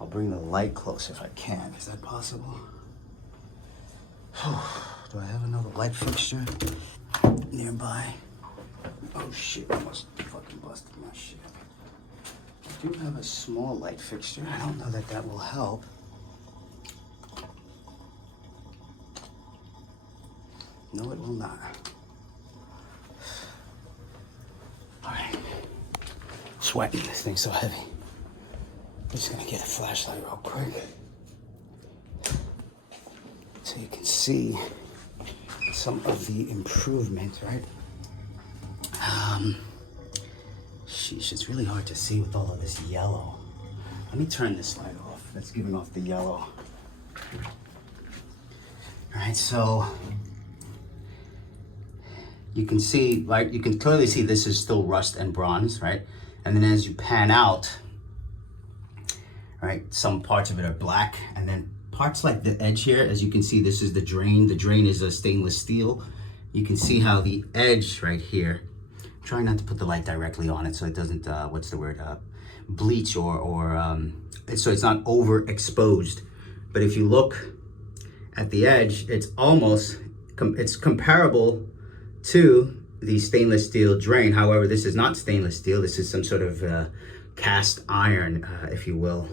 bring the light close if I can. Is that possible? Do I have another light fixture nearby? Oh shit, I must have fucking busted my shit. I do have a small light fixture. I don't know that that will help. No, it will not. All right. Sweating, this thing's so heavy. I'm just gonna get a flashlight real quick so you can see some of the improvement, right? Sheesh, it's really hard to see with all of this yellow. Let me turn this light off. That's giving off the yellow. All right, so you can see, right? You can clearly see this is still rust and bronze, right? And then as you pan out, right, some parts of it are black, and then parts like the edge here, as you can see, this is the drain. The drain is a stainless steel. You can see how the edge right here, try not to put the light directly on it so it doesn't, bleach or so it's not overexposed. But if you look at the edge, it's almost, it's comparable to the stainless steel drain. However, this is not stainless steel. This is some sort of cast iron, if you will.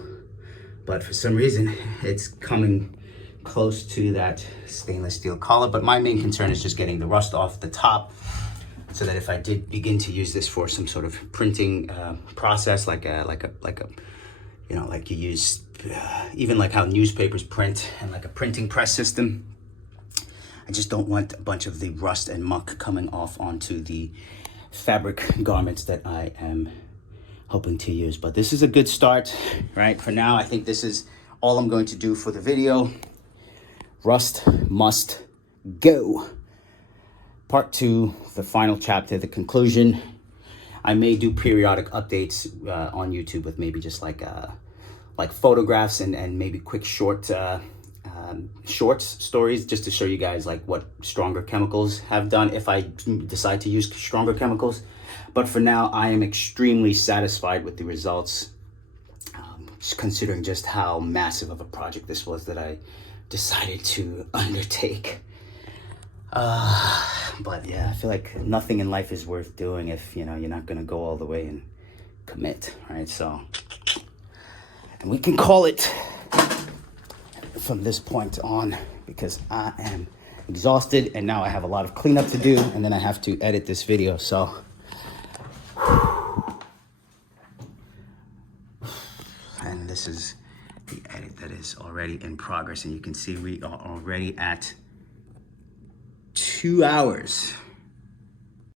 But for some reason, it's coming close to that stainless steel color. But my main concern is just getting the rust off the top, so that if I did begin to use this for some sort of printing process, like you use, even like how newspapers print and like a printing press system, I just don't want a bunch of the rust and muck coming off onto the fabric garments that I am hoping to use. But this is a good start, right? For now, I think this is all I'm going to do for the video. Rust must go. Part 2, the final chapter, the conclusion. I may do periodic updates on YouTube with maybe just like photographs and maybe quick shorts stories, just to show you guys like what stronger chemicals have done if I decide to use stronger chemicals. But for now, I am extremely satisfied with the results, considering just how massive of a project this was that I decided to undertake. But yeah, I feel like nothing in life is worth doing if, you're not gonna go all the way and commit, right? So, and we can call it from this point on, because I am exhausted and now I have a lot of cleanup to do, and then I have to edit this video. So and this is the edit that is already in progress, and you can see we are already at 2 hours